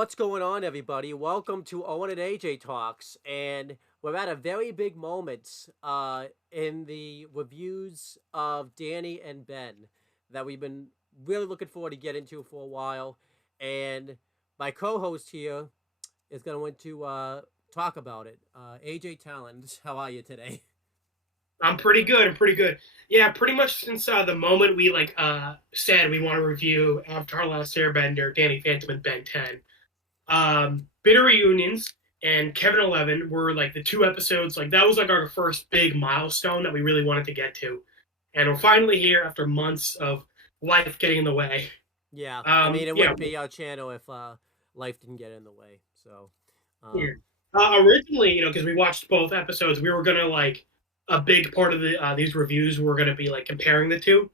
What's going on, everybody? Welcome to Owen and AJ Talks, and we're at a very big moment in the reviews of Danny and Ben that we've been really looking forward to get into for a while. And my co-host here is going to talk about it. AJ Talent, how are you today? I'm pretty good. I'm pretty good. Yeah, pretty much since the moment we said we want to review Avatar: Last Airbender, Danny Phantom, and Ben 10, Bitter Reunions and Kevin 11 were like the two episodes. Like that was like our first big milestone that we really wanted to get to, and we're finally here after months of life getting in the way. Yeah, I mean, it Yeah, wouldn't be our channel if life didn't get in the way. So, yeah. um, Originally, because we watched both episodes, we were gonna like a big part of these reviews were gonna be like comparing the two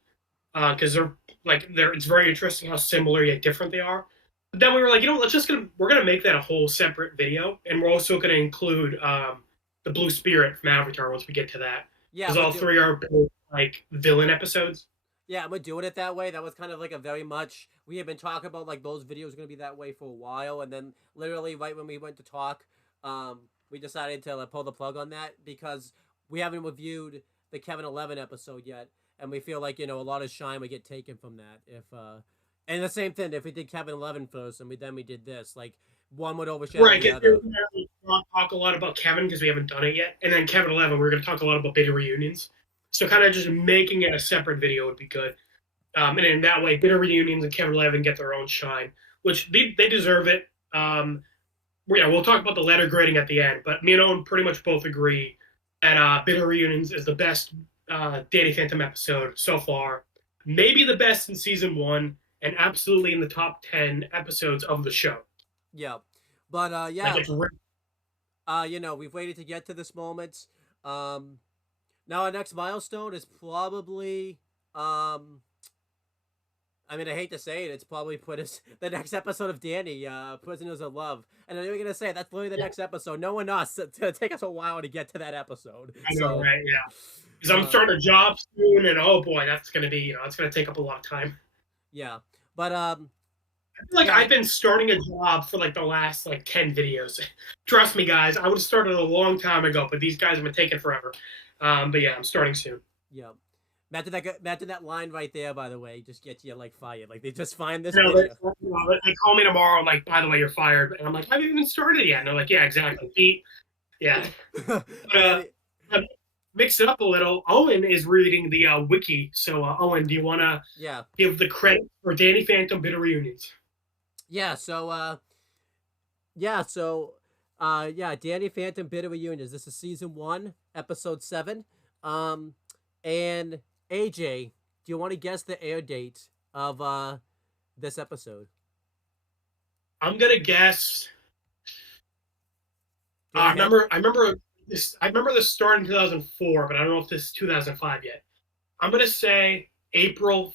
because they're it's very interesting how similar yet different they are. But then we were like, we're gonna make that a whole separate video, and we're also gonna include the Blue Spirit from Avatar once we get to that, yeah, because all three are both like villain episodes. Yeah, we're doing it that way. That was kind of like a very much we had been talking about like those videos are gonna be that way for a while, and then literally right when we went to talk, we decided to pull the plug on that because we haven't reviewed the Kevin 11 episode yet, and we feel like a lot of shine would get taken from that if and the same thing if we did Kevin 11 first and we did this like one would overshadow Right, the because other. we're gonna not talk a lot about Kevin because we haven't done it yet, and then Kevin 11, we're gonna talk a lot about Bitter Reunions. So kind of just making it a separate video would be good. And in that way, Bitter Reunions and Kevin 11 get their own shine, which they deserve it. Yeah, we'll talk about the letter grading at the end, but me and Owen pretty much both agree that Bitter Reunions is the best Danny Phantom episode so far. Maybe the best in season one, and absolutely in the top 10 episodes of the show. Yeah, but Like yeah, it's really we've waited to get to this moment. Um, Now our next milestone is probably I mean I hate to say it, it's probably put us the next episode of Danny, Prisoners of Love. And I'm gonna say that's literally the yeah, next episode. No one us to take us a while to get to that episode. I know, So right? Yeah. Because I'm uh starting a job soon, and oh boy, that's gonna be it's gonna take up a lot of time. yeah. But I feel like yeah, I've been starting a job for like the last like 10 videos. Trust me, guys, I would have started a long time ago, but these guys have been taking forever. But yeah, I'm starting soon. yeah. Imagine that line right there, by the way, just gets you like fired. Like they just find this You know, video. they call me tomorrow, like, by the way, you're fired. And I'm like, I haven't even started yet. And they're like, yeah, exactly. Pete. Yeah. But And then mix it up a little. Owen is reading the wiki. So, Owen, do you want to yeah. give the credit for Danny Phantom Bitter Reunions? Yeah, so yeah, Danny Phantom Bitter Reunions. This is season 1, episode 7. Um and AJ, do you want to guess the air date of this episode? I'm gonna guess. Do you want a hint? I remember this. I remember this starting in 2004, but I don't know if this is 2005 yet. I'm gonna say April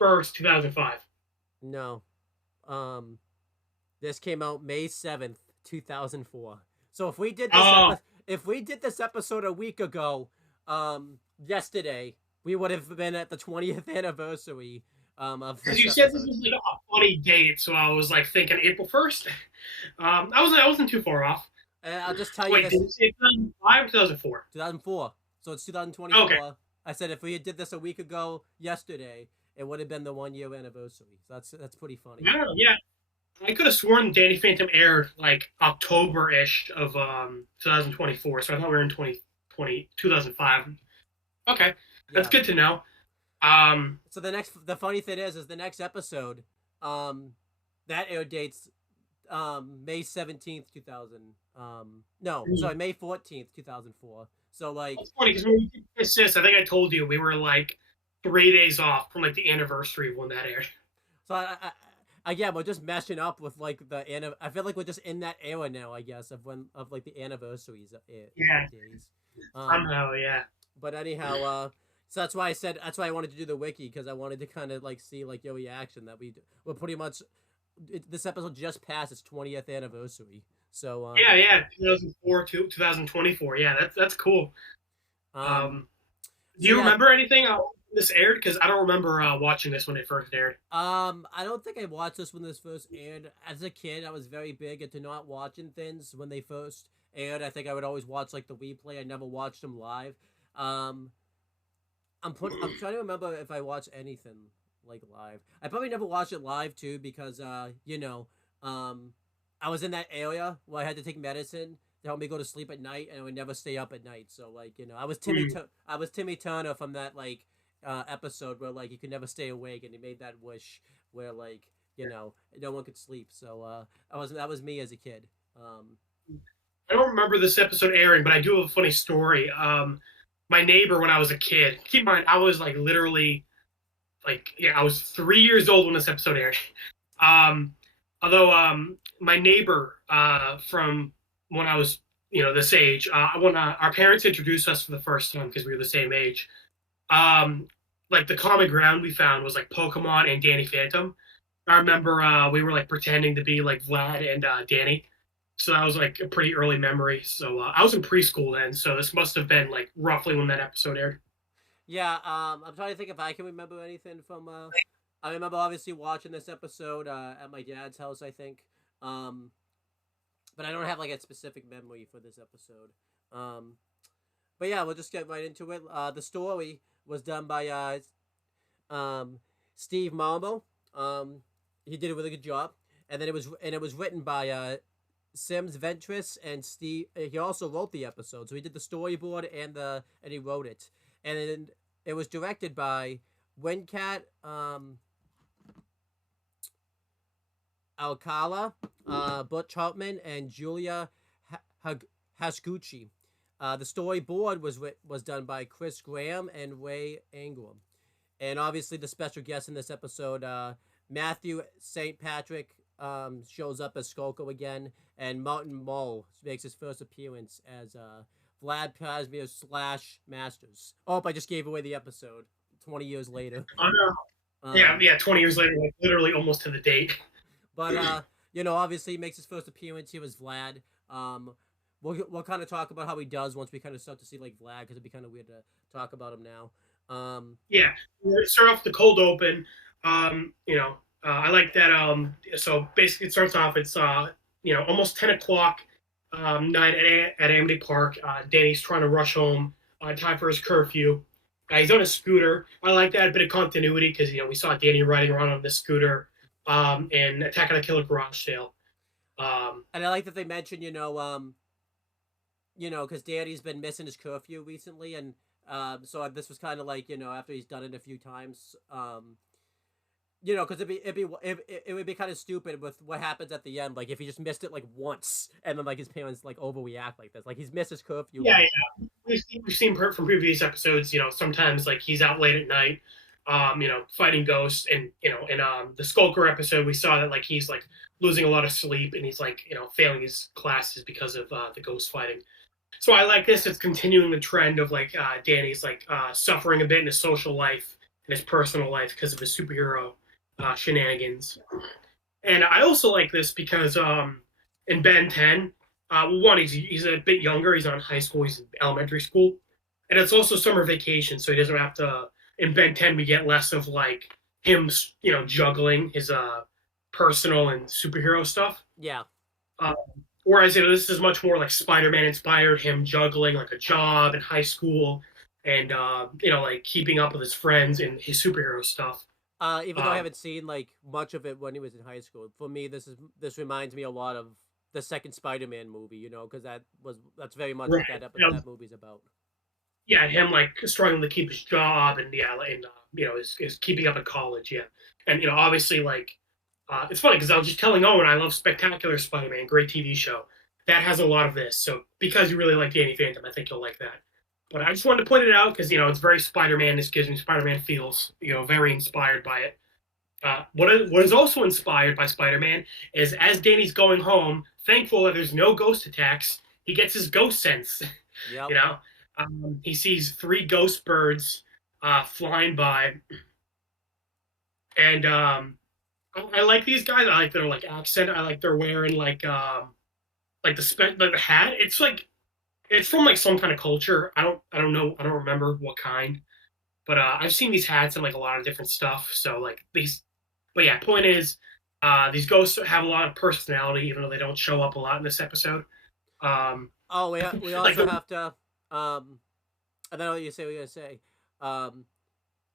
1st, 2005. No. Um this came out May 7th, 2004. So Oh, if we did this episode a week ago, yesterday, we would have been at the 20th anniversary of because this you said this episode. was like a funny date, so I was like thinking April 1st. I wasn't too far off. And I'll just tell you Wait, did this: you say 2005 or 2004? 2004. So it's Okay. 2024. I said if we did this a week ago yesterday, it would have been the 1 year anniversary. So that's pretty funny. Yeah, yeah. I could have sworn Danny Phantom aired like October-ish of 2024, so I thought we were in 2005. Okay, that's Yeah. good to know. So the funny thing is the next episode, um, that air dates May 17th, 2000. No, sorry, May 14th, 2004. So like, It's funny because when we did this, I think I told you we were like 3 days off from like the anniversary of when that aired. so again, we're just mashing up with like I feel like we're just in that era now, I guess, of like the anniversaries of Yeah, days. Um, somehow, yeah. but anyhow, so that's why I wanted to do the wiki because I wanted to kind of like see like your reaction that we're pretty much this episode just passed its 20th anniversary. So Yeah, yeah, 2004 to 2024. Yeah, that's cool. um Um, do so you yeah, remember anything? this aired? Because I don't remember watching this when it first aired. I don't think I watched this when this first aired. As a kid, I was very big into not watching things when they first aired. I think I would always watch like the replay. I never watched them live. Um, I'm trying to remember if I watched anything like live. I probably never watched it live too because um, I was in that area where I had to take medicine to help me go to sleep at night, and I would never stay up at night. So like I was I was Timmy Turner from that like episode where like you could never stay awake, and he made that wish where like no one could sleep. So that was me as a kid. I don't remember this episode airing, but I do have a funny story. My neighbor, when I was a kid, keep in mind, I was like literally I was 3 years old when this episode aired. Um, although my neighbor from when I was this age, when our parents introduced us for the first time because we were the same age, um, like the common ground we found was like Pokemon and Danny Phantom. I remember we were like pretending to be like Vlad and Danny. So that was like a pretty early memory. So I was in preschool then, so this must have been like roughly when that episode aired. Yeah, I'm trying to think if I can remember anything from. I remember obviously watching this episode at my dad's house. I think, um, but I don't have like a specific memory for this episode. Um, but yeah, we'll just get right into it. The story was done by Steve Malmo. He did a really good job, and then it was written by Sims Ventris and Steve. He also wrote the episode, so he did the storyboard and he wrote it, and then it was directed by Wincat Alcala, Butch Hartman, and Julia Hasguchi. The storyboard was done by Chris Graham and Ray Ingram, and obviously the special guest in this episode, Matthew St. Patrick, shows up as Skolko again, and Martin Mull makes his first appearance as Vlad Kazmir / Masters. Oh, I just gave away the episode 20 years later. Oh no. Yeah, 20 years later, like literally almost to the date. But obviously he makes his first appearance here as Vlad. We'll kind of talk about how he does once we kind of start to see like Vlad, because it'd be kind of weird to talk about him now. Yeah, start off the cold open. I like that. So basically, it starts off. It's almost 10 o'clock night at Amity Park. Danny's trying to rush home. Time for his curfew. He's on a scooter. I like that, a bit of continuity, because we saw Danny riding around on this scooter in Attack on the Killer Garage Sale. And I like that they mentioned, because Danny's been missing his curfew recently, and so this was kind of like, after he's done it a few times, because it would be kind of stupid with what happens at the end, like if he just missed it like once, and then like his parents like overreact like this, like he's missed his curfew. Yeah. We've seen from previous episodes. Sometimes like he's out late at night, fighting ghosts, and in the Skulker episode, we saw that like he's like losing a lot of sleep, and he's like failing his classes because of the ghost fighting. So I like this. It's continuing the trend of like Danny's like suffering a bit in his social life and his personal life because of his superhero shenanigans. And I also like this because in Ben 10, one, he's a bit younger. He's not in high school. He's in elementary school. And it's also summer vacation, so he doesn't have to. In Ben 10, we get less of like him, juggling his personal and superhero stuff. Yeah. Whereas this is much more like Spider-Man inspired, him juggling like a job in high school, and like keeping up with his friends and his superhero stuff. Even though I haven't seen like much of it when he was in high school, for me this reminds me a lot of the second Spider-Man movie, because that's very much Right. what that movie's about. Yeah, him like struggling to keep his job, and is keeping up in college. Yeah, and obviously like it's funny because I was just telling Owen I love Spectacular Spider-Man, great TV show that has a lot of this. So because you really like Danny Phantom, I think you'll like that. But I just wanted to point it out because it's very Spider-Man. This gives me Spider-Man feels, very inspired by it. What is also inspired by Spider-Man is as Danny's going home, thankful that there's no ghost attacks, he gets his ghost sense. Yep. He sees 3 ghost birds flying by, and I like these guys. I like their like accent. I like they're wearing like the hat. It's like it's from like some kind of culture. I don't know. I don't remember what kind. But I've seen these hats in like a lot of different stuff. So like these, but yeah, point is, these ghosts have a lot of personality, even though they don't show up a lot in this episode. Um, Oh, we like also have to I don't know what you say. We're gonna say. Um,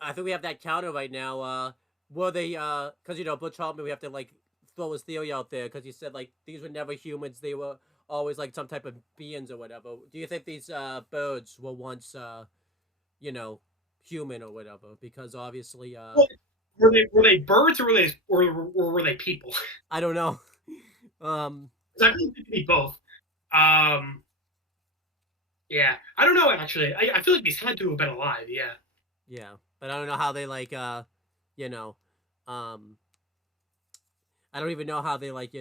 I think we have that counter right now. Were they? Because Butch Hartman, we have to like throw his theory out there because he said like these were never humans. They were always like some type of beings or whatever. Do you think these birds were once you know human or whatever? Because obviously well, were they birds or were they people? I don't know. um, I think they could be both. Um, yeah, I don't know actually. I feel like these had to have been alive. Yeah. yeah, but I don't know how they like you know, um, I don't even know how they like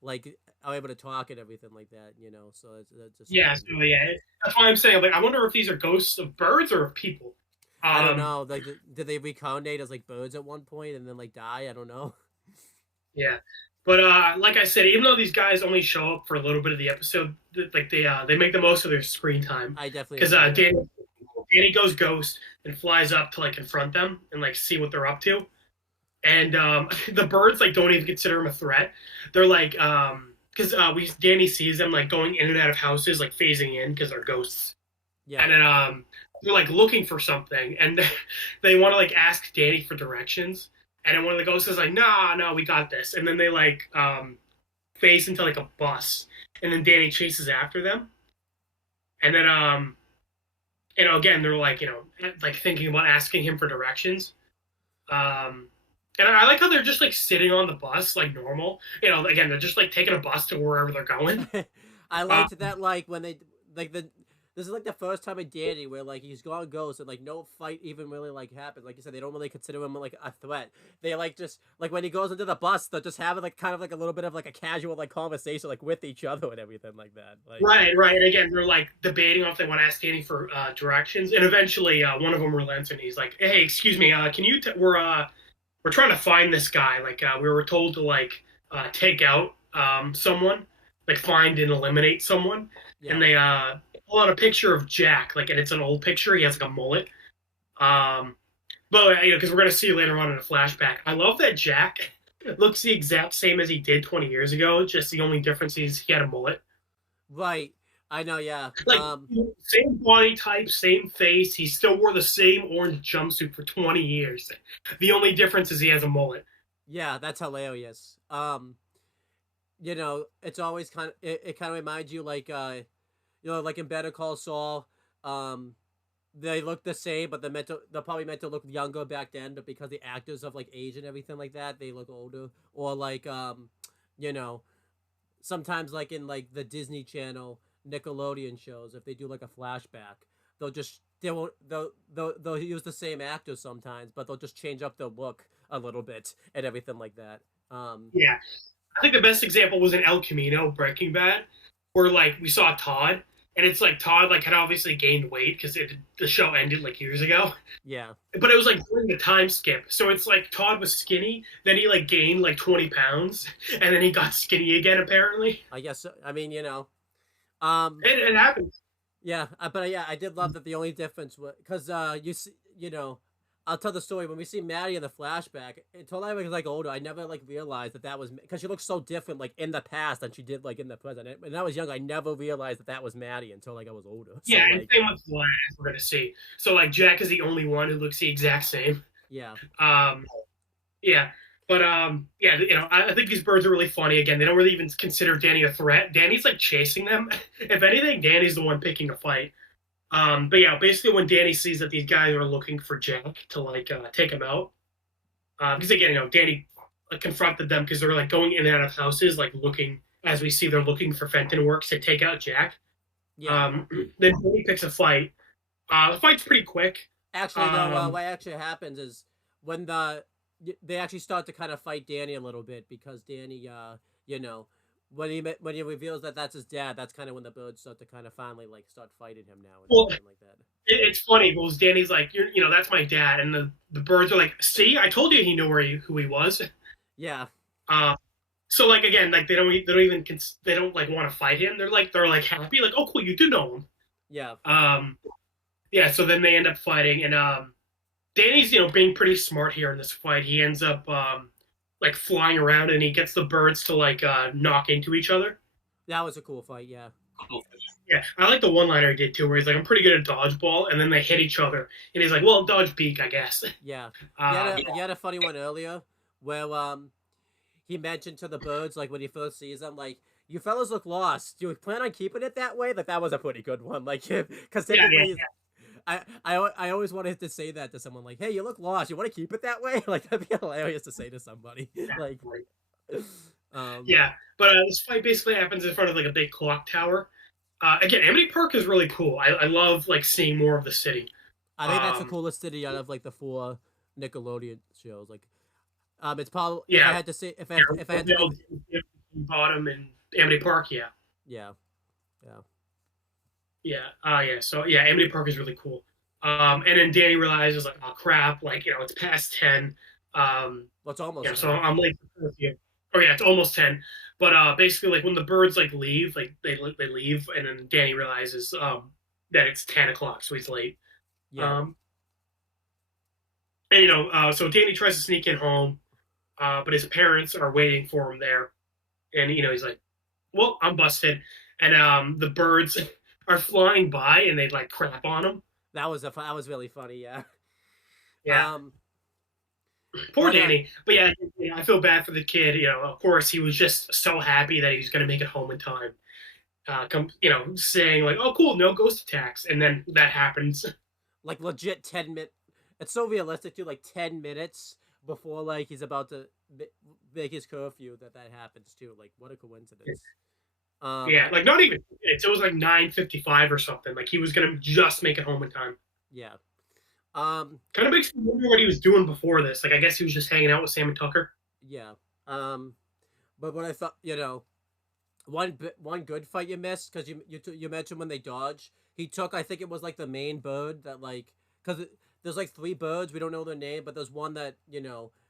like are able to talk and everything like that. So that's just Yeah, so yeah, that's why I'm saying like I wonder if these are ghosts of birds or of people. I don't know. Like, did they reincarnate as like birds at one point and then like die? I don't know. Yeah, but like I said, even though these guys only show up for a little bit of the episode, like they make the most of their screen time I definitely because agree with Danny goes ghost and flies up to like confront them and like see what they're up to, and the birds like don't even consider him a threat. They're like because we Danny sees them like going in and out of houses like phasing in because they're ghosts. yeah, And then they're like looking for something, and they want to like ask Danny for directions. And then one of the ghosts is like, "Nah, no, we got this." And then they like face into like a bus, and then Danny chases after them. And then again they're like like thinking about asking him for directions. And I like how they're just like sitting on the bus like normal. Again they're just like taking a bus to wherever they're going. I Uh, liked that like when they like the this is like the first time in Danny where like he's gone ghost and like no fight even really like happens. Like you said, they don't really consider him like a threat. They like just like when he goes into the bus, they're just having like kind of like a little bit of like a casual like conversation like with each other and everything like that. Like right. And again, they're like debating if they want to ask Danny for directions, and eventually one of them relents and he's like, "Hey, excuse me, can you? We're trying to find this guy. Like we were told to like take out someone, like find and eliminate someone." yeah, And they pull out a picture of Jack, like, and it's an old picture. He has like a mullet. But because we're gonna see later on in a flashback, I love that Jack looks the exact same as he did 20 years ago. Just the only difference is he had a mullet. right. I know. Yeah. Like same body type, same face. He still wore the same orange jumpsuit for 20 years. The only difference is he has a mullet. Yeah, that's hilarious. It's always it kind of reminds you like like in Better Call Saul, they look the same, but they're probably meant to look younger back then, but because the actors of like age and everything like that, they look older. Or like you know, sometimes like in like the Disney Channel Nickelodeon shows, if they do like a flashback, they won't they'll use the same actors sometimes, but they'll just change up their look a little bit and everything like that. Yeah, I think the best example was in El Camino, Breaking Bad, where like we saw Todd, and it's like Todd like had obviously gained weight because the show ended like years ago, Yeah. but it was like during the time skip, so it's like Todd was skinny, then he like gained like 20 pounds, and then he got skinny again apparently. I guess I mean, um It happens. yeah, but yeah, I did love that the only difference was cuz you see, I'll tell the story when we see Maddie in the flashback. Until I was like older, I never like realized that was because she looks so different like in the past than she did like in the present. And when I was young, I never realized that was Maddie until like I was older. So Yeah, and like, same with Vlad, as we're gonna see. So like Jack is the only one who looks the exact same. yeah, Um, yeah, but yeah, I think these birds are really funny. Again, they don't really even consider Danny a threat. Danny's like chasing them. If anything, Danny's the one picking a fight. But yeah, basically when Danny sees that these guys are looking for Jack to like take him out, because again, Danny confronted them because they're like going in and out of houses, like looking as we see they're looking for Fenton Works to take out Jack. yeah. Then Danny picks a fight. The fight's pretty quick. Actually, though, what actually happens is when they actually start to kind of fight Danny a little bit because Danny, you know, when he reveals that that's his dad, that's kind of when the birds start to kind of finally like start fighting him now and Well, everything like that. it's funny because Danny's like, that's my dad, and the birds are like, see, I told you he knew who he was. Yeah, Uh, so like again, like they don't like want to fight him. They're like happy, like, oh cool, you do know him. yeah, Yeah. So then they end up fighting, and Danny's being pretty smart here in this fight. He ends up like flying around and he gets the birds to like knock into each other. That was a cool fight. Yeah. Yeah, I like the one liner he did too, where he's like, "I'm pretty good at dodgeball," and then they hit each other, and he's like, "Well, dodge beak, I guess." Yeah. Um, You had a funny one earlier where he mentioned to the birds like when he first sees them like, "You fellas look lost. Do you plan on keeping it that way?" Like that was a pretty good one. Like because yeah, yeah, typically I always wanted to say that to someone like, "Hey, you look lost. You want to keep it that way?" Like that'd be hilarious to say to somebody. Like, exactly. um, Yeah, but this fight basically happens in front of like a big clock tower. Again, Amity Park is really cool. I love like seeing more of the city. I think that's the Um, coolest city out of like the four Nickelodeon shows. Like, it's probably if I yeah, had to say yeah, if I had to give, Bottom and Amity Park. Yeah, yeah, yeah. yeah, yeah. So yeah, Amity Park is really cool. And then Danny realizes like, oh crap, like it's past 10. Well, it's almost So 10. I'm late for curfew. Oh yeah, it's almost 10. But basically, like when the birds like leave, like they leave, and then Danny realizes that it's 10 o'clock, so he's late. Yeah, Um, and so Danny tries to sneak in home, but his parents are waiting for him there, and he's like, "Well, I'm busted," and the birds are flying by, and they like crap on him. that was really funny. Yeah. Yeah, Um, poor but Danny. But yeah, I feel bad for the kid. Of course, he was just so happy that he's going to make it home in time. Saying like, "Oh, cool, no ghost attacks," and then that happens. like legit 10 minutes. It's so realistic too. Like 10 minutes before like he's about to make his curfew that happens too. Like what a coincidence. Um, Yeah, like not even. It was like 9:55 or something. Like he was going to just make it home in time. yeah. Um, Kind of makes me wonder what he was doing before this. Like I guess he was just hanging out with Sam and Tucker. yeah. Um, but what I thought, one good fight you missed because you mentioned when they dodge. He took I think it was like the main bird that like because there's like three birds we don't know their name, but there's one that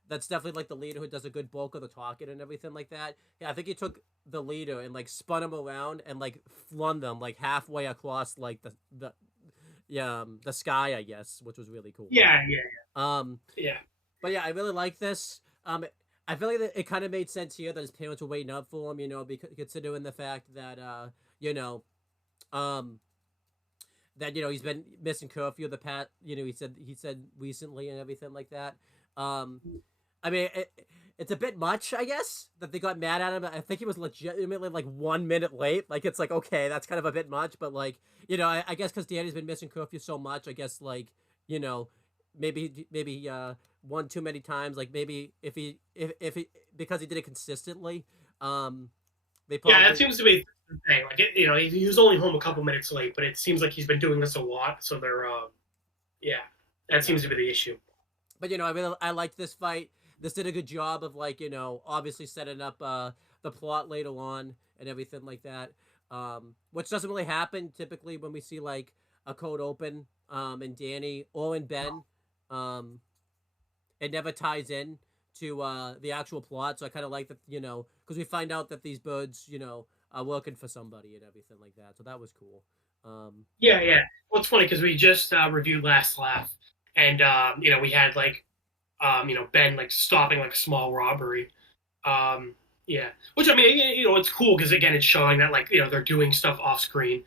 that's definitely like the leader who does a good bulk of the talking and everything like that. Yeah, I think he took the leader and like spun him around and like flung them like halfway across like the sky I guess, which was really cool. Yeah, yeah, Um, yeah. but yeah, I really like this. I feel like it kind of made sense here that his parents were waiting up for him, because considering the fact that you know, um, that he's been missing curfew the past, he said recently and everything like that. Um, I mean, it's a bit much, I guess, that they got mad at him. I think he was legitimately like 1 minute late. Like it's like okay, that's kind of a bit much, but like I guess because Danny's been missing curfew so much, I guess like you know maybe one too many times. Like maybe if he because he did it consistently, they Yeah, that probably seems to be the thing. Like he was only home a couple minutes late, but it seems like he's been doing this a lot. So they're yeah, that yeah. seems to be the issue. But I liked this fight. This did a good job of like obviously setting up the plot later on and everything like that. Which doesn't really happen typically when we see like a code open and Danny or in Ben. Um, it never ties in to the actual plot. So I kind of like that, because we find out that these birds, are working for somebody and everything like that. So that was cool. Yeah, yeah. Well, it's funny because we just reviewed Last Laugh, and we had like Ben like stopping like a small robbery. Um, yeah, which I mean, it's cool because again, it's showing that like they're doing stuff off screen.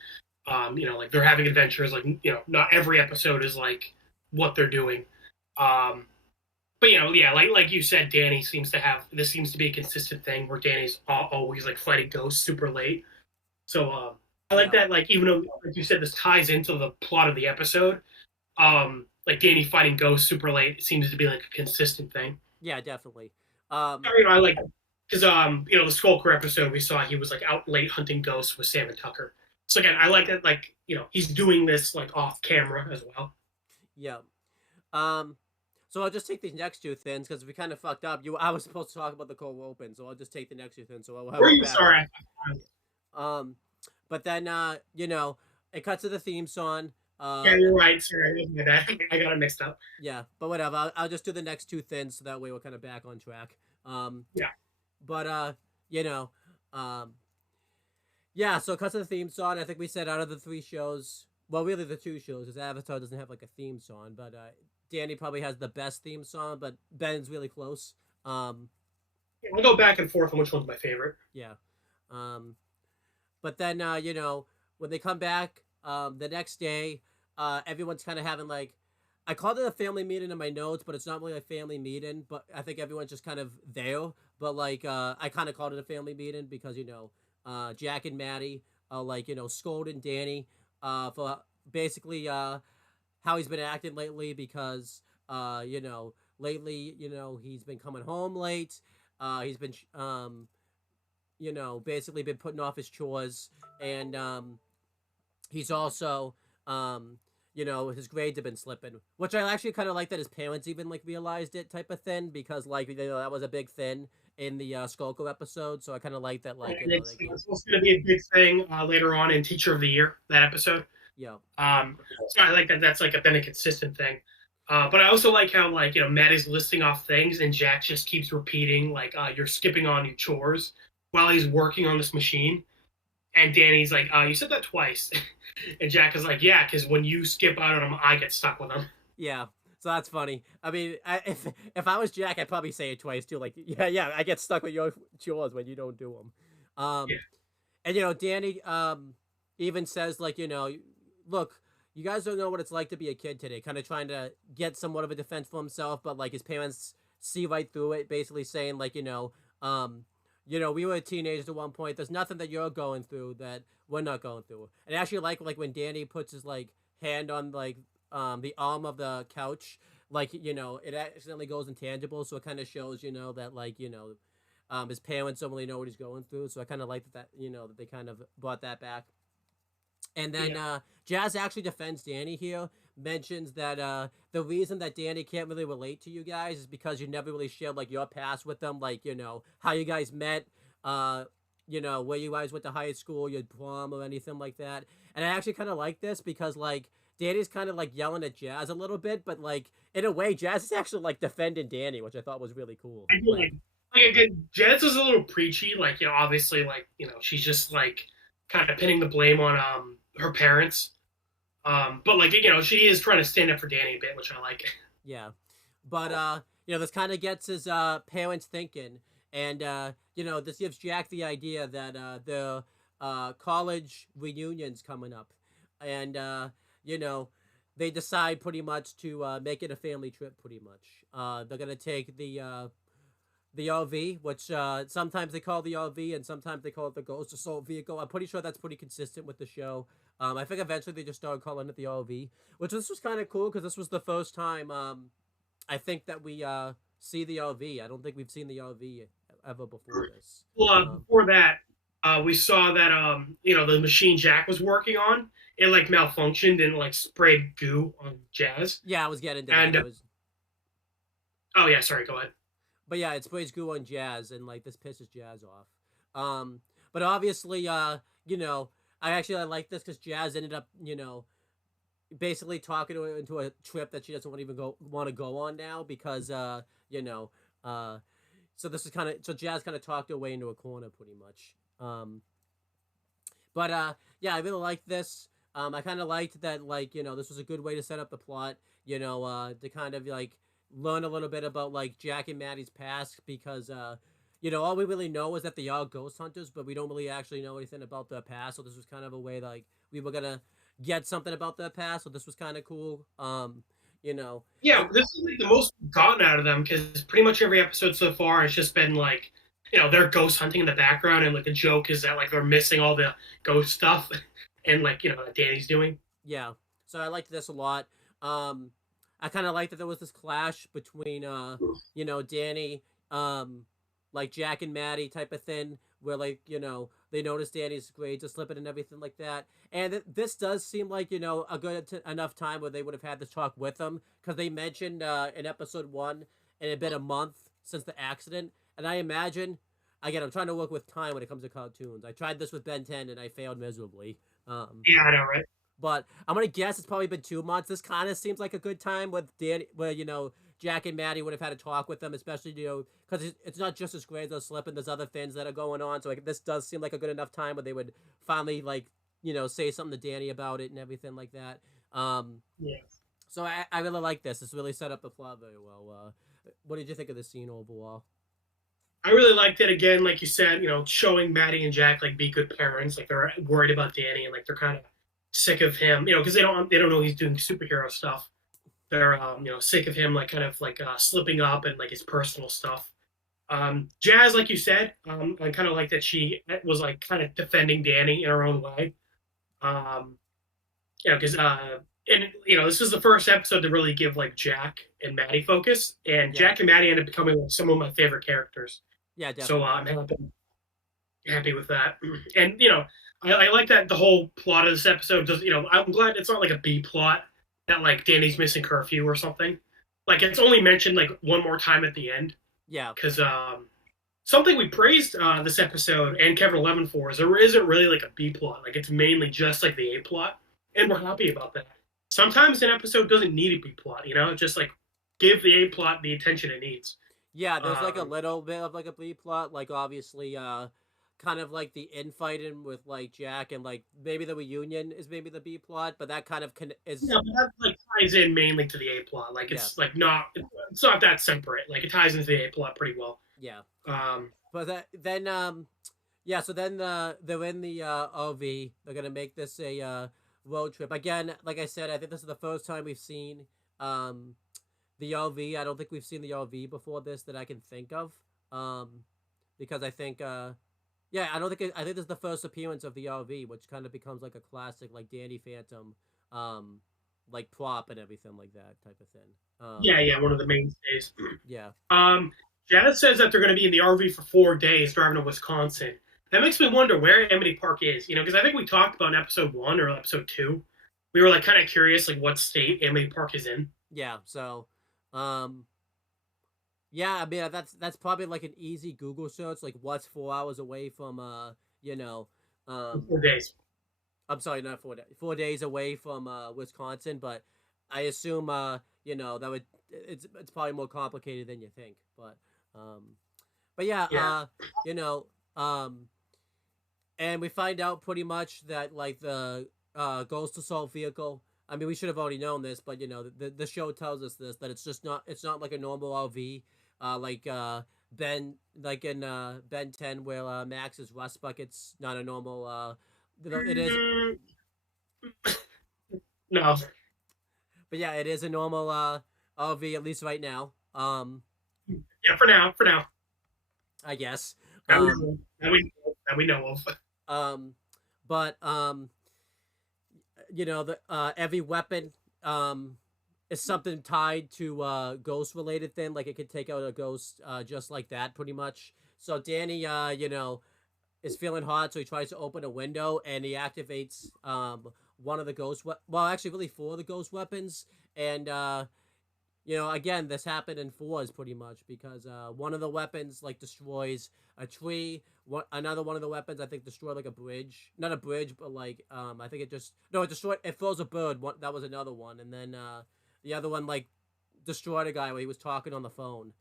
Like they're having adventures. Like not every episode is like what they're doing. Um, but yeah, like you said, Danny seems to have this seems to be a consistent thing where Danny's always like fighting ghosts super late. So I like yeah, that. Like even though, like you said, this ties into the plot of the episode. Like Danny fighting ghosts super late seems to be like a consistent thing. yeah, definitely. Um, I like because the Skulker episode we saw he was like out late hunting ghosts with Sam and Tucker. So again, I like that. Like he's doing this like off camera as well. yeah. Um, so I'll just take these next two things because we kind of fucked up. I was supposed to talk about the cold open, so I'll just take the next two things. So I'll have Were it you back. sorry? Um, but then it cuts to the theme song. Yeah, you're right. Sorry, I got it mixed up. Yeah, but whatever. I'll just do the next two things so that way we're kind of back on track. Yeah. But you know, um, yeah. So it cuts to the theme song. I think we said out of the three shows, well, really the two shows, because Avatar doesn't have like a theme song, but Danny probably has the best theme song, but Ben's really close. Um, I'll go back and forth on which one's my favorite. yeah. Um, but then you know, when they come back the next day, everyone's kind of having like, I called it a family meeting in my notes, but it's not really a family meeting. But I think everyone's just kind of there. But like I kind of called it a family meeting because you know Jack and Maddie like you know scolding Danny for basically how he's been acting lately because you know lately you know he's been coming home late. He's been you know basically been putting off his chores and he's also you know his grades have been slipping, which I actually kind of like that his parents even like realized it type of thing because like you know that was a big thing in the Skolko episode, so I kind of like that like you know like It's also going to be a big thing later on in Teacher of the Year, that episode. yeah So I like that. That's like been a consistent thing. But I also like how like Matt is listing off things and Jack just keeps repeating like you're skipping on your chores while he's working on this machine. And Danny's like, you said that twice. And Jack is like, yeah, because when you skip out on them, I get stuck with them. yeah. So that's funny. I mean, if I was Jack, I'd probably say it twice too. Like, yeah, I get stuck with your chores when you don't do them. Yeah. And you know, Danny even says like, you know, look, you guys don't know what it's like to be a kid today. Kind of trying to get somewhat of a defense for himself, but like his parents see right through it, basically saying like, you know, we were teenagers at one point. There's nothing that you're going through that we're not going through. And I actually like when Danny puts his like hand on like the arm of the couch, like you know, it accidentally goes intangible, so it kind of shows you know that like you know, his parents don't really know what he's going through. So I kind of like that you know that they kind of brought that back. And then Yeah. Jazz actually defends Danny here, mentions that the reason that Danny can't really relate to you guys is because you never really shared like your past with them, like you know how you guys met, uh, you know where you guys went to high school, your prom or anything like that. And I actually kind of like this because like Danny's kind of like yelling at Jazz a little bit, but like in a way, Jazz is actually like defending Danny, which I thought was really cool. I do like again, Jez is a little preachy. Like, obviously, like, she's just like kind of pinning the blame on her parents. But like, she is trying to stand up for Danny a bit, which I like. Yeah. But you know, this kind of gets his parents thinking, and you know, this gives Jack the idea that the college reunion's coming up, and you know, they decide pretty much to make it a family trip. Pretty much, they're gonna take the RV, which sometimes they call the RV and sometimes they call it the Ghost Assault Vehicle. I'm pretty sure that's pretty consistent with the show. I think eventually they just started calling it the RV, which this was kind of cool because this was the first time I think that we see the RV. I don't think we've seen the RV ever before this. Well, before that, we saw that the machine Jack was working on, it like malfunctioned and like sprayed goo on Jazz. Yeah, I was getting to And that. It was, oh yeah, sorry, go ahead. but yeah, it sprays goo on Jazz, and like this pisses Jazz off. But obviously, you know, I like this because Jazz ended up, you know, basically talking her into a trip that she doesn't want to go on now because you know so this is kind of so Jazz kind of talked her way into a corner pretty much. But yeah, I really liked this. I kind of liked that like you know this was a good way to set up the plot. You know to kind of like learn a little bit about like Jack and Maddie's past because you know all we really know is that they are ghost hunters, but we don't really actually know anything about their past. So this was kind of a way like we were gonna get something about their past. So this was kind of cool. You know. Yeah, this is like the most we've gotten out of them because pretty much every episode so far has just been like, they're ghost hunting in the background, and like the joke is that like they're missing all the ghost stuff, and like that Danny's doing. Yeah. So I liked this a lot. I kind of liked that there was this clash between you know, Danny, like Jack and Maddie type of thing, where like you know they notice Danny's grades are slipping and everything like that. And this does seem like you know a good enough time where they would have had this talk with them because they mentioned in episode 1 it had been a month since the accident, and I imagine. Again, I'm trying to work with time when it comes to cartoons. I tried this with Ben 10 and I failed miserably. Yeah, I know, right? But I'm gonna guess it's probably been 2 months. This kind of seems like a good time with Danny, where you know Jack and Maddie would have had a talk with them, especially you know because it's not just his grades are slipping. There's other things that are going on. So like this does seem like a good enough time where they would finally like you know say something to Danny about it and everything like that. Yeah. So I really like this. This really set up the plot very well. What did you think of the scene overall? I really liked it again, like you said, showing Maddie and Jack like be good parents, like they're worried about Danny and like they're kind of sick of him, because they don't know he's doing superhero stuff. They're sick of him like kind of like slipping up and like his personal stuff. Jazz, like you said, I kind of like that she was like kind of defending Danny in her own way. Um, because and this is the first episode to really give like Jack and Maddie focus, and Yeah, Jack and Maddie ended up becoming like some of my favorite characters. yeah, So definitely. I'm happy with that. And I like that the whole plot of this episode does. I'm glad it's not like a B plot that like Danny's missing curfew or something. Like it's only mentioned like one more time at the end Yeah, because something we praised this episode and Kevin 11 for is there isn't really like a B plot. Like it's mainly just like the A plot, and we're happy about that. Sometimes an episode doesn't need a B plot. Just like give the A plot the attention it needs. yeah. There's like a Um, little bit of like a B plot, like obviously, kind of like the infighting with like Jack and like maybe the reunion is maybe the B plot, but that kind of is Yeah, but that like ties in mainly to the A plot. Like yeah, it's like not that separate. Like it ties into the A plot pretty well. yeah. Um, But then yeah, so then they're in the RV. They're gonna make this a road trip again. Like I said, I think this is the first time we've seen um the RV. I don't think we've seen the RV before this that I can think of. Because I think yeah, I think this is the first appearance of the RV, which kind of becomes like a classic like Danny Phantom um like prop and everything like that type of thing. yeah, one of the mainstays. Yeah. Janet says that they're going to be in the RV for 4 days driving to Wisconsin. That makes me wonder where Amity Park is. Because I think we talked about in episode 1 or episode 2. We were like kind of curious like what state Amity Park is in. Yeah, so um yeah, I mean that's probably like an easy Google search, like what's 4 hours away from you know, In um 4 days. I'm sorry, not 4 days, 4 days away from Wisconsin, but I assume that would it's probably more complicated than you think, um but yeah, Yeah. you know, and we find out pretty much that like the ghost assault vehicle. I mean, we should have already known this, but the show tells us this that it's not like a normal RV, like Ben like in Ben 10 where Max's rust bucket's not a normal. It is, Mm, no. but yeah, it is a normal RV at least right now. Yeah, for now. For now. I guess. That we, Um, that we know of. um, but the every weapon is something tied to ghost related thing, like it could take out a ghost just like that pretty much. So Danny is feeling hot, so he tries to open a window and he activates one of the well, actually really four of the ghost weapons. And again, this happened in fours pretty much because one of the weapons like destroys a tree. Another one of the weapons I think destroyed like a bridge, not a bridge, but like I think it destroyed. It froze a bird. That was another one, and then the other one like destroyed a guy while he was talking on the phone,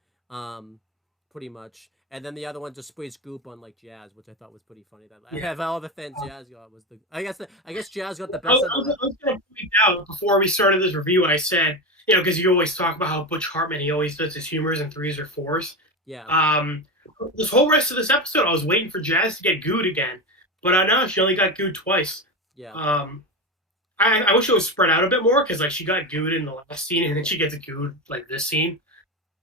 pretty much. And then the other one just sprays goop on like Jazz, which I thought was pretty funny. That I Yeah. have all the fans Jazz got was the I guess Jazz got the I, best was, of the I was going to point out before we started this review, I said, because you always talk about how Butch Hartman, he always does his humors in threes or fours. yeah This whole rest of this episode, I was waiting for Jazz to get gooed again, but I know she only got gooed twice. yeah I wish it was spread out a bit more because like she got gooed in the last scene and then she gets gooed like this scene.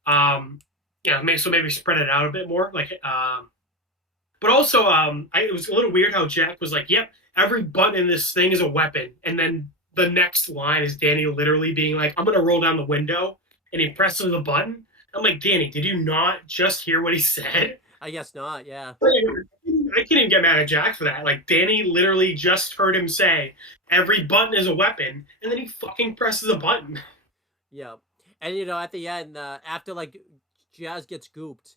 Maybe spread it out a bit more. But also it was a little weird how Jack was like, "Yep, every button in this thing is a weapon," and then the next line is Danny literally being like, "I'm gonna roll down the window," and he presses the button. I'm like, Danny, did you not just hear what he said? I guess not. Yeah. I can't even get mad at Jack for that. Like, Danny literally just heard him say, every button is a weapon, and then he fucking presses a button. Yeah. And at the end, after like Jazz gets gooped,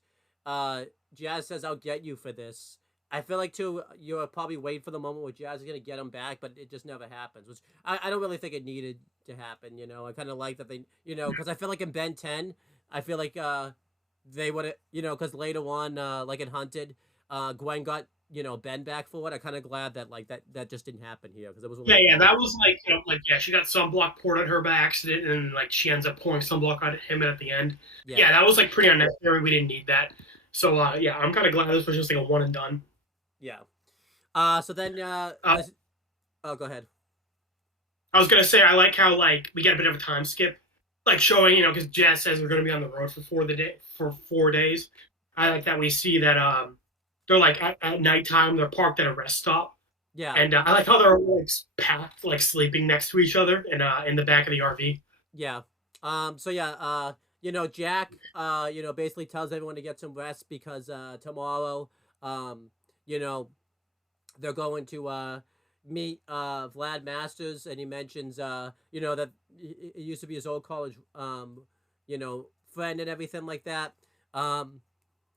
Jazz says, "I'll get you for this." I feel like too, you're probably waiting for the moment where Jazz is gonna get him back, but it just never happens. Which I don't really think it needed to happen. I kind of like that they, because I feel like in Ben 10, I feel like they would have, because later on, like in Hunted, Gwen got Ben back for it. I'm kind of glad that like that just didn't happen here because it was a Yeah, little yeah, weird. that was like, like, yeah, she got sunblock poured on her by accident, and like she ends up pouring sunblock on him at the end. Yeah, Yeah, that was like pretty unnecessary. We didn't need that. So yeah, I'm kind of glad this was just like a one and done. yeah. So then Uh, let's. Oh, go ahead. I was gonna say I like how like we get a bit of a time skip, like showing because Jazz says we're gonna be on the road for 4 days. I like that we see that they're like at nighttime they're parked at a rest stop, Yeah, and I like how they're like packed like sleeping next to each other in the back of the RV. yeah. So yeah. Jack. Basically tells everyone to get some rest because tomorrow, um, you know, they're going to meet Vlad Masters, and he mentions that it used to be his old college friend and everything like that.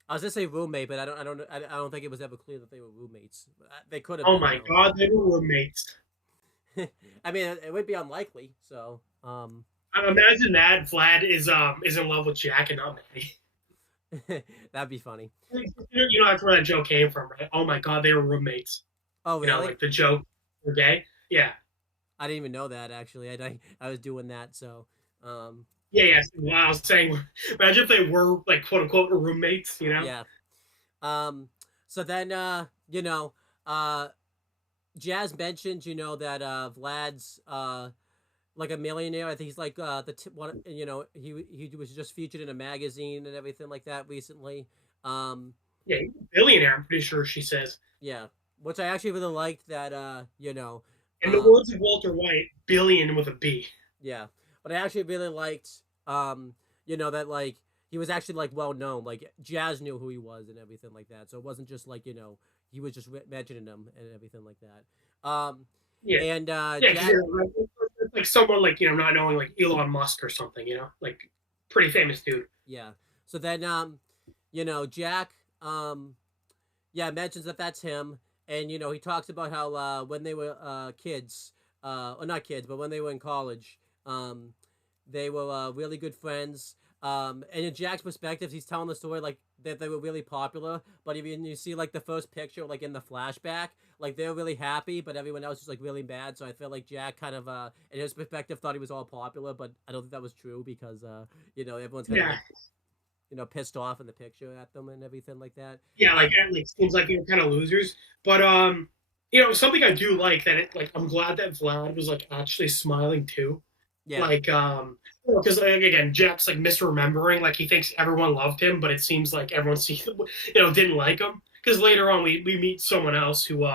I was gonna say roommate, but I don't think it was ever clear that they were roommates. They could have Oh been my though. god, they were roommates. I mean, it would be unlikely. So, I imagine that Vlad is in love with Jack and not Maddie. that'd be funny. That's where that joke came from, right? Oh my god, they were roommates. Oh, really? Like the joke were gay. Yeah. I didn't even know that actually. I was doing that. So, um, Yeah, yeah. So I was saying, imagine if they were like quote unquote roommates, you know? yeah. So then, uh, Jazz mentioned, that Vlad's like a millionaire. I think he's like one. He was just featured in a magazine and everything like that recently. Um, Yeah, he's a billionaire, I'm pretty sure she says. yeah, which I actually really liked that. In the words of Walter White, billion with a B. Yeah, but I actually really liked that like he was actually like well known. Like Jazz knew who he was and everything like that. So it wasn't just like he was just mentioning him and everything like that. Yeah. And Yeah, because Jazz, like someone like, not knowing like Elon Musk or something, like pretty famous dude. yeah. So then Jack mentions that that's him, and he talks about how when they were kids, or not kids, but when they were in college, they were really good friends. And in Jack's perspective, he's telling the story like that they were really popular. But even you see like the first picture, like in the flashback, like they're really happy, but everyone else is like really mad. So I feel like Jack kind of, in his perspective, thought he was all popular, but I don't think that was true because, everyone's kind of Yeah. like, pissed off in the picture at them and everything like that. Yeah, like seems like you're kind of losers. But something I do like that I'm glad that Vlad was like actually smiling too. Yeah, Like because again, Jack's like misremembering, like he thinks everyone loved him, but it seems like everyone didn't like him. Because later on we meet someone else who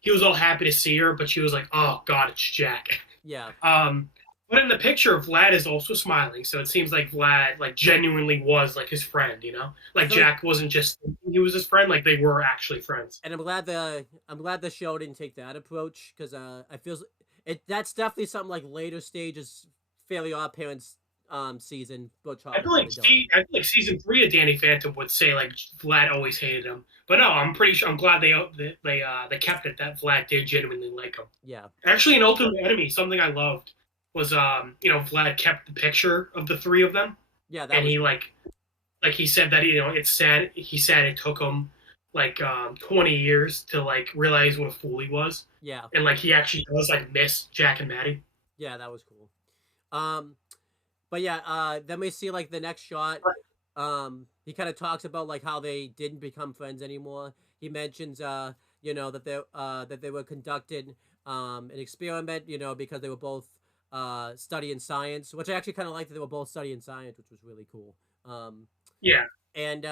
he was all happy to see her, but she was like, oh god, it's Jack. yeah. Um, but in the picture, Vlad is also smiling, so it seems like Vlad like genuinely was like his friend, I like feel like, Jack wasn't just he was his friend, like they were actually friends. and I'm glad the show didn't take that approach because I feel that's definitely something like later stages Fairly Odd Parents season Butch I Hartman feel like probably don't. I feel like season 3 of Danny Phantom would say like Vlad always hated him, but no, I'm pretty sure I'm glad they kept it that Vlad did genuinely like him. Yeah, Actually, in Ultimate Enemy, something I loved was Vlad kept the picture of the three of them, yeah, that and was he cool. like he said that it's sad. He said it took him like 20 years to like realize what a fool he was, Yeah, and like he actually does like miss Jack and Maddie. yeah, that was cool. Um, but yeah, then we see like the next shot. He kind of talks about like how they didn't become friends anymore. He mentions that they were conducting an experiment, because they were both studying science, which I actually kind of liked that they were both studying science, which was really cool. Um, Yeah, and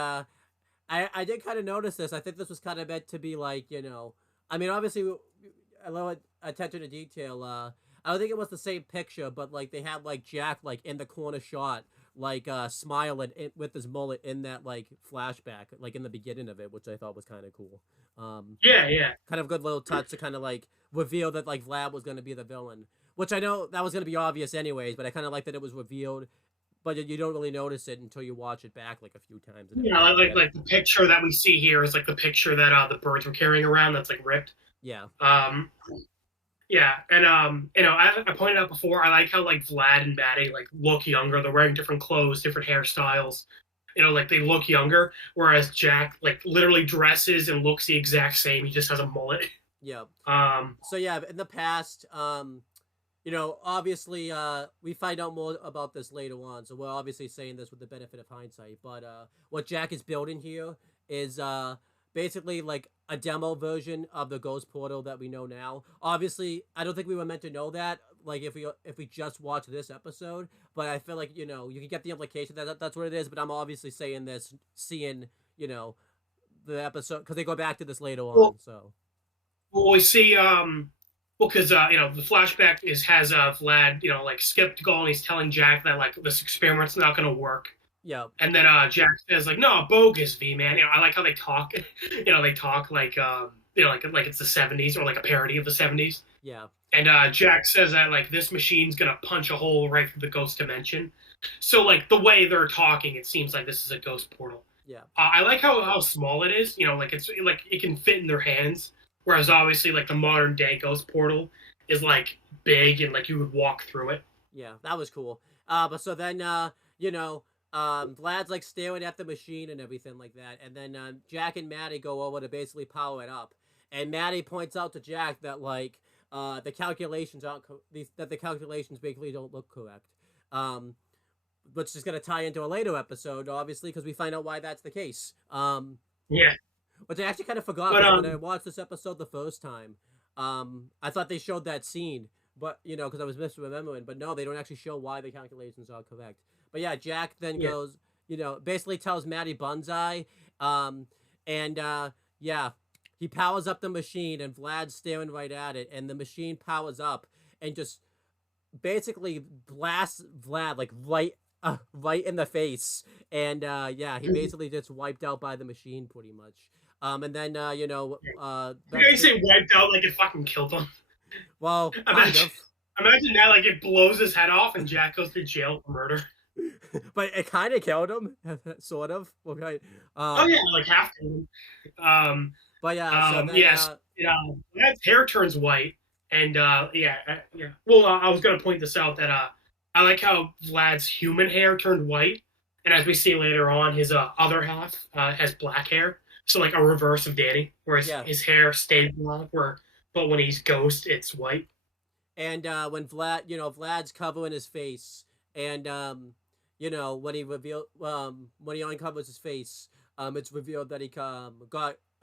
I did kind of notice this. I think this was kind of meant to be like, I mean, obviously, a little attention to detail. I don't think it was the same picture, but like they had like Jack like in the corner shot, like smiling with his mullet in that like flashback, like in the beginning of it, which I thought was kind of cool. yeah, yeah. Kind of good little touch to kind of like reveal that like Vlad was going to be the villain, which I know that was going to be obvious anyways, but I kind of like that it was revealed, but you don't really notice it until you watch it back like a few times. And Yeah, like the picture that we see here is like the picture that the birds were carrying around that's like ripped. yeah, Yeah, and I pointed out before, I like how like Vlad and Maddie like look younger. They're wearing different clothes, different hairstyles. like they look younger, whereas Jack like literally dresses and looks the exact same. He just has a mullet. Yeah. Um, So yeah, in the past, obviously, we find out more about this later on. So we're obviously saying this with the benefit of hindsight. But what Jack is building here is basically like a demo version of the Ghost Portal that we know now. Obviously, I don't think we were meant to know that. Like if we just watch this episode, but I feel like you can get the implication that that's what it is. But I'm obviously saying this, seeing the episode because they go back to this later on. well, So well, we see well, because the flashback has Vlad like skeptical, and he's telling Jack that like this experiment's not going to work. yeah, And then Jack says like, "No, bogus, V man." I like how they talk. They talk like like it's the '70s or like a parody of the '70s. yeah, And Jack says that like this machine's gonna punch a hole right through the ghost dimension. So like the way they're talking, it seems like this is a ghost portal. yeah. I like how small it is. Like it's like it can fit in their hands. Whereas obviously like the modern day ghost portal is like big and like you would walk through it. Yeah, that was cool. But so then, Vlad's like staring at the machine and everything like that, and then Jack and Maddie go over to basically power it up, and Maddie points out to Jack that like the calculations aren't that the calculations basically don't look correct. Um, which is gonna tie into a later episode, obviously, because we find out why that's the case. Yeah, Which I actually kind of forgot but when I watched this episode the first time. I thought they showed that scene, but because I was misremembering. But no, they don't actually show why the calculations are correct. But yeah, Jack then yeah. goes, basically tells Maddie Banzai, and yeah, he powers up the machine, and Vlad's staring right at it, and the machine powers up and just basically blasts Vlad like right in the face, and yeah, he basically gets wiped out by the machine pretty much. And then You say wiped out like it fucking killed him. well, kind Imagine, of, imagine that like it blows his head off and Jack goes to jail for murder. but it kind of killed him, sort of. Okay, Oh yeah, like half to him. but yeah, so then Yes, that hair turns white, and yeah. Well, I was gonna point this out that I like how Vlad's human hair turned white, and as we see later on, his other half has black hair. So like a reverse of Danny, where yeah, his hair stayed black, but when he's ghost, it's white. and when Vlad's covering his face, and when he when he uncovers his face, it's revealed that he got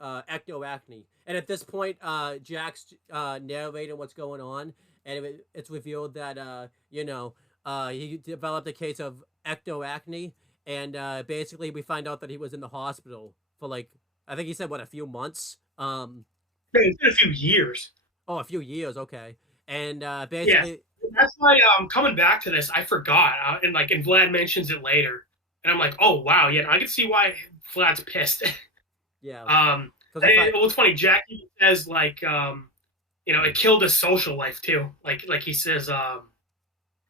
ectoacne. And at this point, Jack's narrating what's going on, and it's revealed that he developed a case of ectoacne, and basically we find out that he was in the hospital for like I think he said what a few months. It's been a few years. Oh, a few years. Okay, and Yeah, basically, that's why coming back to this, I forgot, and Vlad mentions it later, and I'm like, oh wow, yeah, I can see why Vlad's pissed. yeah, Well, it's funny. Jack even says like, it killed his social life too. Like he says,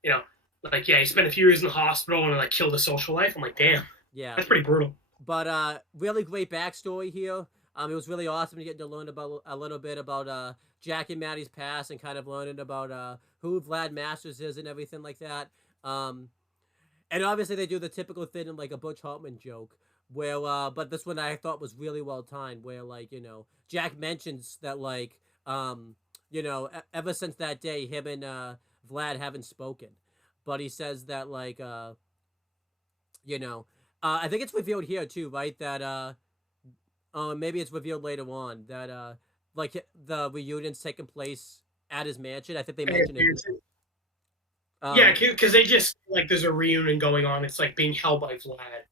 you know, like yeah, he spent a few years in the hospital and like killed his social life. I'm like, damn, yeah. that's pretty brutal. But really great backstory here. It was really awesome to get to learn about a little bit about Jack and Maddie's past and kind of learning about who Vlad Masters is and everything like that. And obviously they do the typical thing in like a Butch Hartman joke where but this one I thought was really well timed where like Jack mentions that like ever since that day him and Vlad haven't spoken, but he says that like I think it's revealed here too, right? That maybe it's revealed later on that like the reunion's taking place at his mansion. I think they mentioned it. Yeah, because they just like there's a reunion going on. It's like being held by Vlad,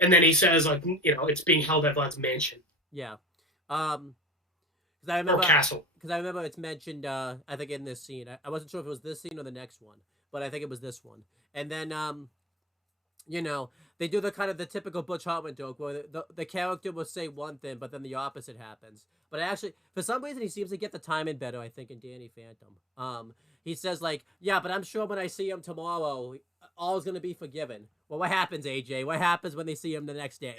and then he says like it's being held at Vlad's mansion. Yeah, because I remember or castle. Because I remember it's mentioned. I think in this scene, I wasn't sure if it was this scene or the next one, but I think it was this one. And then they do the kind of the typical Butch Hartman joke where the character will say one thing, but then the opposite happens. But actually, for some reason, he seems to get the timing better, I think, in Danny Phantom. He says, like, yeah, but I'm sure when I see him tomorrow, all is going to be forgiven. Well, what happens, AJ? What happens when they see him the next day?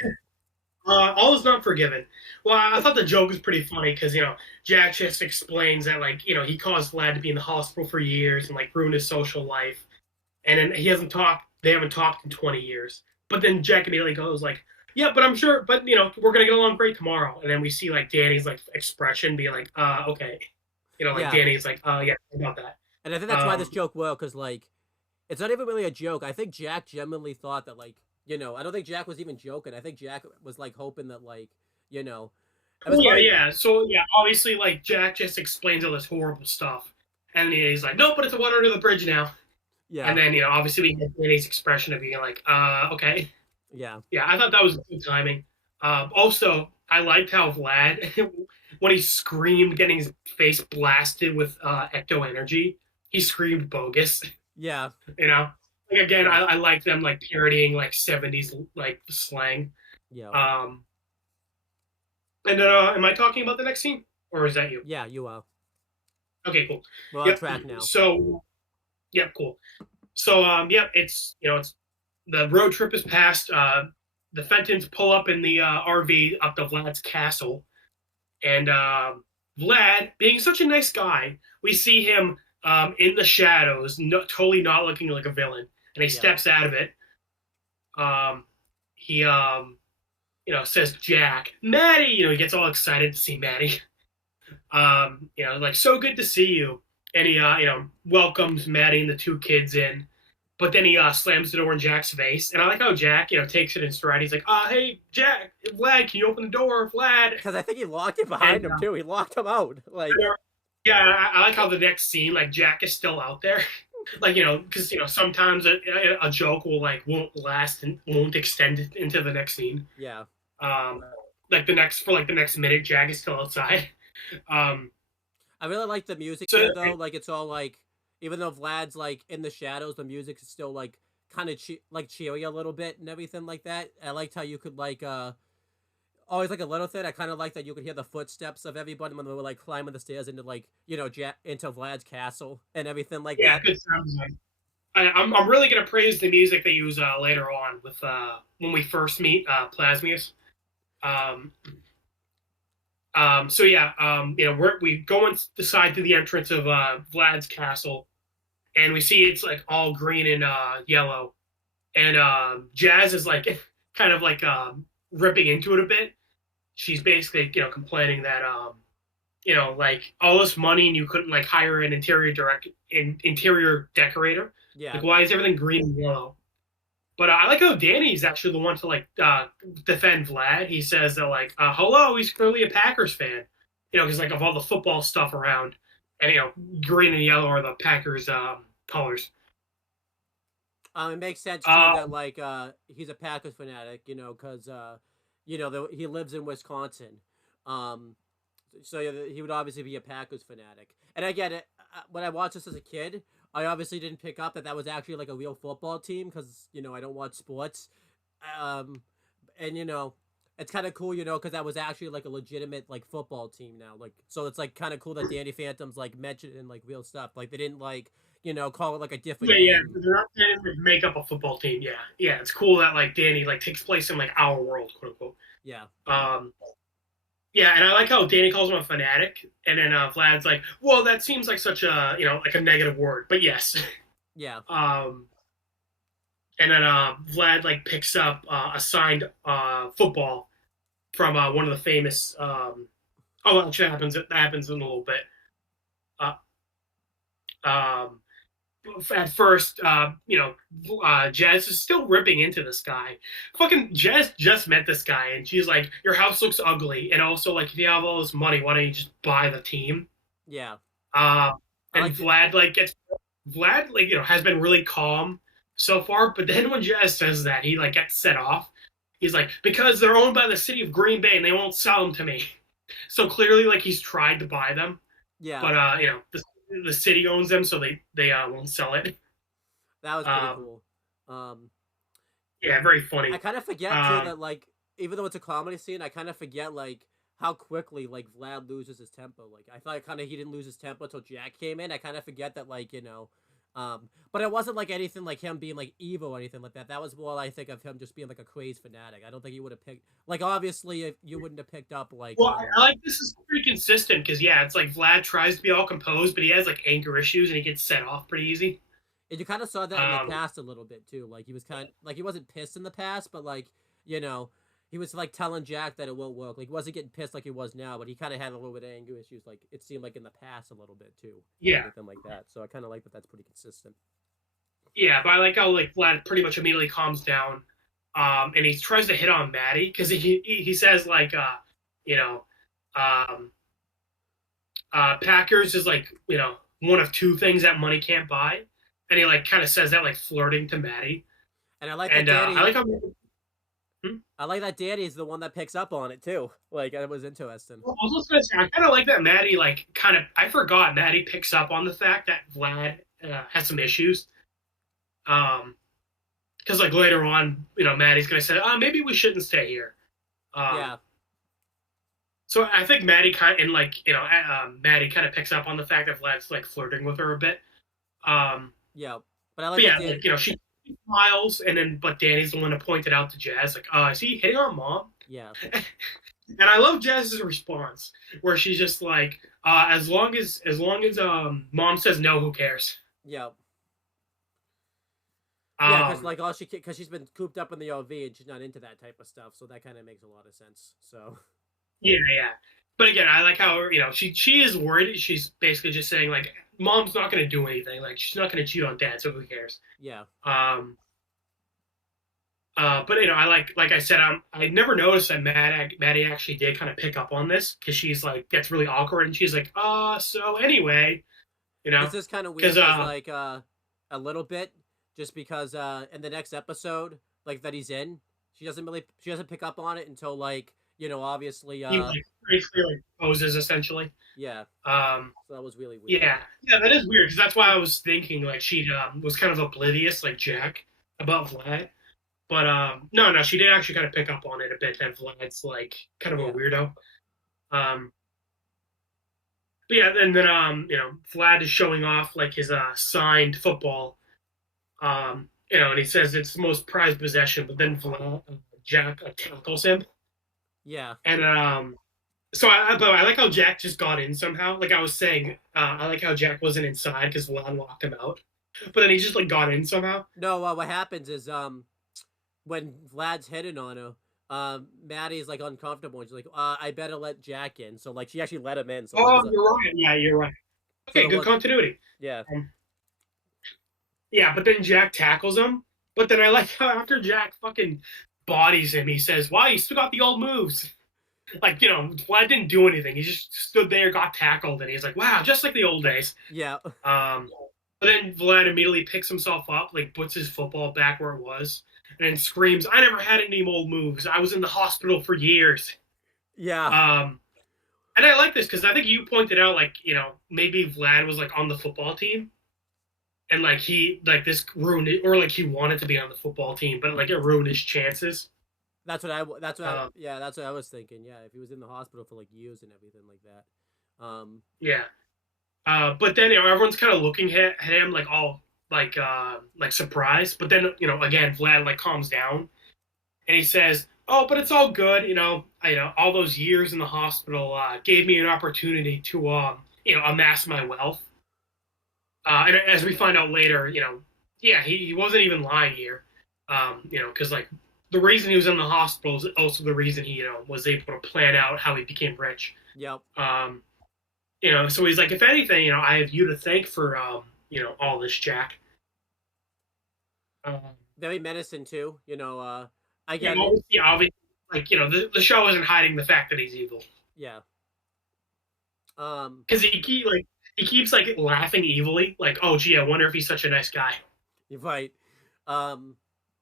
All is not forgiven. Well, I thought the joke was pretty funny because, Jack just explains that, like, he caused Vlad to be in the hospital for years and, like, ruined his social life. And then they haven't talked in 20 years. But then Jack immediately goes like, "Yeah, but I'm sure, but we're gonna get along great tomorrow." And then we see like Danny's like expression be like, okay," like Yeah, Danny's like, yeah, about that." and I think that's why this Um, joke worked, because like it's not even really a joke. I think Jack genuinely thought that like I don't think Jack was even joking. I think Jack was like hoping that like you know it was yeah, funny. yeah. So yeah, obviously like Jack just explains all this horrible stuff, and he's like, "No, but it's the one under the bridge now." And Yeah, then obviously we get Danny's expression of being like, okay." yeah, Yeah, I thought that was good timing. Also, I liked how Vlad, when he screamed, getting his face blasted with ecto energy, he screamed bogus. yeah, You know, like again, yeah, I like them like parodying like '70s like slang. yeah, Um, and am I talking about the next scene, or is that you? yeah. You are. Okay, cool. We're on Yep. track now. So, yep, cool. So, yep, it's it's the road trip is past. The Fentons pull up in the RV up to Vlad's castle, and Vlad, being such a nice guy, we see him in the shadows, totally not looking like a villain, and he Yeah, steps out of it. He says Jack, Maddie. He gets all excited to see Maddie. Like so good to see you, and he welcomes Maddie and the two kids in. But then he slams the door in Jack's face, and I like how Jack takes it in stride. He's like, hey Jack, Vlad, can you open the door, Vlad? because I think he locked it behind And him too. He locked him out. Like, yeah, I like how the next scene, like Jack is still out there. Like because sometimes a joke won't last and won't extend it into the next scene. yeah, Um, like the next minute, Jack is still outside. Um, I really like the music so here though. Like, it's all like, even though Vlad's like in the shadows, the music is still like kind of like cheery a little bit and everything like that. I liked how you could like always like a little thing. I kind of like that you could hear the footsteps of everybody when they were like climbing the stairs into like into Vlad's castle and everything like yeah, that. good sound design. I'm really gonna praise the music they use later on with when we first meet Plasmius. Um, so yeah, we go inside to the entrance of Vlad's castle, and we see it's like all green and yellow, and Jazz is like kind of like ripping into it a bit. She's basically complaining that like all this money and you couldn't like hire an interior decorator. Yeah, Like, why is everything green and yellow? But I like how Danny's actually the one to like defend Vlad. He says that like, hello, he's clearly a Packers fan. Because like of all the football stuff around, and green and yellow are the Packers colors. it makes sense too Uh, that like he's a Packers fanatic, because he lives in Wisconsin. Um, so yeah, he would obviously be a Packers fanatic. And I get it. When I watched this as a kid, I obviously didn't pick up that was actually like a real football team, because I don't watch sports. Um, and it's kind of cool, because that was actually like a legitimate like football team now. Like, so it's like kind of cool that Danny Phantom's like mentioned in like real stuff. Like, they didn't like call it like a different yeah, name. they're not trying to make up a football team. Yeah, yeah, it's cool that like Danny like takes place in like our world, quote unquote. Yeah, Um, Yeah, and I like how Danny calls him a fanatic, and then Vlad's like, "Well, that seems like such a like a negative word, but yes." yeah, um, and then Vlad like picks up a signed football from one of the famous. Oh, actually, that happens in a little bit. Uh, um, at first, Jazz is still ripping into this guy. Fucking Jazz just met this guy, and she's like, "Your house looks ugly, and also like if you have all this money, why don't you just buy the team?" yeah. Uh, I and like the, Vlad has been really calm so far, but then when Jazz says that, he like gets set off. He's like, because they're owned by the city of Green Bay and they won't sell them to me. So clearly, like he's tried to buy them, yeah. but the city owns them, so they won't sell it. That was pretty Um, cool. Um, yeah, very I funny. kind of forget too Um, that like even though it's a comedy scene, I kind of forget like how quickly like Vlad loses his temper. Like, I thought kind of he didn't lose his temper until Jack came in. I kind of forget that like but it wasn't like anything like him being like evil or anything like that. That was more I think of him just being like a crazed fanatic. I don't think he would have picked like obviously if you wouldn't have picked up like well, I like this is pretty consistent because yeah, it's like Vlad tries to be all composed, but he has like anger issues and he gets set off pretty easy. And you kind of saw that in the Um, past a little bit too. Like he was kind of like he wasn't pissed in the past, but like you know he was like telling Jack that it won't work. Like he wasn't getting pissed like he was now, but he kind of had a little bit of anger issues. Like it seemed like in the past a little bit too, and yeah, everything like that. So I kind of like that. That's pretty consistent. yeah, but I like how like Vlad pretty much immediately calms down, and he tries to hit on Maddie because he says like you know, um, Packers is like one of two things that money can't buy, and he like kind of says that like flirting to Maddie, And I like that and I Danny. like how. Hmm? I like that Danny is the one that picks up on it too. Like it was interesting. Well, I was just gonna say, I kind of like that Maddie, like, kind of. I forgot Maddie picks up on the fact that Vlad has some issues. Because like later on, Maddie's gonna say, "Oh, maybe we shouldn't stay here." Um, Yeah, so I think Maddie kind of, and like Maddie kind of picks up on the fact that Vlad's like flirting with her a bit. Um, yeah. But I like but that yeah, Danny. like she smiles, and then but Danny's the one to point it out to Jazz, like, "Is he hitting on mom?" Yeah, And I love Jazz's response, where she's just like, as long as mom says no, who cares? yeah. Yeah, because Um, like all she because she's been cooped up in the OV and she's not into that type of stuff, so that kind of makes a lot of sense. So yeah, yeah. But again, I like how she is worried. She's basically just saying like, mom's not going to do anything. Like she's not going to cheat on dad, so who cares? yeah, Um, but I like I said, I never noticed that Maddie actually did kind of pick up on this because she's like gets really awkward and she's like, so anyway, this is kind of weird because because like a little bit just because in the next episode like that he's in, she doesn't pick up on it until like obviously he like basically like poses essentially. yeah, Um, so that was really weird. yeah, that is weird because that's why I was thinking like she was kind of oblivious like Jack about Vlad. But no, she did actually kind of pick up on it a bit that Vlad's like kind of a Yeah, weirdo. Um, but yeah, and then Vlad is showing off like his signed football. And he says it's the most prized possession, but then Jack tackles him, yeah. and but I like how Jack just got in somehow. Like I was saying, I like how Jack wasn't inside because Vlad locked him out, but then he just like got in somehow. No, what happens is when Vlad's hitting on her, Maddie's like uncomfortable and she's like, I better let Jack in. So like she actually let him in. So there Oh, was a you're right. Yeah, you're right. so Okay, there good was continuity. yeah. Um, Yeah, but then Jack tackles him. But then I like how after Jack fucking bodies him, he says, "Why you still got the old moves?" Like Vlad didn't do anything. He just stood there, got tackled, and he's like, "Wow, just like the old days." Yeah. Um, but then Vlad immediately picks himself up, like puts his football back where it was, and then screams, "I never had any old moves. I was in the hospital for years." Yeah. Um, and I like this because I think you pointed out, like maybe Vlad was like on the football team and like he like this ruined it, or like he wanted to be on the football team, but like it ruined his chances. That's what I Um, yeah, that's what I was thinking. Yeah, if he was in the hospital for like years and everything like that. yeah. But then everyone's kind of looking at him like all like surprised. But then again Vlad like calms down and he says, "Oh, but it's all good. All those years in the hospital gave me an opportunity to amass my wealth." And as we find out later, yeah, he wasn't even lying here. Because like the reason he was in the hospital is also the reason he, was able to plan out how he became rich. Yep. So he's like, if anything, I have you to thank for, all this, Jack. Um, Very menacing too. yeah, Again, obviously, like the show isn't hiding the fact that he's evil yeah. Um, because he keeps like laughing evilly, like, oh gee, I wonder if he's such a nice guy. you're right. Um,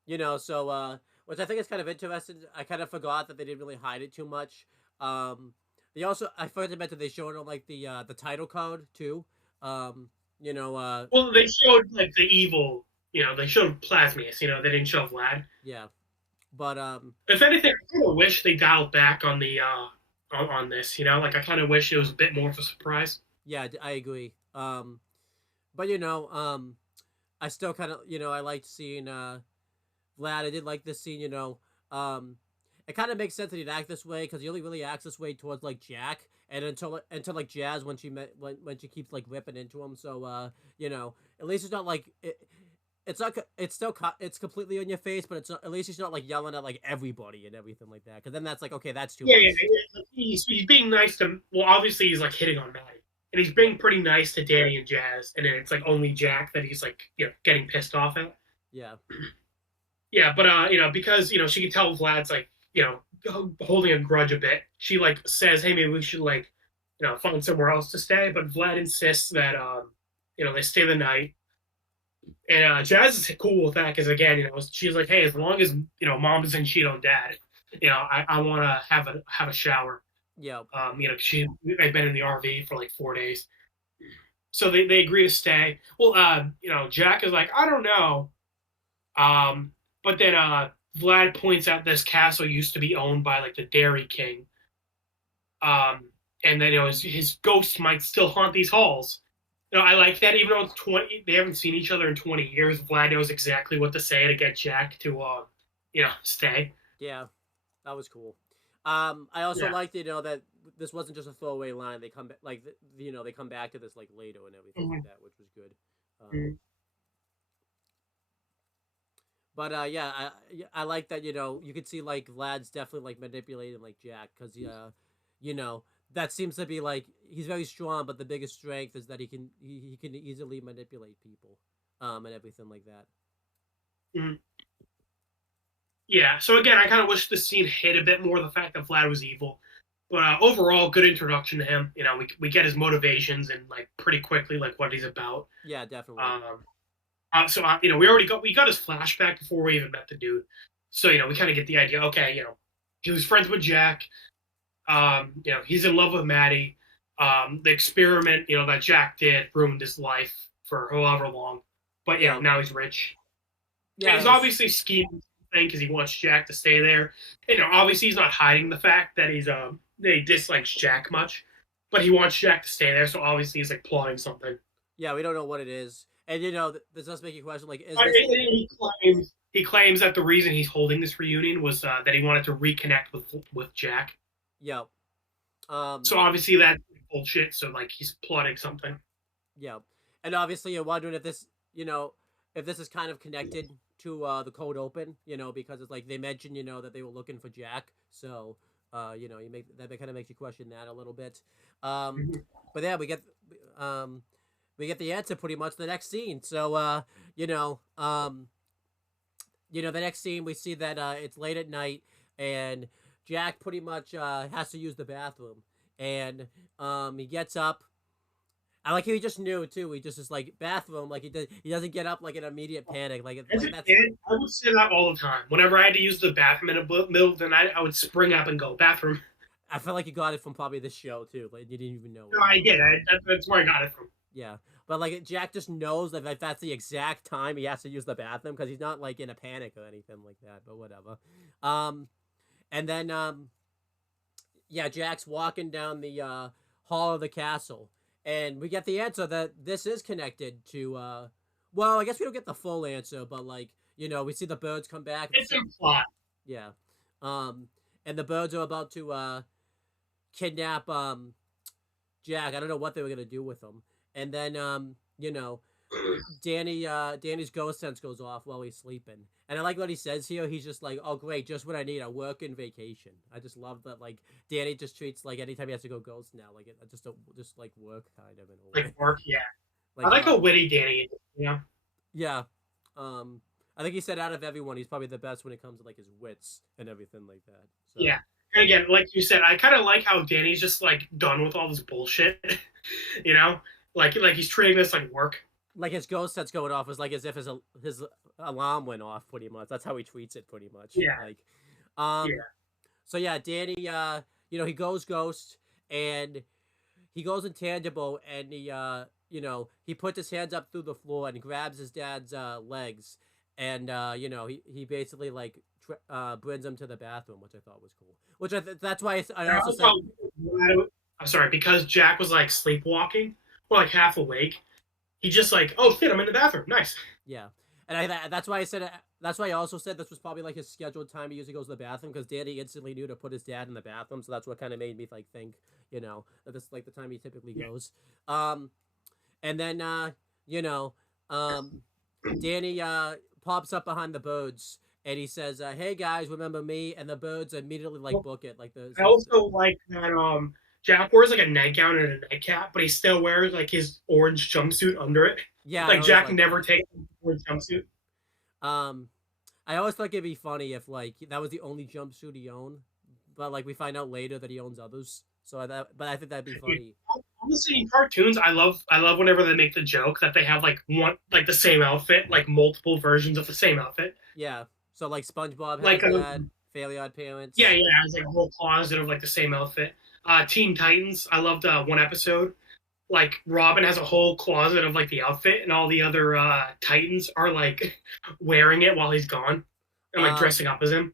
so which I think is kind of interesting. I kind of forgot that they didn't really hide it too much. They also I forgot to mention they showed on like the title card too. Um, you know, Well, they showed like the evil. They showed Plasmius. They didn't show Vlad. yeah. But If anything, I kind of wish they dialed back on the on this. Like I kind of wish it was a bit more of a surprise. yeah, I agree. But I still kind of I liked seeing Vlad. I did like this scene. Um, it kind of makes sense that he'd act this way because he only really acts this way towards like Jack and until like Jazz when when she keeps like ripping into him. So at least it's not like it's not it's still it's completely on your face, but it's not, at least he's not like yelling at like everybody and everything like that. Because then that's like okay, that's too Yeah, much. yeah, yeah. He's being nice to. Well, obviously he's like hitting on Maddie, and he's being pretty nice to Danny and Jazz, and then it's like only Jack that he's like getting pissed off at. Yeah. Yeah, but because she can tell Vlad's like holding a grudge a bit. She like says, "Hey, maybe we should like find somewhere else to stay." But Vlad insists that they stay the night. And Jazz is cool with that because again, she's like, "Hey, as long as Mom doesn't cheat on Dad, I want to have a shower." Yeah. They've been in the RV for like 4 days, so they agree to stay. Well, Jack is like, "I don't know," but then Vlad points out this castle used to be owned by like the Dairy King, and then his ghost might still haunt these halls. I like that. Even though they haven't seen each other in 20 years, Vlad knows exactly what to say to get Jack to, stay. Yeah, that was cool. I also liked that this wasn't just a throwaway line. They come back like they come back to this like later and everything like that, which was good. But I like that you could see like Vlad's definitely like manipulating like Jack because that seems to be like he's very strong, but the biggest strength is that he can easily manipulate people, and everything like that. Mm-hmm. Yeah. So again, I kind of wish this scene hit a bit more the fact that Vlad was evil, but overall, good introduction to him. We get his motivations and like pretty quickly like what he's about. Yeah, definitely. So we got his flashback before we even met the dude, so we kind of get the idea. Okay, he was friends with Jack. He's in love with Maddie. The experiment, that Jack did ruined his life for however long. But now he's rich. Yeah, and he's obviously scheming because he wants Jack to stay there. Obviously he's not hiding the fact that that he dislikes Jack much, but he wants Jack to stay there. So obviously he's like plotting something. Yeah, we don't know what it is, and this does make you question like, is this... He claims that the reason he's holding this reunion was that he wanted to reconnect with Jack. Yeah. So obviously that's bullshit. So like he's plotting something. Yeah, and obviously you're wondering if this, if this is kind of connected to the Cold Open, because it's like they mentioned, that they were looking for Jack. So, that kind of makes you question that a little bit. But yeah, we get the answer pretty much the next scene. So, the next scene we see that it's late at night and Jack pretty much has to use the bathroom, and he gets up. I like how he just knew too. He just is like bathroom, like he doesn't get up like in immediate panic. Like as a kid, I would say that all the time. Whenever I had to use the bathroom in the middle of the night, I would spring up and go bathroom. I feel like you got it from probably this show too. Like you didn't even know. No, I did. That's where I got it from. Yeah, but like Jack just knows that that's the exact time he has to use the bathroom because he's not like in a panic or anything like that. But whatever. And then, Jack's walking down the hall of the castle, and we get the answer that this is connected to. Well, I guess we don't get the full answer, but like we see the birds come back. It's implied. Yeah, and the birds are about to kidnap Jack. I don't know what they were gonna do with him, and then Danny's ghost sense goes off while he's sleeping. And I like what he says here. He's just like, oh, great, just what I need. I work and vacation. I just love that, like, Danny just treats, like, anytime he has to go ghost now, like, just like, work, kind of, in a way. Like, work, yeah. Like, I like how witty Danny is, Yeah. I think he said out of everyone, he's probably the best when it comes to, like, his wits and everything like that. So. Yeah. And again, like you said, I kind of like how Danny's just, like, done with all this bullshit, Like he's treating this like work. Like his ghost that's going off was like as if his alarm went off pretty much. That's how he treats it pretty much. Yeah. Like, So yeah, Danny, he goes ghost and he goes intangible and he puts his hands up through the floor and grabs his dad's legs and he basically like brings him to the bathroom, which I thought was cool. Which that's why I also said. I'm sorry, because Jack was like sleepwalking or like half awake. He just like, oh shit, I'm in the bathroom. Nice. Yeah, and that's why I said That's why I also said this was probably like his scheduled time he usually goes to the bathroom because Danny instantly knew to put his dad in the bathroom, so that's what kind of made me like think, that this is like the time he typically Yeah. goes. Um, and then you know, um, Danny pops up behind the birds and he says, "Hey guys, remember me?" And the birds immediately like Well, book it, like I also like that Jack wears like a nightgown and a nightcap, but he still wears like his orange jumpsuit under it. yeah, I Like always Jack like never that. takes the orange jumpsuit. Um, I always thought it'd be funny if like that was the only jumpsuit he owned, but like we find out later that he owns others. But I think that'd be Dude, funny. honestly, in cartoons, I love whenever they make the joke that they have like one like the same outfit, like multiple versions of the same outfit. Yeah. So like SpongeBob Like has that. Fairly Odd yeah, Parents. yeah, it's like a whole closet of like the same outfit. Teen Titans, I loved one episode. Like Robin has a whole closet of like the outfit, and all the other Titans are like wearing it while he's gone and like Um, dressing up as him.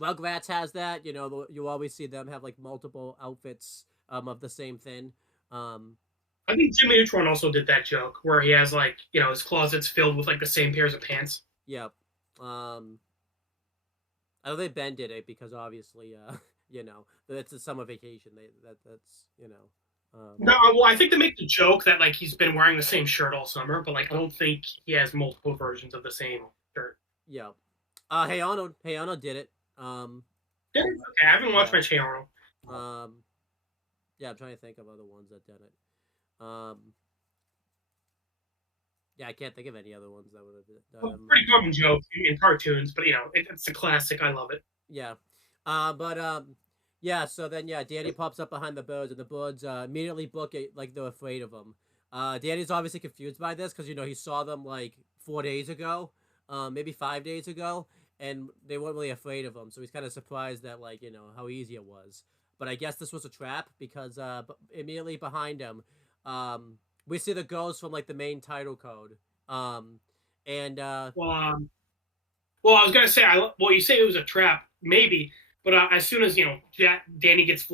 Rugrats has that. You always see them have like multiple outfits of the same thing. Um, I think Jimmy Neutron also did that joke where he has like his closet's filled with like the same pairs of pants. yeah. Um, I don't think Ben did it because obviously, it's a summer vacation. That's No, well, I think they make the joke that like he's been wearing the same shirt all summer, but like I don't think he has multiple versions of the same shirt. yeah. Hey Arnold. Hey Arnold did it. Yeah, okay, I haven't watched Yeah. my channel. Yeah. I'm trying to think of other ones that did it. Yeah, I can't think of any other ones that would have Well, done. pretty common joke in cartoons, but it's a classic. I love it. Yeah. But yeah. So then, yeah, Danny pops up behind the birds, and the birds immediately book it like they're afraid of him. Danny's obviously confused by this because he saw them like 4 days ago, maybe 5 days ago, and they weren't really afraid of him. So he's kind of surprised that like how easy it was. But I guess this was a trap because immediately behind him, we see the ghost from like the main title code. Um, and Well, well, I was gonna say, well, you say it was a trap, maybe, but as soon as Danny gets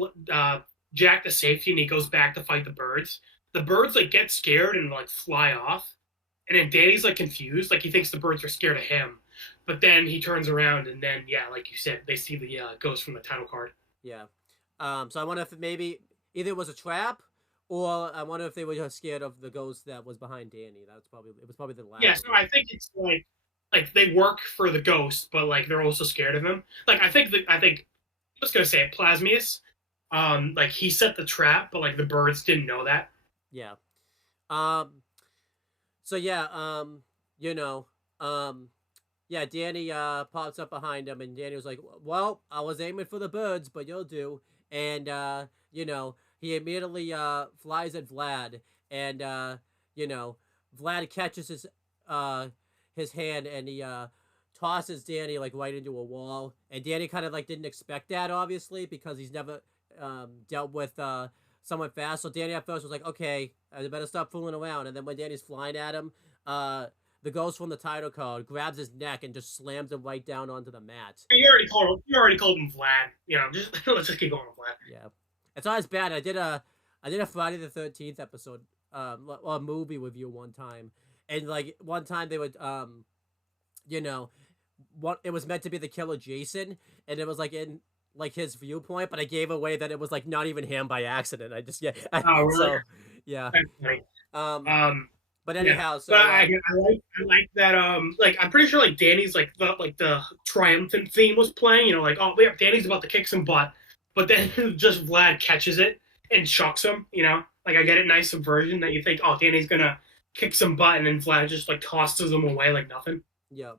Jack to safety and he goes back to fight the birds like get scared and like fly off, and then Danny's like confused, like he thinks the birds are scared of him, but then he turns around and then yeah, like you said, they see the ghost from the title card. yeah. So I wonder if maybe either it was a trap, or I wonder if they were just scared of the ghost that was behind Danny. It was probably the Yeah, latter. so I think it's like they work for the ghost, but like they're also scared of him. Like I think I was gonna say it, Plasmius. Like he set the trap, but like the birds didn't know that. Yeah. Um. So yeah. You know. Yeah. Danny pops up behind him, and Danny was like, "Well, I was aiming for the birds, but you'll do." And he immediately flies at Vlad, and you know, Vlad catches uh his hand, and he tosses Danny like right into a wall. And Danny kind of like didn't expect that, obviously, because he's never dealt with someone fast. So Danny at first was like, "Okay, I better stop fooling around." And then when Danny's flying at him, the ghost from the title card grabs his neck and just slams him right down onto the mat. You already called him Vlad. Just let's just keep going with Vlad. Yeah, it's not as bad. I did a Friday the 13th episode, a movie review one time, and like one time they would you know, what it was meant to be the killer Jason, and it was like in like his viewpoint, but I gave away that it was like not even him by accident. I just yeah, Oh, really? so yeah. That's funny. Um, Um, but yeah, anyhow, but so I like that. Like I'm pretty sure like Danny's like the triumphant theme was playing. Like oh yeah, Danny's about to kick some butt, but then just Vlad catches it and shocks him. Like I get it, nice subversion that you think oh Danny's gonna kick some butt, and then Vlad just like tosses him away like nothing. yeah,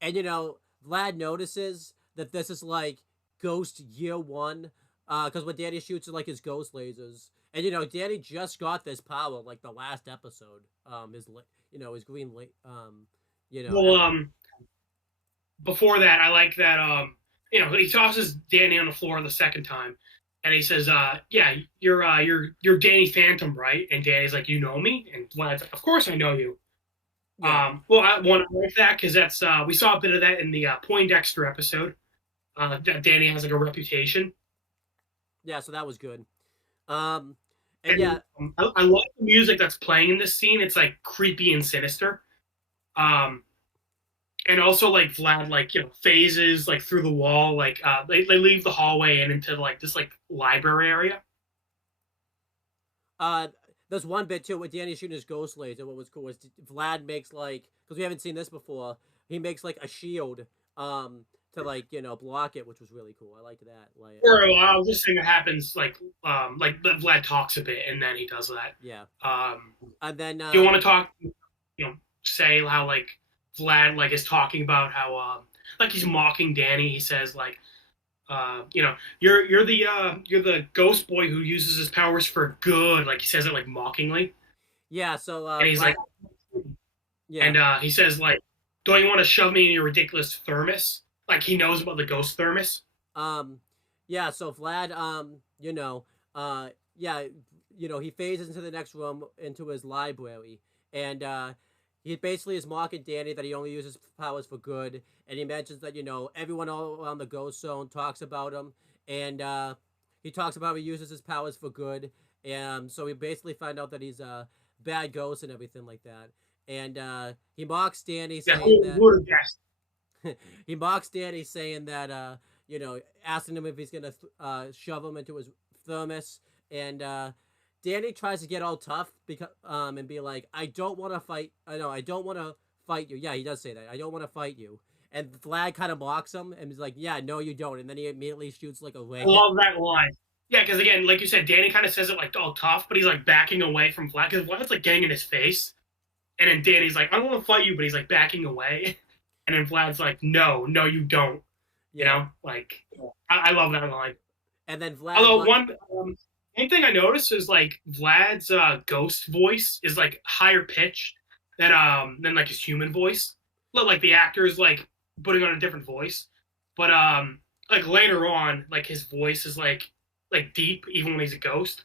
and Vlad notices that this is like Ghost Year One, because when Danny shoots like his ghost lasers, and Danny just got this power like the last episode, his green Well, before that, I like that. He tosses Danny on the floor the second time, and he says, "Yeah, you're Danny Phantom, right?" And Danny's like, "You know me?" And Vlad's like, "Of course I know you." yeah, Well, I want to like that because that's we saw a bit of that in the Poindexter episode. That Danny has like a reputation, yeah. So that was good. Um, and and yeah, I like the music that's playing in this scene. It's like creepy and sinister. Um, and also like Vlad like phases like through the wall, like they leave the hallway and into like this like library area. Uh, there's one bit too with Danny shooting his ghost laser. What was cool was Vlad makes like, because we haven't seen this before. He makes like a shield, to like block it, which was really cool. I liked that. Like, Or I was just saying it happens like Vlad talks a bit and then he does that. yeah, Um, and then do you want to talk? Say how like Vlad like is talking about how like he's mocking Danny. He says like you're the ghost boy who uses his powers for good. Like he says it like mockingly, yeah. So and he's Vlad, like, yeah, and he says like, don't you want to shove me in your ridiculous thermos? Like he knows about the ghost thermos. um, yeah. So Vlad, yeah, he phases into the next room into his library, and he basically is mocking Danny that he only uses powers for good, and he mentions that everyone all around the ghost zone talks about him, and he talks about how he uses his powers for good, and so we basically find out that he's a bad ghost and everything like that, and he mocks Danny Yeah, saying who that would have guessed? he mocks Danny saying that asking him if he's gonna shove him into his thermos, and Danny tries to get all tough because and be like, I don't want to fight. I know I don't want to fight you. Yeah, he does say that. I don't want to fight you. And Vlad kind of mocks him and he's like, yeah, no, you don't. And then he immediately shoots like a I ray. love that line. Yeah, because again, like you said, Danny kind of says it like all tough, but he's like backing away from Vlad because Vlad's like getting in his face, and then Danny's like, I don't want to fight you, but he's like backing away, and then Vlad's like, no, no, you don't. Yeah. Like I love that line. And then Vlad, Although one thing I noticed is like Vlad's ghost voice is like higher pitched than like his human voice. Look, like the actor's like putting on a different voice, but like later on, like his voice is like deep even when he's a ghost.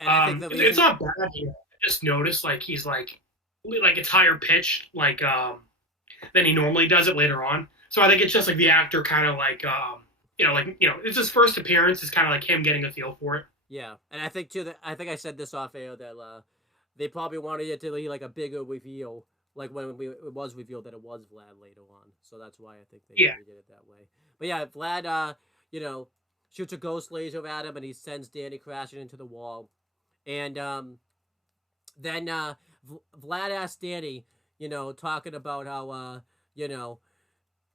and I think the It's reason, not bad here. I just noticed like he's like it's higher pitched like than he normally does it later on. So I think it's just like the actor kind of like it's his first appearance. It's kind of like him getting a feel for it. yeah, and I think too that I think I said this off air that they probably wanted it to be like a bigger reveal, like when it was revealed that it was Vlad later on. So that's why I think they Yeah, did it that way. But yeah, Vlad, you know, shoots a ghost laser at him, and he sends Danny crashing into the wall. And then Vlad asks Danny, talking about how you know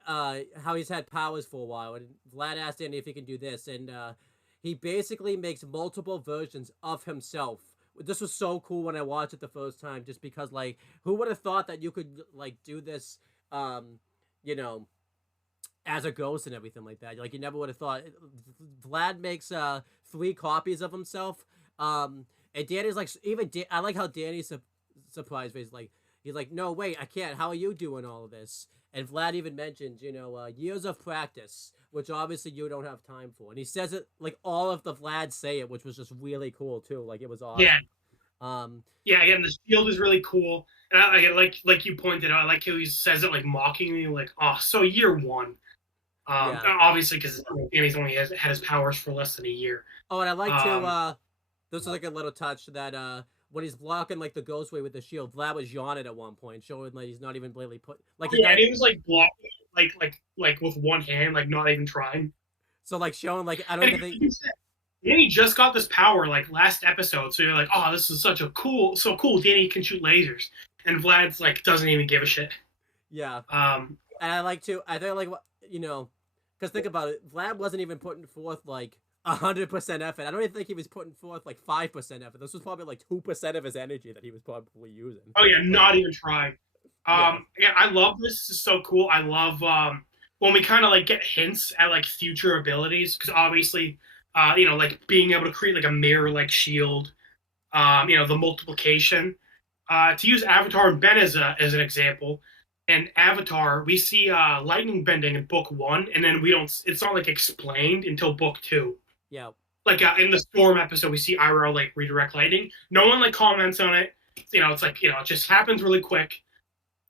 how he's had powers for a while, and Vlad asked Danny if he can do this, and he basically makes multiple versions of himself. This was so cool when I watched it the first time, just because like, who would have thought that you could like do this, you know, as a ghost and everything like that. Like you never would have thought. Vlad makes 3 copies of himself. And Danny's like, I like how Danny's surprised. He's like, no, wait, I can't. How are you doing all of this? And Vlad even mentions, years of practice, which obviously you don't have time for. And he says it like all of the Vlad say it, which was just really cool too. Like it was awesome. yeah, Um, yeah. Again, the shield is really cool, and like you pointed out, I like how he says it like mockingly, like, "Oh, so year one." yeah. Obviously, because Danny's only had his powers for less than a year. Oh, and I like to Um, this is like a little touch that when he's blocking like the ghost way with the shield, Vlad was yawning at one point, showing like he's not even blatantly put like he's yeah, not and he was like blocking, like with one hand, like not even trying. so like showing like I don't And even think Danny just got this power like last episode, so you're like, oh, this is so cool. Danny can shoot lasers, and Vlad's like doesn't even give a shit. yeah. Um, And I think like because think about it, Vlad wasn't even putting forth like 100% effort. I don't even think he was putting forth like 5% effort. This was probably like 2% of his energy that he was probably using. oh yeah, Like, not even trying. yeah, Yeah, I love this. This is so cool. I love when we kind of like get hints at like future abilities because obviously, like being able to create like a mirror like shield, the multiplication. To use Avatar and Ben as an example, in Avatar we see lightning bending in book one, and then we don't. It's not like explained until book two. yeah. Like in the storm episode, we see IRL like redirect lightning. No one like comments on it. It's like it just happens really quick.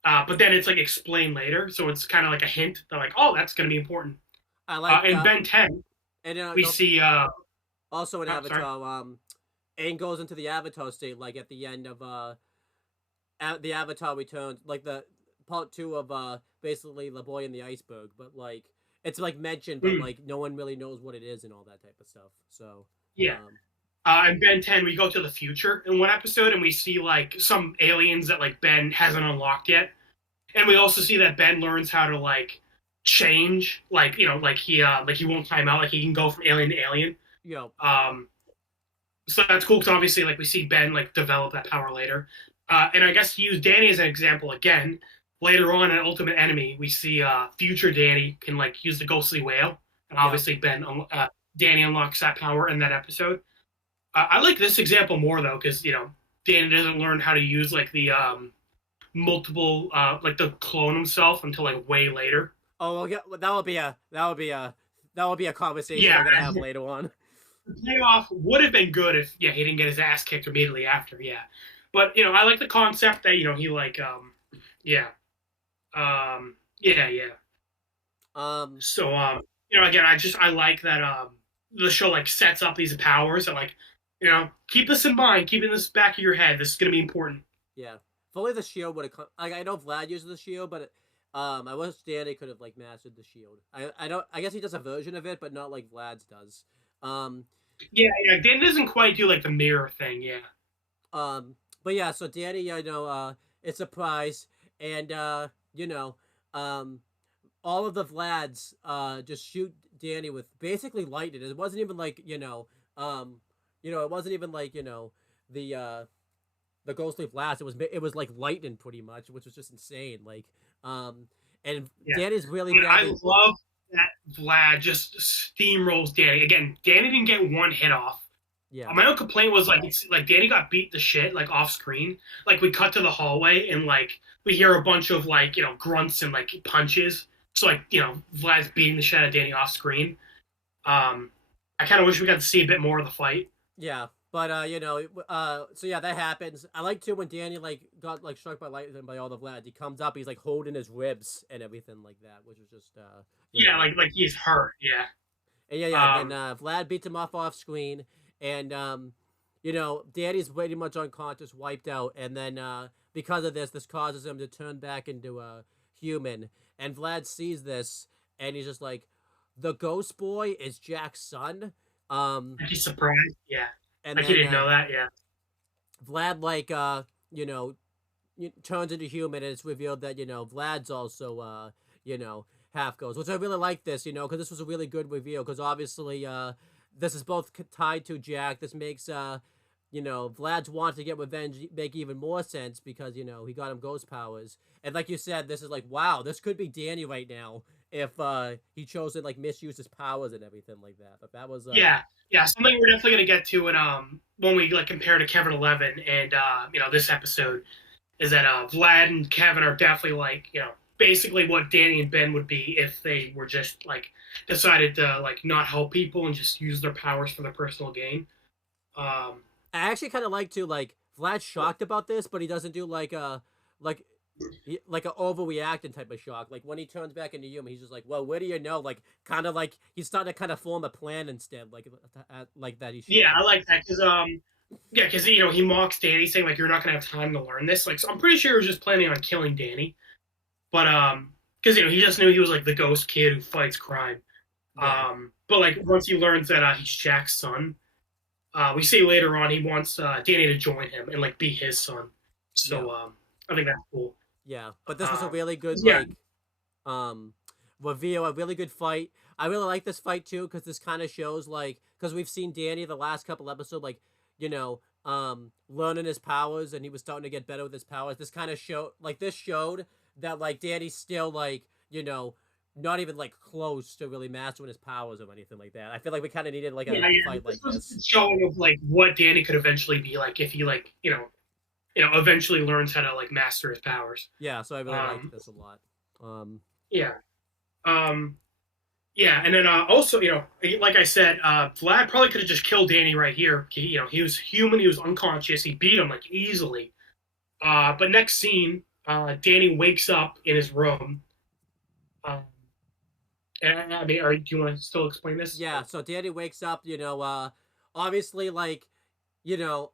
But then it's like explained later, so it's kind of like a hint that like, oh, that's going to be important. I like In Ben 10, and we see. also in Sorry. Avatar, Aang goes into the Avatar state like at the end of the Avatar returns, like the part two of basically the boy in the iceberg, but like it's like mentioned, but Mm, like no one really knows what it is and all that type of stuff. So, yeah. um, In Ben 10, we go to the future in one episode, and we see like some aliens that like Ben hasn't unlocked yet, and we also see that Ben learns how to like change, like like he won't time out, like he can go from alien to alien. you know, Um, so that's cool because obviously like we see Ben like develop that power later, and I guess to use Danny as an example again, later on in Ultimate Enemy we see future Danny can like use the ghostly whale, and yep. obviously Danny unlocks that power in that episode. I like this example more though because Danny doesn't learn how to use like the multiple like the clone himself until like way later. Oh, well, yeah, that would be a conversation Yeah, we're gonna have later on. the payoff would have been good if he didn't get his ass kicked immediately after. Yeah, but I like the concept that he like yeah yeah. Um, So again I like that the show like sets up these powers and like keep this in mind, keep in this back of your head. This is gonna be important. yeah. If only the shield would have come. Like I know Vlad uses the shield, but I wish Danny could have like mastered the shield. I don't. I guess he does a version of it, but not like Vlad's does. Um, Yeah. Dan doesn't quite do like the mirror thing. Yeah. Um, but yeah, so Danny, it's a prize, and um, all of the Vlads, just shoot Danny with basically lightning. It wasn't even like it wasn't even like the the ghostly blast. It was like lightning pretty much, which was just insane. Like, um, and Yeah. Danny's really I bad. love that Vlad just steamrolls Danny. Again, Danny didn't get one hit off. Yeah, My own complaint was like it's like Danny got beat the shit like off screen. Like we cut to the hallway and like we hear a bunch of like grunts and like punches. So like Vlad's beating the shit out of Danny off screen. I kind of wish we got to see a bit more of the fight. yeah. But so yeah, that happens. I like too when Danny like got like struck by lightning by all the Vlad. He comes up, he's like holding his ribs and everything like that, which is just Yeah, like he's hurt. Yeah. and yeah. Then Vlad beats him off screen, and Danny's pretty much unconscious, wiped out, and then because of this causes him to turn back into a human. And Vlad sees this, and he's just like, the Ghost Boy is Jack's son. He's surprised. Yeah. And Like he then didn't know that. Yeah. Vlad like turns into human, and it's revealed that Vlad's also half ghost, which I really like this because this was a really good reveal because obviously this is both tied to Jack. This makes Vlad's want to get revenge make even more sense because he got him ghost powers, and like you said, this is like, wow, this could be Danny right now if he chose to like misuse his powers and everything like that. But that was Yeah, something we're definitely gonna get to when we like compare to Kevin 11 and this episode is that Vlad and Kevin are definitely like basically what Danny and Ben would be if they were just like decided to like not help people and just use their powers for their personal gain. Um, I actually kind of like to like Vlad's shocked about this, but he doesn't do like like like a overreacting type of shock. Like when he turns back into human, he's just like, "Well, where do you know?" Like kind of like he's starting to kind of form a plan instead, like that. He's yeah, I like that because he mocks Danny saying like you're not gonna have time to learn this. Like so I'm pretty sure he was just planning on killing Danny, but because he just knew he was like the ghost kid who fights crime. yeah, But like once he learns that he's Jack's son, we see later on he wants Danny to join him and like be his son. So yeah, I think that's cool. yeah. But this was a really good Yeah, like reveal, a really good fight. I really like this fight too because this kind of shows like because we've seen Danny the last couple episodes like learning his powers and he was starting to get better with his powers. This kind of showed that like Danny's still like not even like close to really mastering his powers or anything like that. I feel like we kind of needed like a fight this like was this. a showing of like what Danny could eventually be like if he like eventually learns how to like master his powers. Yeah, so I really liked this a lot. Yeah. Um, yeah, and then also, like I said, Vlad probably could have just killed Danny right here. He was human, he was unconscious, he beat him like easily. But next scene, Danny wakes up in his room. Um, and I mean, do you want to still explain this? Yeah, so Danny wakes up, obviously like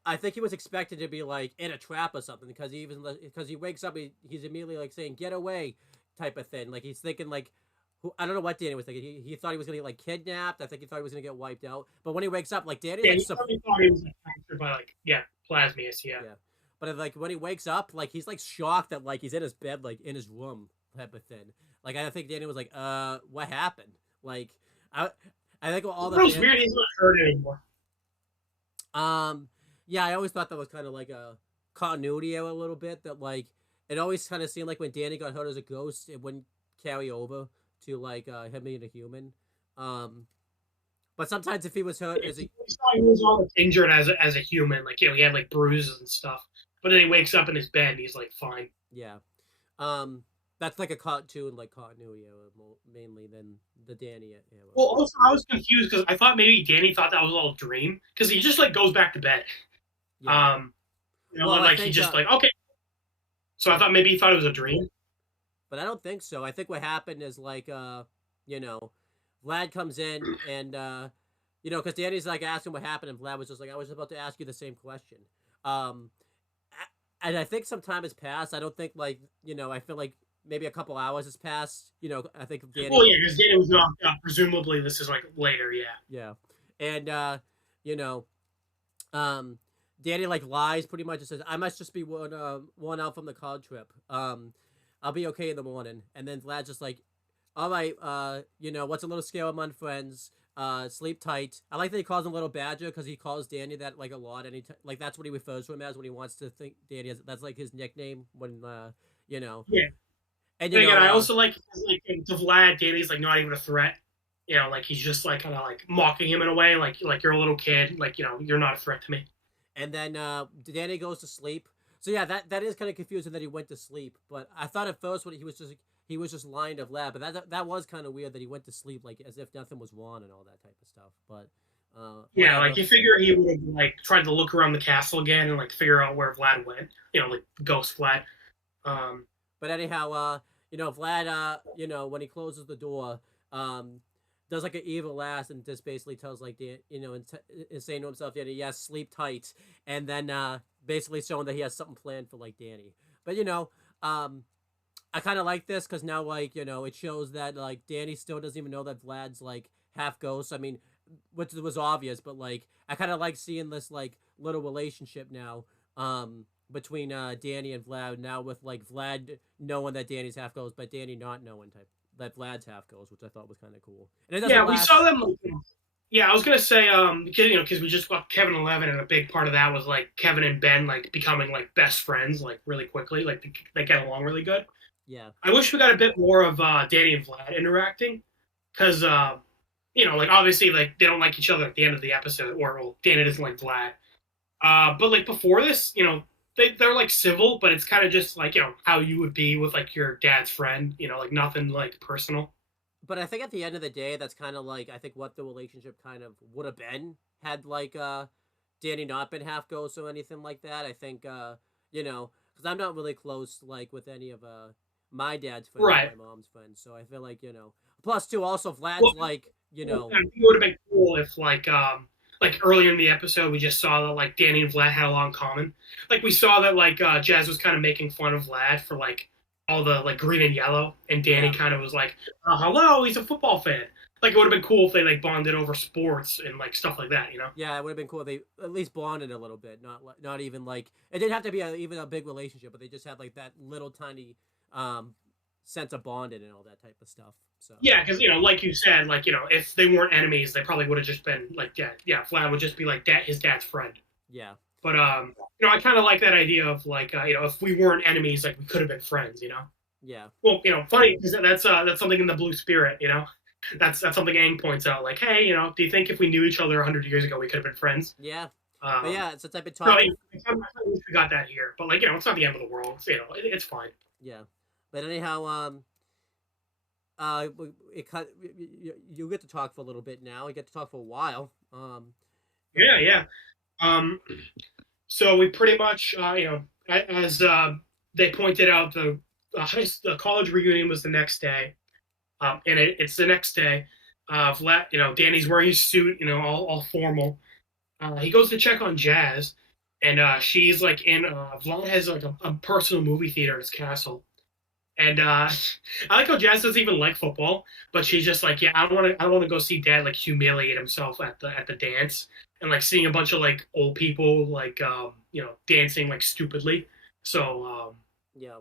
I think he was expected to be like in a trap or something because he wakes up, he's immediately like saying "get away" type of thing. Like he's thinking like, I don't know what Danny was thinking. He thought he was gonna get like kidnapped. I think he thought he was gonna get wiped out. But when he wakes up, like Danny Yeah, like he probably thought he was like captured by like Plasmius. Yeah. yeah. But like when he wakes up, like he's like shocked that like he's in his bed, like in his room type of thing. Like I think Danny was like, what happened? Like I I think all the It was weird. He's not hurt anymore. Um, yeah, I always thought that was kind of like a continuity error a little bit. That like it always kind of seemed like when Danny got hurt as a ghost, it wouldn't carry over to like him being a human. Um, but sometimes if he was hurt as a He was all injured as a human, like he had like bruises and stuff. But then he wakes up in his bed and he's like fine. yeah, um, that's like a cartoon like continuity error mainly than the Danny era. Well, also I was confused because I thought maybe Danny thought that was all a dream because he just like goes back to bed. Yeah. Well, Like he just like okay. So I thought maybe he thought it was a dream. But I don't think so. I think what happened is like you know, Vlad comes in and because Danny's like asking what happened, and Vlad was just like, I was about to ask you the same question. Um, and I think some time has passed. I don't think like I feel like maybe a couple hours has passed. I think Danny. Well, yeah, because Danny was knocked up. Presumably, this is like later. Yeah. Yeah, and you know, Danny like lies pretty much and says, I must just be one out from the card trip. I'll be okay in the morning. And then Vlad's just like, all right, what's a little scale among friends? Sleep tight. I like that he calls him Little Badger because he calls Danny that like a lot. And like that's what he refers to him as when he wants to think Danny is. That's like his nickname when Yeah. And again, I also like to Vlad, Danny's like not even a threat. Like he's just like kind of like mocking him in a way, like you're a little kid, like you're not a threat to me. And then Danny goes to sleep. So yeah, that is kind of confusing that he went to sleep. But I thought at first when he was just lying to Vlad. But that was kind of weird that he went to sleep like as if nothing was wrong and all that type of stuff. But yeah, like you figure he would have like tried to look around the castle again and like figure out where Vlad went. Like Ghost Vlad. But anyhow, Vlad, when he closes the door, does like an evil laugh and just basically tells like Dan, is saying to himself, yeah, yes, sleep tight, and then basically showing that he has something planned for like Danny. But I kind of like this because now like it shows that like Danny still doesn't even know that Vlad's like half ghost. I mean, which was obvious, but like I kind of like seeing this like little relationship now. Between Danny and Vlad now with like Vlad knowing that Danny's half ghost, but Danny not knowing that Vlad's half ghost, which I thought was kind of cool. And we saw them. Yeah, I was gonna say because we just got Kevin 11, and a big part of that was like Kevin and Ben like becoming like best friends like really quickly, like they get along really good. Yeah, I wish we got a bit more of Danny and Vlad interacting, because like obviously like they don't like each other at the end of the episode, or well, Danny doesn't like Vlad. But like before this, they're like civil, but it's kind of just like how you would be with like your dad's friend, like nothing like personal. But I think at the end of the day, that's kind of like I think what the relationship kind of would have been had like Danny not been half ghost or anything like that. I think because I'm not really close like with any of my dad's friends, right, or my mom's friends, so I feel like plus too also Vlad's I think it would have been cool if like earlier in the episode, we just saw that like Danny and Vlad had a lot in common. Like we saw that like Jazz was kind of making fun of Vlad for like all the like green and yellow, and Danny kind of was like, "Hello, he's a football fan." Like it would have been cool if they like bonded over sports and like stuff like that, Yeah, it would have been cool if they at least bonded a little bit, not even like it didn't have to be even a big relationship, but they just had like that little tiny sense of bonding and all that type of stuff. So yeah, because like you said, like if they weren't enemies, they probably would have just been like Vlad would just be like his dad's friend. Yeah. But I kind of like that idea of like if we weren't enemies, like we could have been friends. Yeah. Well, funny because that's something in the Blue Spirit. That's something Aang points out. Like, hey, do you think if we knew each other 100 years ago, we could have been friends? Yeah. But yeah, it's the type of talk. No, I wish we got that here, but like it's not the end of the world. It's fine. Yeah. But anyhow, you get to talk for a little bit now. You get to talk for a while. Yeah. So we pretty much, as they pointed out, the college reunion was the next day, and it's the next day. Danny's wearing his suit, all formal. he goes to check on Jazz, and she's like in Vlad has like a personal movie theater in his castle. And I like how Jazz doesn't even like football, but she's just like, yeah, I don't want to go see Dad like humiliate himself at the dance and like seeing a bunch of like old people like dancing like stupidly. So Yeah.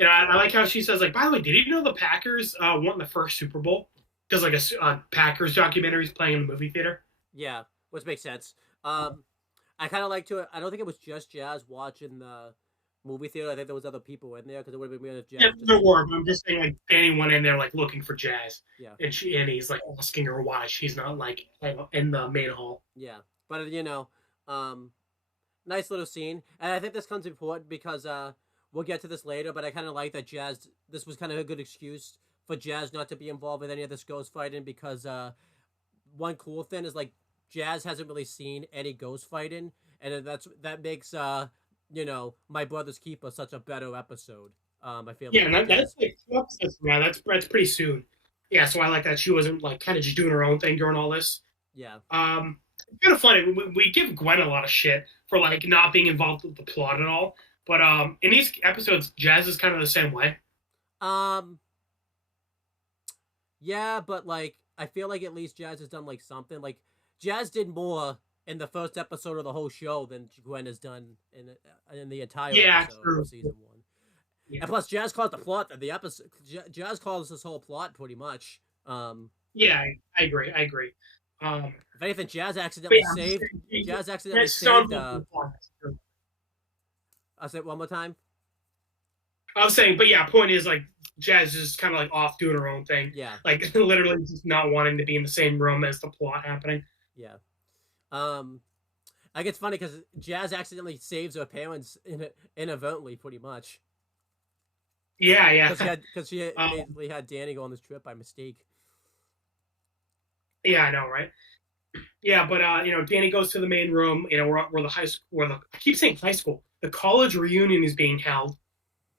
and I like how she says like, by the way, did you know the Packers won the first Super Bowl because like a Packers documentary is playing in the movie theater. Yeah, which makes sense. I kind of like to. I don't think it was just Jazz watching the movie theater. I think there was other people in there because it would have been weird if Yeah, Jazz just. there were, but I'm just saying like Danny went in there like looking for Jazz, Yeah. and he's like asking her why she's not like in the main hall. Yeah, but um, nice little scene, and I think this comes important because we'll get to this later. But I kind of like that Jazz. This was kind of a good excuse for Jazz not to be involved with any of this ghost fighting because one cool thing is like Jazz hasn't really seen any ghost fighting, and that makes My Brother's Keeper such a better episode. I feel Yeah, like and that's like 2 episodes from now. That's pretty soon. Yeah, so I like that she wasn't like kind of just doing her own thing during all this. yeah. Kind of funny. We give Gwen a lot of shit for like not being involved with the plot at all, but in these episodes, Jazz is kind of the same way. Um, yeah, but like I feel like at least Jazz has done like something. Like Jazz did more in the first episode of the whole show than Gwen has done in the entire Yeah, episode true. of season one. Yeah, And plus, Jazz caused the plot. The episode, Jazz caused this whole plot pretty much. yeah, I agree. I agree. Um, If anything, Jazz but accidentally yeah, I'm just saved. saying, Jazz accidentally that sounds saved. like the plot. I'll say it one more time. I was saying, but yeah, point is like Jazz is kind of like off doing her own thing, Yeah, like literally just not wanting to be in the same room as the plot happening. yeah. Um, I think it's funny because Jazz accidentally saves her parents inadvertently, pretty much. Yeah, Because she um, basically had Danny go on this trip by mistake. yeah, I know, right? Yeah, but Danny goes to the main room. Where the high school, I keep saying high school, the college reunion is being held.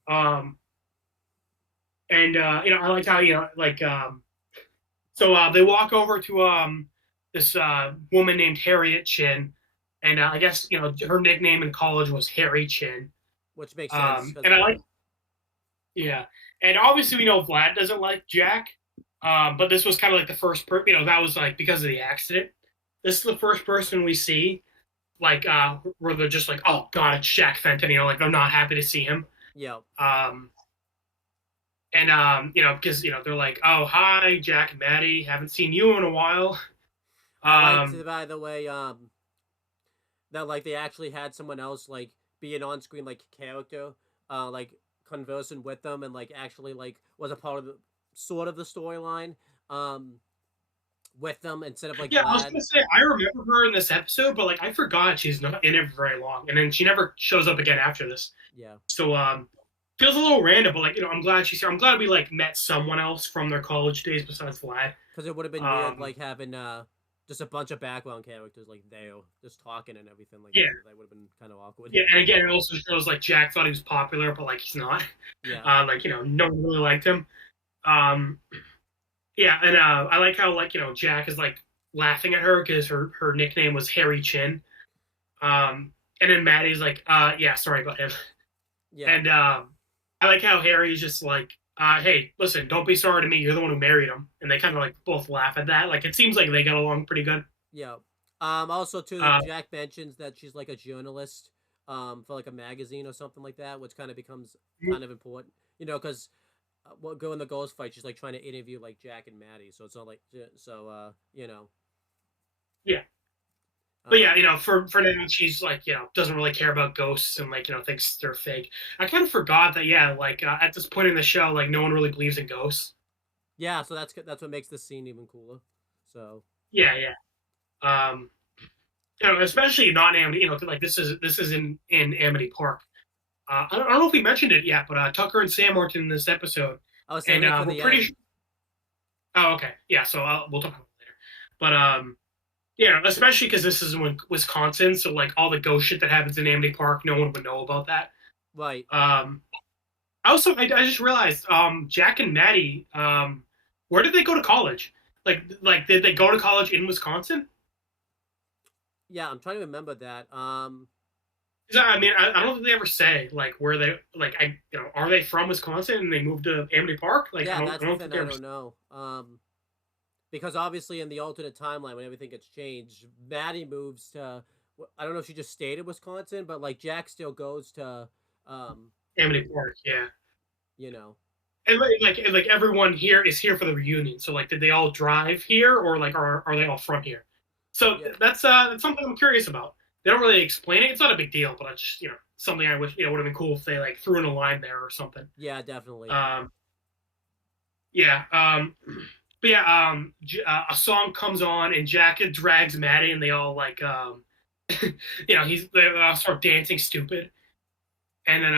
Um, and I like how so they walk over to this woman named Harriet Chin, and I guess her nickname in college was Harry Chin. Which makes sense. And I like, yeah, and obviously we know Vlad doesn't like Jack, but this was kind of like the first that was like because of the accident. This is the first person we see like where they're just like, oh god, it's Jack Fenton, like they're not happy to see him. Yeah. Because they're like, oh hi, Jack and Maddie, haven't seen you in a while. I liked, by the way, that like they actually had someone else like be an on-screen like character, like conversing with them and like actually like was a part of the sort of the storyline, with them instead of like Yeah, I was Vlad. gonna say I remember her in this episode, but like I forgot she's not in it for very long, and then she never shows up again after this. Yeah. So feels a little random, but like I'm glad she's here. I'm glad we like met someone else from their college days besides Vlad. Because it would have been weird like having just a bunch of background characters like Dale just talking and everything like Yeah. that would have been kind of awkward. Yeah, and again, it also shows like Jack thought he was popular, but like he's not. Yeah. No one really liked him. Yeah, and I like how like Jack is like laughing at her because her nickname was Harry Chin. And then Maddie's like, yeah, sorry about him. Yeah. And I like how Harry's just like, hey, listen, don't be sorry to me. You're the one who married him. And they kind of like both laugh at that. Like it seems like they got along pretty good. Yeah. Also too, Jack mentions that she's like a journalist, for like a magazine or something like that, which kind of becomes kind of important, because going the ghost fight, she's like trying to interview like Jack and Maddie, so it's not like Yeah. But yeah, for now, she's like, doesn't really care about ghosts and like, thinks they're fake. I kind of forgot that, yeah, like at this point in the show, like no one really believes in ghosts. Yeah, so that's what makes this scene even cooler. So yeah. Especially not in Amity, like this is in Amity Park. I don't know if we mentioned it yet, but Tucker and Sam aren't in this episode, I was saying and we're pretty. Oh, okay, yeah. So we'll talk about it later, but especially because this is in Wisconsin, so like all the ghost shit that happens in Amity Park, no one would know about that. Right. Also, I just realized, Jack and Maddie, where did they go to college? Like, did they go to college in Wisconsin? Yeah, I'm trying to remember that. 'Cause I mean, I don't think they ever say like where they like are they from Wisconsin and they moved to Amity Park? Like Yeah, I that's the don't thing think they I ever. don't know. Because obviously in the alternate timeline when everything gets changed, Maddie moves to. I don't know if she just stayed in Wisconsin, but like Jack still goes to, um, Amity Park, yeah. you know, And like everyone here is here for the reunion. So like, did they all drive here, or like are they all from here? So yeah, that's something I'm curious about. They don't really explain it. It's not a big deal, but it's just something I wish would have been cool if they like threw in a line there or something. yeah, definitely. Um, yeah. But yeah. A song comes on and Jack drags Maddie, and they all like they all start dancing stupid, and then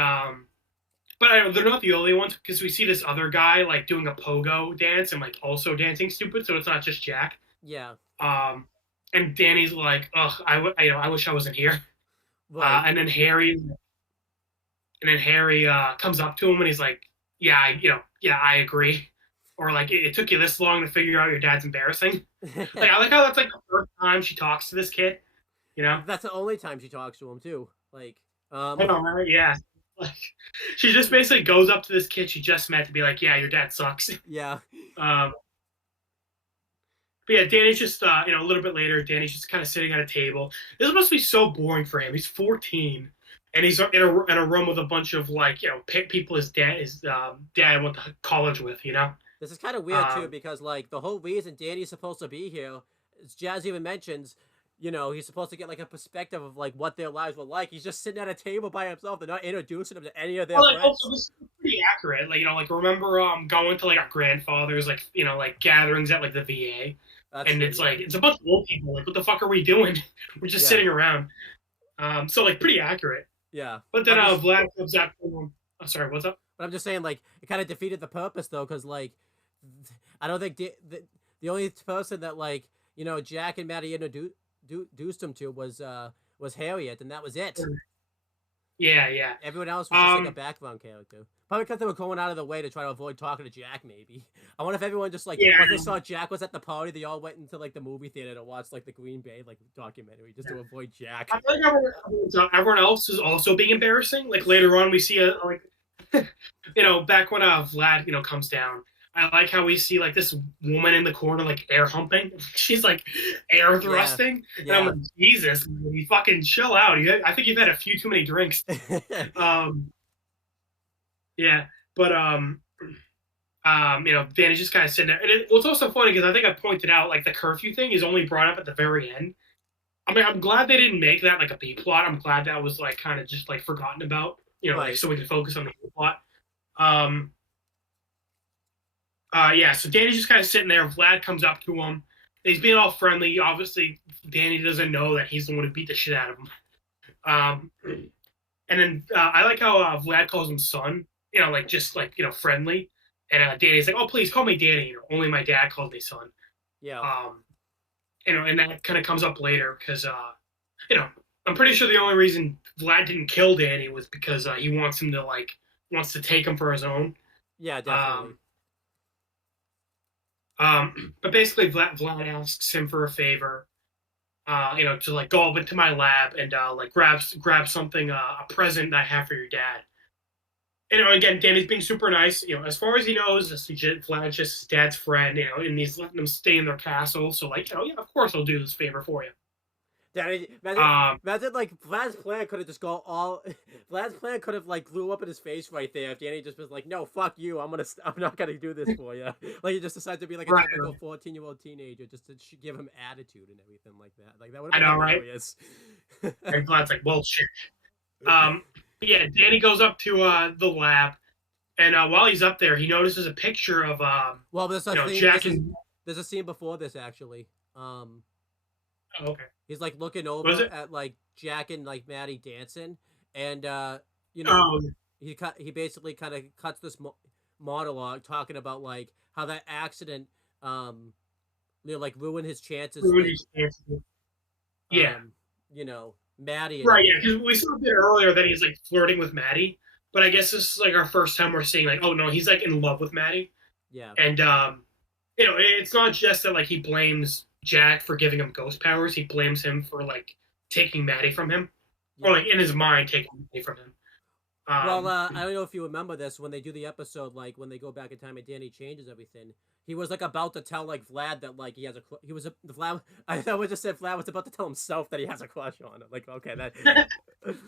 But they're not the only ones because we see this other guy like doing a pogo dance and like also dancing stupid. So it's not just Jack. Yeah, Um, and Danny's like, "Ugh, I wish I wasn't here." right. And then Harry comes up to him and he's like, "Yeah, yeah, I agree." Or like, it took you this long to figure out your dad's embarrassing. Like, I like how that's like the first time she talks to this kid. You know? That's the only time she talks to him too. Like, I know, right? Yeah. Like, she just basically goes up to this kid she just met to be like, "Yeah, your dad sucks." yeah, Um, But yeah, Danny's just a little bit later. Danny's just kind of sitting at a table. This must be so boring for him. He's 14, and he's in a room with a bunch of like people his dad went to college with. this is kind of weird too Um, because like the whole reason Danny's supposed to be here, as Jazz even mentions, he's supposed to get like a perspective of like what their lives were like. He's just sitting at a table by himself. They're not introducing him to any of their well, like, also friends. this is pretty accurate. Like remember going to like our grandfather's like gatherings at like the VA, That's and true. it's Yeah, like it's a bunch of old people. Like, what the fuck are we doing? We're just yeah, sitting around. So like pretty accurate. yeah. But But then I'm just, Vlad comes out. Oh, sorry, what's up? but I'm just saying like it kind of defeated the purpose though, because like I don't think the only person that like Jack and Maddie introduced him to was Harriet, and that was it. Yeah, yeah. Everyone else was just like a Um, background character. Probably because they were going out of the way to try to avoid talking to Jack. Maybe I wonder if everyone just like yeah. once they saw Jack was at the party, they all went into like the movie theater to watch like the Green Bay like documentary just to avoid Jack. I feel like everyone else is also being embarrassing. Like later on, we see back when Vlad, comes down. I like how we see like this woman in the corner like air humping. She's like air Yeah, thrusting, and I'm yeah, like, Jesus, man, you fucking chill out. I think you've had a few too many drinks. Um, yeah, but Danny's just kind of sitting there. And it's also funny because I think I pointed out like the curfew thing is only brought up at the very end. I mean, I'm glad they didn't make that like a B plot. I'm glad that was like kind of just like forgotten about, like right. so we can focus on the A plot. Um, yeah, so Danny's just kind of sitting there. Vlad comes up to him. He's being all friendly. Obviously, Danny doesn't know that he's the one who beat the shit out of him. Um, and then I like how Vlad calls him son. Like just like friendly. And Danny's like, "Oh, please call me Danny. Only my dad calls me son." Yeah, Um, and that kind of comes up later because you know, I'm pretty sure the only reason Vlad didn't kill Danny was because he wants to take him for his own. yeah, definitely. Um, but basically, Vlad asks him for a favor, to like go up into my lab and like grab something, a present that I have for your dad. Again, Danny's being super nice. As far as he knows, Vlad's just his dad's friend. And he's letting them stay in their castle. So like, yeah, of course I'll do this favor for you. Danny, Um, imagine like Vlad's plan could have just go all. Vlad's plan could have like blew up in his face right there if Danny just was like, "No, fuck you. I'm not gonna do this for you." Like he just decided to be like a right, typical right. 14-year-old teenager just to give him attitude and everything like that. Like that would I have been know, right? hilarious. And Vlad's like, well, shit. Yeah, Danny goes up to the lab, and while he's up there, he notices a picture of Well, there's a thing. Jack and. There's a scene before this actually. Oh, okay. He's like looking What is over it? at like Jack and like Maddie dancing, and you know, Oh, he basically kind of cuts this monologue talking about like how that accident like ruined his chances with yeah. um Maddie and Right, yeah, everything. because we saw a bit earlier that he's like flirting with Maddie, but I guess this is like our first time we're seeing like, oh no, he's like in love with Maddie, Yeah, and it's not just that like he blames Jack for giving him ghost powers; he blames him for like taking Maddie from him, Yeah. or like in his mind taking Maddie from him. Well, I don't know if you remember this when they do the episode, like when they go back in time and Danny changes everything. He was like about to tell like Vlad that like he has he was the Vlad. I would just said Vlad was about to tell himself that he has a crush on her. Like okay, that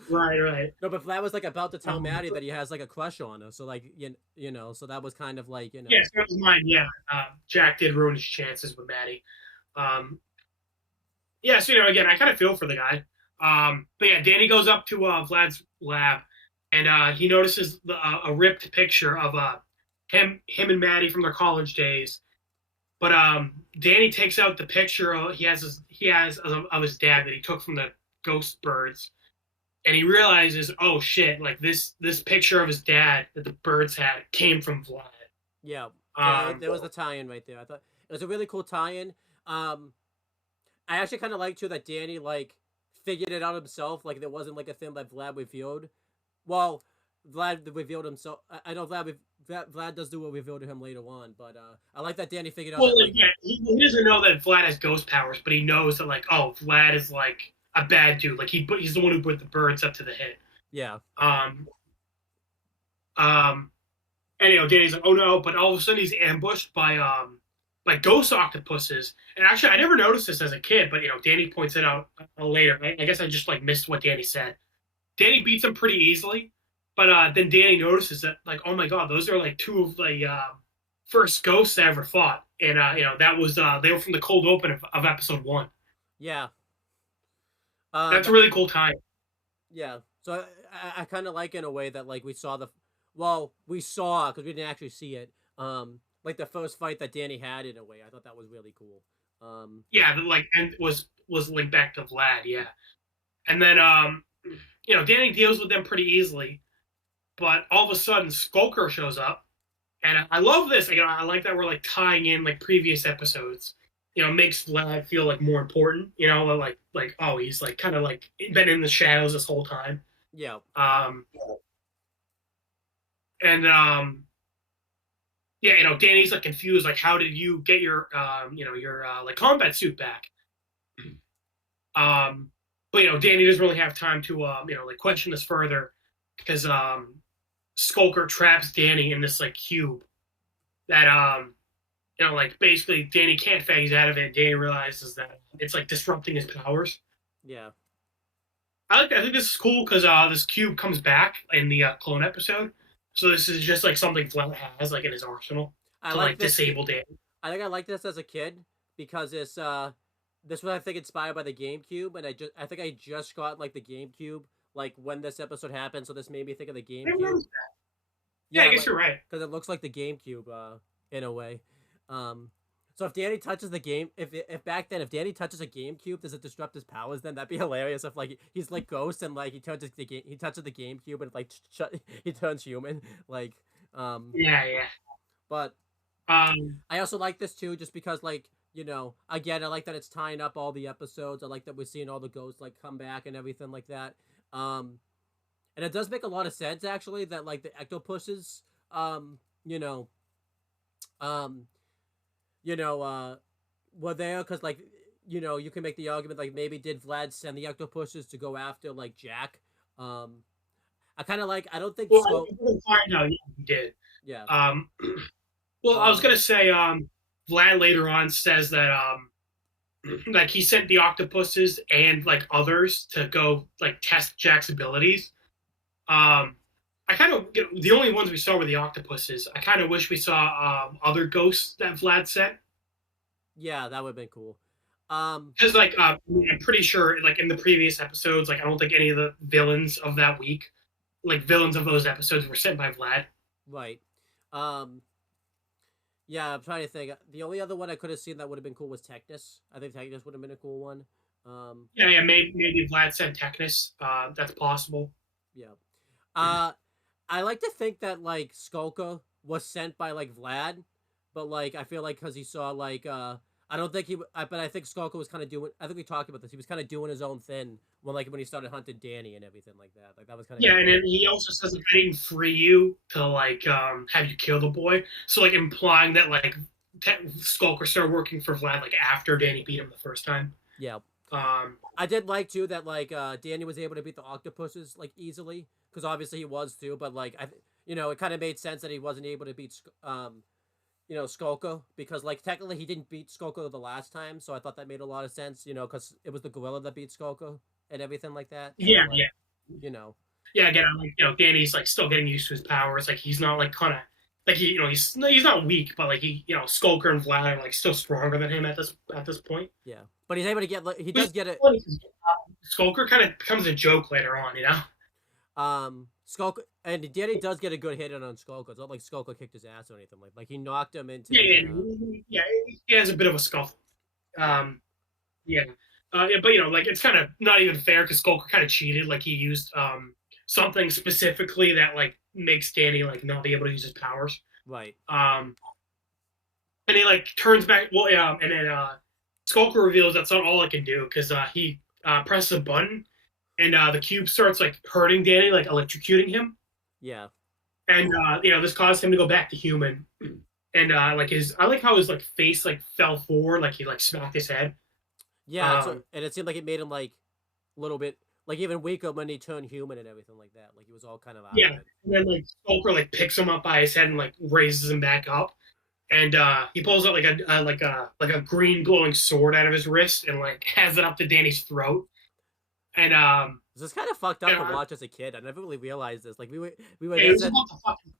right. no, but Vlad was like about to tell Maddie that he has like a crush on her. So like you know, so that was kind of like Yeah, so that was mine. Yeah, Jack did ruin his chances with Maddie. Yeah, so again, I kind of feel for the guy. But yeah, Danny goes up to Vlad's lab, and he notices a ripped picture of him and Maddie from their college days. But Danny takes out the picture he has of his dad that he took from the ghost birds, and he realizes, oh shit, like this picture of his dad that the birds had came from Vlad. Yeah, there was the tie-in right there. I thought it was a really cool tie-in. I actually kind of like too that Danny like figured it out himself. Like there wasn't like a thing that Vlad revealed. Well, Vlad revealed himself. I know Vlad does do a reveal to him later on, but I like that Danny figured out. Well, that, like, yeah, he doesn't know that Vlad has ghost powers, but he knows that like, oh, Vlad is like a bad dude. Like he's the one who put the birds up to the hit. Yeah. And Danny's like, oh no, but all of a sudden he's ambushed by ghost octopuses. And actually, I never noticed this as a kid, but Danny points it out later. I guess I just like missed what Danny said. Danny beats him pretty easily, but then Danny notices that like, oh my god, those are like two of the first ghosts I ever fought, and that was they were from the cold open of episode 1. Yeah. That's a really cool time. Yeah. So I kind of like in a way that like we saw because we didn't actually see it. Like the first fight that Danny had in a way. I thought that was really cool. Yeah, like and was linked back to Vlad. Yeah, and then Danny deals with them pretty easily, but all of a sudden Skulker shows up, and I love this. I like that we're like tying in like previous episodes. Makes Vlad feel like more important. Like oh, he's like kind of like been in the shadows this whole time. Yeah. And yeah, Danny's like confused, like how did you get your your like combat suit back? But Danny doesn't really have time to like question this further because Skulker traps Danny in this like cube that like basically Danny can't phase out of it. And Danny realizes that it's like disrupting his powers. Yeah. I think this is cool because this cube comes back in the clone episode. So this is just like something Vlad has like in his arsenal to like disable Danny. I think I liked this as a kid because it's this was I think inspired by the GameCube, and I think I just got like the GameCube like when this episode happened, so this made me think of the GameCube. Yeah, I guess you're right because it looks like the GameCube in a way. So if Danny touches the game, if back then if Danny touches a GameCube, does it disrupt his powers? Then that'd be hilarious. If like he's like Ghost and like he touches the GameCube and like he turns human. Like yeah. But I also like this too, just because like again I like that it's tying up all the episodes. I like that we're seeing all the ghosts like come back and everything like that. And it does make a lot of sense actually that like the ectopuses were there because like you can make the argument like maybe did Vlad send the octopuses to go after like Jack. I kind of like I don't think well, find out he did. Yeah. Well, I was gonna say Vlad later on says that like he sent the octopuses and like others to go like test Jack's abilities. I kind of the only ones we saw were the octopuses. I kind of wish we saw other ghosts that Vlad sent. Yeah, that would have been cool. Because like I'm pretty sure like in the previous episodes, like I don't think any of the villains of that week, like villains of those episodes, were sent by Vlad. Right. Yeah, I'm trying to think. The only other one I could have seen that would have been cool was Technus. I think Technus would have been a cool one. Yeah, maybe Vlad sent Technus. That's possible. Yeah. I like to think that like Skulker was sent by like Vlad, but like I feel like because he saw like I don't think but I think Skulker was kind of doing. I think we talked about this. He was kind of doing his own thing when he started hunting Danny and everything like that. Like that was kind of and then he also says like, I didn't free you to like have you kill the boy. So like implying that like Skulker started working for Vlad like after Danny beat him the first time. Yeah. I did like too that like Danny was able to beat the octopuses like easily because obviously he was too, but like it kind of made sense that he wasn't able to beat Skolko because like technically he didn't beat Skolko the last time, so I thought that made a lot of sense, because it was the gorilla that beat Skolko and everything like that. So Yeah, like, yeah, you know, yeah. Again, like Danny's like still getting used to his powers. Like he's not like kind of like he's not weak, but like Skulker and Vlad are like still stronger than him at this point. yeah, but he's able to get he Which does is get it. funny 'cause, Skulker kind of becomes a joke later on, you know. Skolko and Danny does get a good hit on Skolko. It's not like Skolko kicked his ass or anything like he knocked him into Yeah, the. yeah, he has a bit of a scuffle. Um, yeah. Yeah, but like it's kind of not even fair because Skulker kind of cheated. Like he used something specifically that like makes Danny like not be able to use his powers. Right. And he like turns back. Well, yeah, and then Skulker reveals that's not all I can do because he presses a button and the cube starts like hurting Danny, like electrocuting him. Yeah. And this caused him to go back to human. And I like how his like face like fell forward, like he like smacked his head. Yeah, and it seemed like it made him like a little bit like even weaker when he turned human and everything like that. Like he was all kind of out Yeah, of it. and then like Skulker like picks him up by his head and like raises him back up, and he pulls out like a green glowing sword out of his wrist and like has it up to Danny's throat. And This is kind of fucked up to watch as a kid. I never really realized this. Like we were he was about to fucking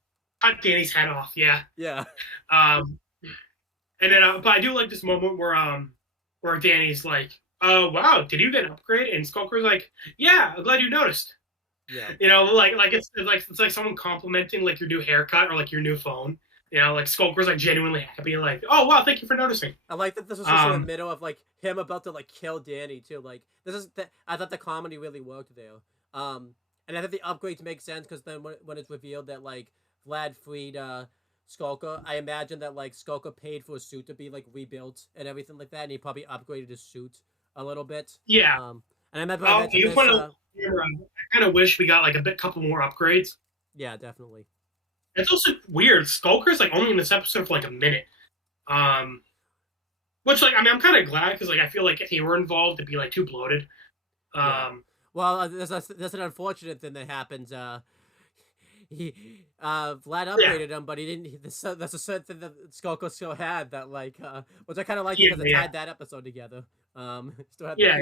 cut Danny's head off. Yeah. Yeah. And then but I do like this moment where Danny's like, "Oh wow, did you get an upgrade?" And Skulker's like, "Yeah, I'm glad you noticed." Yeah. Like it's like someone complimenting like your new haircut or like your new phone. Like Skulker's like genuinely happy, like, "Oh wow, thank you for noticing." I like that this was just in the middle of like him about to like kill Danny too. Like I thought the comedy really worked there. And I think the upgrades make sense because then when it's revealed that like Vlad freed Skulker, I imagine that like Skulker paid for a suit to be like rebuilt and everything like that, and he probably upgraded his suit a little bit. Yeah. And I remember I kind of wish we got like couple more upgrades. Yeah, definitely. It's also weird. Skulker's like only in this episode for like a minute. Which like I'm kind of glad because like I feel like if he were involved, it'd be like too bloated. Yeah. Well, there's an unfortunate thing that happens. Vlad upgraded him, but he didn't. That's a certain thing that Skulker still had that like, which I kind of like because it tied that episode together. Yeah.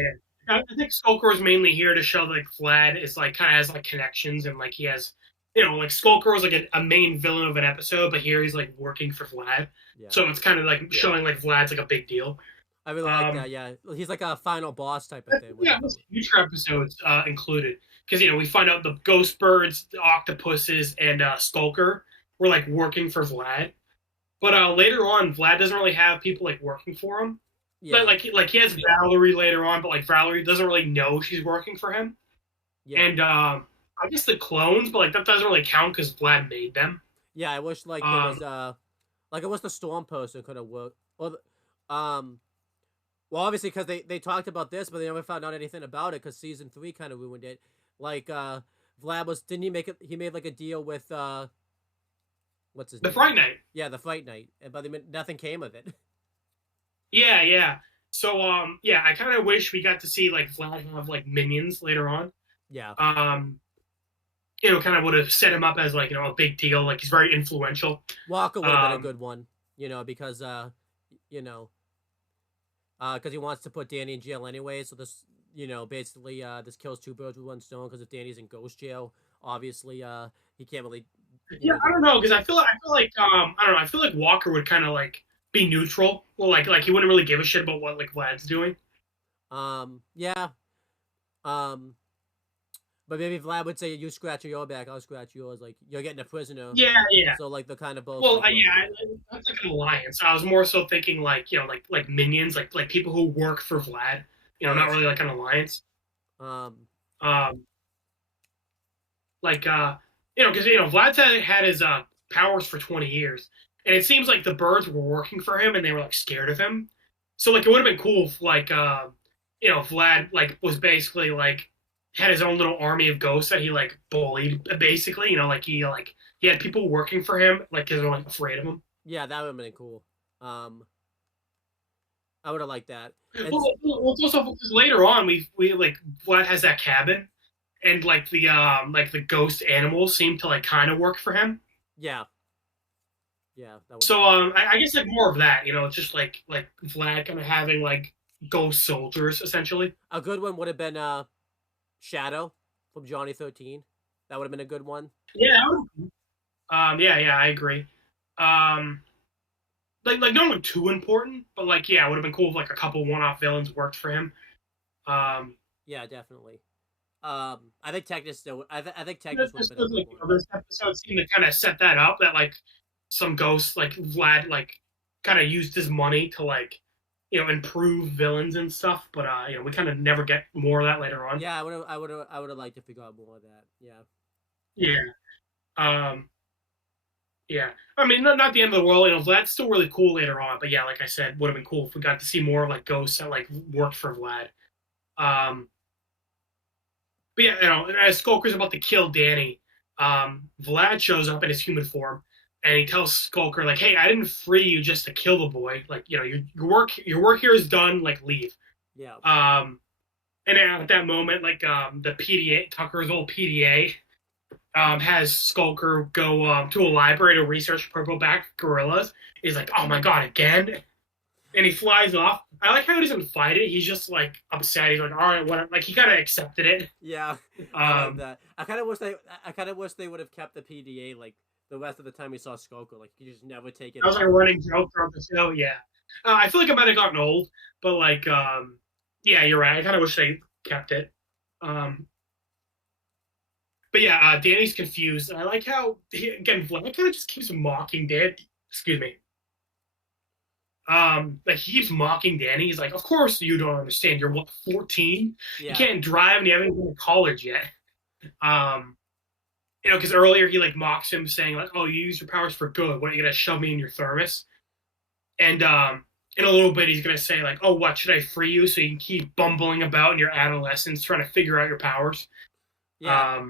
I think Skulker was mainly here to show like Vlad is like kind of has like connections and like he has, like Skulker was like a main villain of an episode, but here he's like working for Vlad. Yeah. So it's kind of like showing like Vlad's like a big deal. I really like that. Yeah, he's like a final boss type of thing. Yeah, future episodes included because we find out the ghost birds, the octopuses, and Skulker were like working for Vlad. But later on, Vlad doesn't really have people like working for him. Yeah. Like he has Valerie later on, but like Valerie doesn't really know she's working for him. Yeah. And I guess the clones, but like that doesn't really count because Vlad made them. Yeah, I wish like there was like it was the Storm person could have worked. Well, obviously because they talked about this, but they never found out anything about it because season 3 kind of ruined it. Like Vlad didn't he make it? He made like a deal with what's his name? The Fright Night. Yeah, the Fright Night, but nothing came of it. Yeah. So I kind of wish we got to see like Vlad have like minions later on. Yeah. Kind of would have set him up as like a big deal. Like he's very influential. Walker would have been a good one, because because he wants to put Danny in jail anyway. So this, basically this kills two birds with one stone. Because if Danny's in ghost jail, obviously he can't really. Yeah, I don't know because I feel like I don't know. I feel like Walker would kind of like be neutral. Well, like he wouldn't really give a shit about what like Vlad's doing. Yeah. But maybe Vlad would say, "You scratch your back, I'll scratch yours." Like you're getting a prisoner. Yeah. So like the kind of both. Well, that's like an alliance. I was more so thinking like like minions, like people who work for Vlad. Not really like an alliance. Because Vlad's had his powers for 20 years, and it seems like the birds were working for him, and they were like scared of him. So like it would have been cool if like Vlad like was basically like had his own little army of ghosts that he like bullied basically. Like he had people working for him like because they're like afraid of him. Yeah, that would have been cool. I would have liked that. And Well, it's also because later on we like Vlad has that cabin, and like the ghost animals seem to like kind of work for him. yeah, yeah, that would. So I guess like more of that, you know, just like Vlad kind of having like ghost soldiers essentially. A good one would have been Shadow from Johnny 13. That would have been a good one. Yeah. Yeah, I agree. Um, like not one too important, but like yeah, it would have been cool if like a couple one-off villains worked for him. Um, Yeah, definitely. I think Technus still. I think Technus would have this been a was good like one. this episode seemed to kind of set that up that like some ghosts like Vlad like kind of used his money to like improve villains and stuff, but we kind of never get more of that later on. Yeah, I would have liked if we got more of that. Yeah. Yeah. Um, Yeah, I mean, not the end of the world. Vlad's still really cool later on, but yeah, like I said, would have been cool if we got to see more like ghosts that like worked for Vlad. Um, but yeah, as Skulker's about to kill Danny, Vlad shows up in his human form, and he tells Skulker like, "Hey, I didn't free you just to kill the boy. Like, your work here is done. Like, leave." Yeah. And at that moment, like the PDA, Tucker's old PDA, has Skulker go to a library to research purple-back gorillas. He's like, "Oh my god, again!" And he flies off. I like how he doesn't fight it. He's just like upset. He's like, "All right, whatever." Like he kind of accepted it. Yeah. I like that. I kind of wish they. I kind of wish they would have kept the PDA like the rest of the time we saw Skulker. Like you just never take it. That was like a running joke throughout the show. Yeah, I feel like it might have gotten old, but like, yeah, you're right. I kind of wish they kept it. Um, but yeah, Danny's confused. And I like how again Vlad kind of just keeps mocking Dan. Excuse me. Like he keeps mocking Danny. He's like, "Of course you don't understand. You're what, 14? Yeah. You can't drive, and you haven't been to college yet." Um, because earlier he like mocks him, saying like, "Oh, you use your powers for good. What are you gonna shove me in your thermos?" And in a little bit he's gonna say like, "Oh, what should I free you so you can keep bumbling about in your adolescence trying to figure out your powers?" Yeah.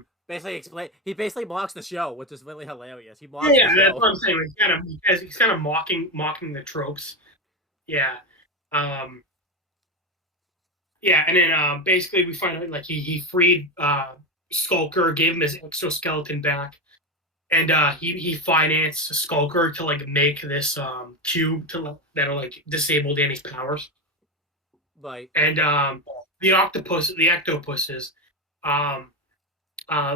He basically mocks the show, which is really hilarious. He mocks Yeah, the that's show. what I'm saying. He's kind of mocking the tropes. Yeah. Um, yeah, and then basically we find out like he freed Skulker, gave him his exoskeleton back, and he financed Skulker to like make this cube that'll like disable Danny's powers. Right. And the octopuses, um,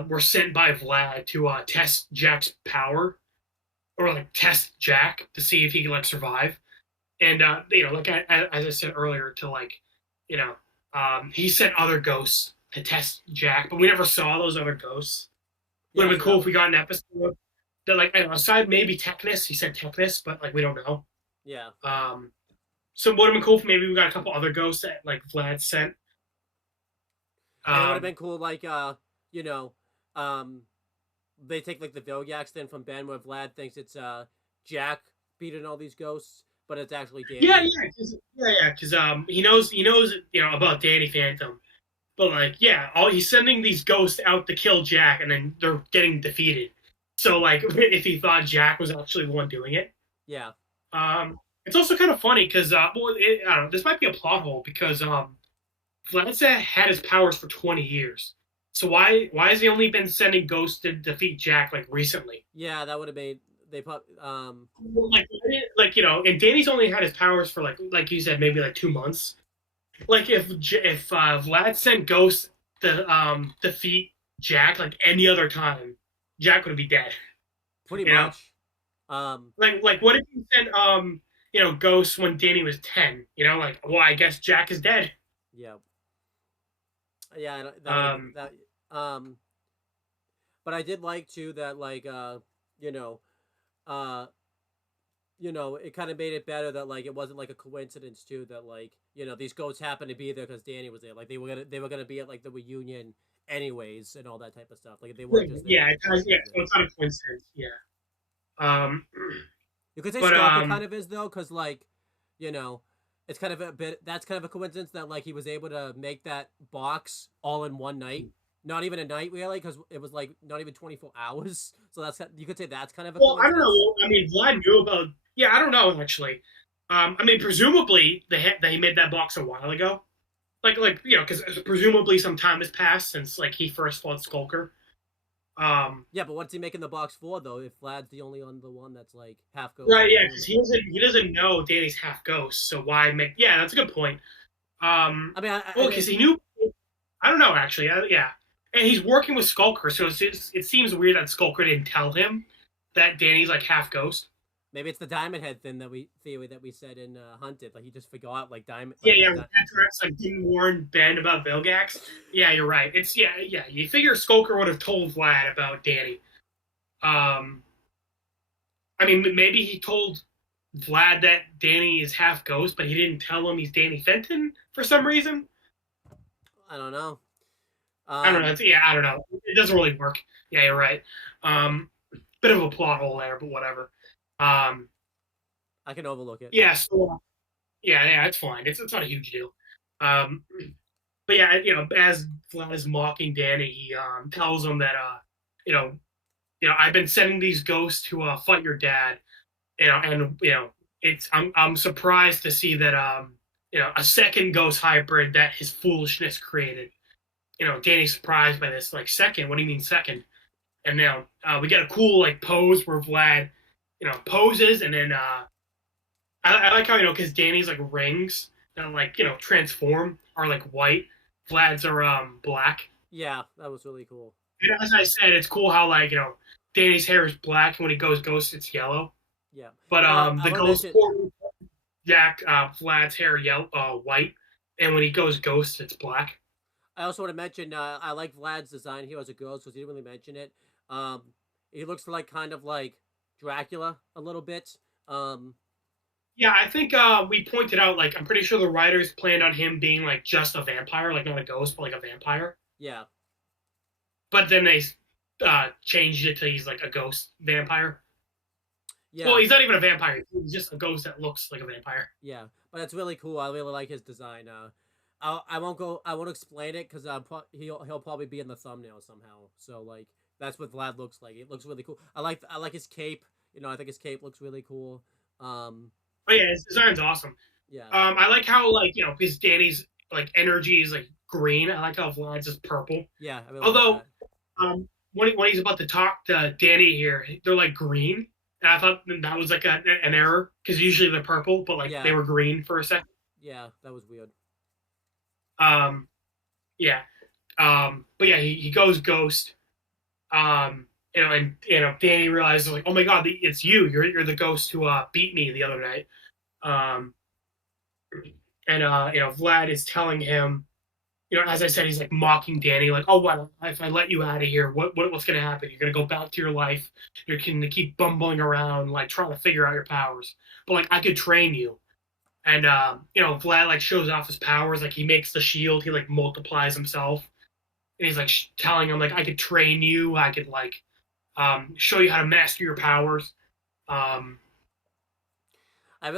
were sent by Vlad to test Jack's power, or like test Jack to see if he can like survive. And like as I said earlier, to like, he sent other ghosts to test Jack, but we never saw those other ghosts. Would have been cool if we got an episode that like aside maybe Technus, he said Technus, but like we don't know. Yeah. So it would have been cool if maybe we got a couple other ghosts that like Vlad sent. And it would have been cool, like you know, they take like the Vilgax thing from Ben, where Vlad thinks it's Jack beating all these ghosts, but it's actually Danny. Because he knows about Danny Phantom, but like he's sending these ghosts out to kill Jack, and then they're getting defeated. So like if he thought Jack was actually the one doing it, yeah. It's also kind of funny because I don't know, this might be a plot hole because Vlad had his powers for 20 years. So why has he only been sending ghosts to defeat Jack like recently? Yeah, that would have made they put and Danny's only had his powers for like you said maybe like 2 months. Like if Vlad sent ghosts to defeat Jack like any other time, Jack would be dead. Pretty much. Like what if you sent ghosts when Danny was 10? Like well I guess Jack is dead. Yeah. Yeah. But I did like too that like it kind of made it better that like it wasn't like a coincidence too that like these ghosts happened to be there because Danny was there. Like they were gonna be at like the reunion anyways and all that type of stuff. Like they weren't just there. So it's not a coincidence. Yeah. You could say Stalker kind of is though, because like it's kind of a bit. That's kind of a coincidence that like he was able to make that box all in one night. Not even a night really, because it was like not even 24 hours. So you could say that's kind of a. Well, I don't know. I mean, Vlad knew about. Yeah, I don't know actually. I mean, presumably they made that box a while ago. Because presumably some time has passed since like he first fought Skulker. Yeah, but what's he making the box for though? If Vlad's the only on the one that's like half ghost, Right, half yeah, because human. he doesn't know Danny's half ghost, so why make? Yeah, that's a good point. I mean, Well, because he knew. I don't know actually. Yeah, and he's working with Skulker, so it seems weird that Skulker didn't tell him that Danny's like half ghost. maybe it's the diamond head thing that we theory that we said in Hunted. Like he just forgot like diamond Yeah, like yeah. that. Rex like didn't warn Ben about Vilgax. Yeah, you're right. It's yeah. You figure Skulker would have told Vlad about Danny. Um, I mean, maybe he told Vlad that Danny is half ghost, but he didn't tell him he's Danny Fenton for some reason. I don't know. I don't know. Um, Yeah, I don't know. It doesn't really work. Yeah, you're right. Bit of a plot hole there, but whatever. Um, I can overlook it. yeah, so yeah, it's fine. It's not a huge deal. Um, but yeah, as Vlad is mocking Danny, he tells him that you know, I've been sending these ghosts to fight your dad. And it's I'm surprised to see that a second ghost hybrid that his foolishness created. Danny's surprised by this. Like, second? What do you mean second? And now we get a cool like pose where Vlad, poses, and then I like how because Danny's like rings that like transform are like white. Vlad's are black. Yeah, that was really cool. And as I said, it's cool how like Danny's hair is black, and when he goes ghost, it's yellow. Yeah, But and I the want to ghost mention. form Jack Vlad's hair yellow, white, and when he goes ghost, it's black. I also want to mention. I like Vlad's design here as a ghost because he didn't really mention it. Um, he looks like kind of like Dracula a little bit. Um, Yeah, I think we pointed out like I'm pretty sure the writers planned on him being like just a vampire, like not a ghost, but like a vampire. yeah, But then they changed it to he's like a ghost vampire. Well, yeah. he's not even a vampire; he's just a ghost that looks like a vampire. Yeah, but it's really cool. I really like his design. I won't go. I won't explain it because he'll probably be in the thumbnail somehow. So like that's what Vlad looks like. It looks really cool. I like his cape. I think his cape looks really cool. Um, Oh yeah, his design's awesome. yeah, I like how like because Danny's like energy is like green. I like how Vlad's is purple. yeah, I really like Although that. when he's about to talk to Danny here, they're like green, and I thought that was like an error because usually they're purple, but like they Yeah, were green for a second. yeah, that was weird. Um, yeah, but yeah, he goes ghost. And Danny realizes like, oh my god, it's you. You're the ghost who beat me the other night. Um, and Vlad is telling him, as I said, he's like mocking Danny, like, "Oh, what if I let you out of here? What's gonna happen? You're gonna go back to your life. You're gonna keep bumbling around, like trying to figure out your powers. But like, I could train you." And Vlad like shows off his powers. Like he makes the shield. He like multiplies himself, and he's like telling him like, "I could train you. I could like show you how to master your powers." Um, I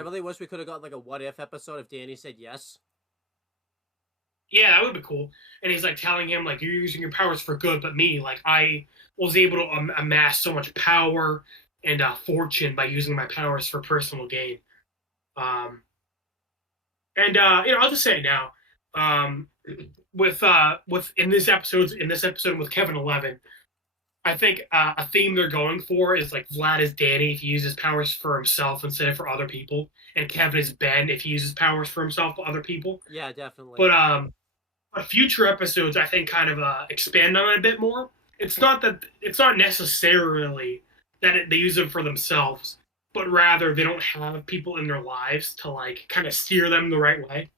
really wish we could have got like a what if episode if Danny said yes. yeah, that would be cool. And he's like telling him like you're using your powers for good, but me like I was able to amass so much power and fortune by using my powers for personal gain. Um, and I'll just say it now. Um, with in this episode with Kevin 11, I think a theme they're going for is like Vlad is Danny if he uses powers for himself instead of for other people, and Kevin is Ben if he uses powers for himself but other people. Yeah, definitely. But future episodes, I think, kind of expand on it a bit more. It's not necessarily that they use them for themselves, but rather they don't have people in their lives to like kind of steer them the right way.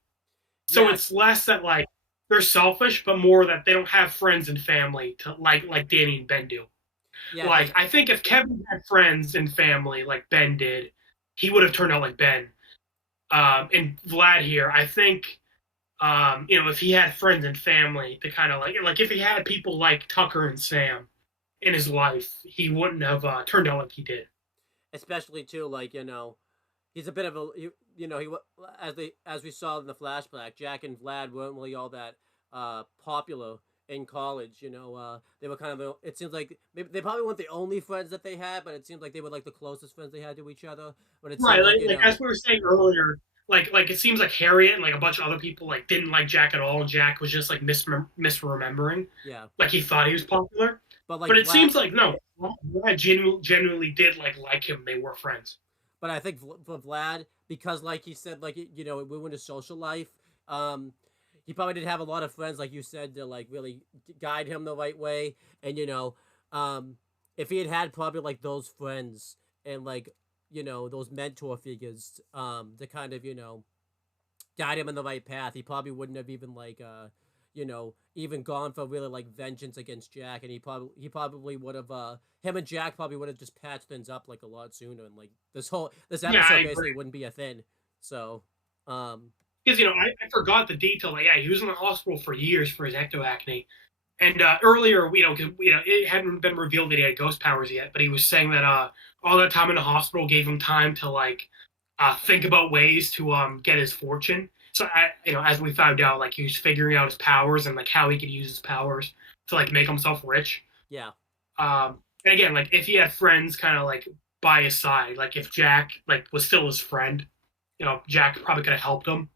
So Yeah, it's less that like they're selfish, but more that they don't have friends and family to like Danny and Ben do. yeah, Like because I think if Kevin had friends and family like Ben did, he would have turned out like Ben. And Vlad here, I think if he had friends and family to kind of like if he had people like Tucker and Sam in his life, he wouldn't have turned out like he did. especially too like he's a bit of a he as we saw in the flashback, Jack and Vlad weren't really all that popular in college. You know, they were kind of. It seems like they probably weren't the only friends that they had, but it seems like they were like the closest friends they had to each other. But it seemed Right, like you like know, as we were saying earlier, like it seems like Harriet and like a bunch of other people like didn't like Jack at all, and Jack was just like misremembering, yeah. like he thought he was popular. But like But it Vlad, seems like no, Vlad genuinely did like him. They were friends. but I think for Vlad, because like he said, like you know, it ruined his social life. Um, he probably didn't have a lot of friends, like you said, to like really guide him the right way. And you know, um, if he had had probably like those friends and like you know those mentor figures, to kind of you know guide him in the right path, he probably wouldn't have even like you know even gone for really like vengeance against Jack, and he probably would have him and Jack probably would have just patched things up like a lot sooner, and like this Yeah, I episode agree. basically wouldn't be a thing. So um Because I forgot the detail. Like, yeah, he was in the hospital for years for his ectoacne. And earlier, it hadn't been revealed that he had ghost powers yet, but he was saying that all that time in the hospital gave him time to like think about ways to get his fortune. So as we found out, like he was figuring out his powers and like how he could use his powers to like make himself rich. yeah, And again, like if he had friends kind of like by his side, like if Jack like was still his friend, Jack probably could have helped him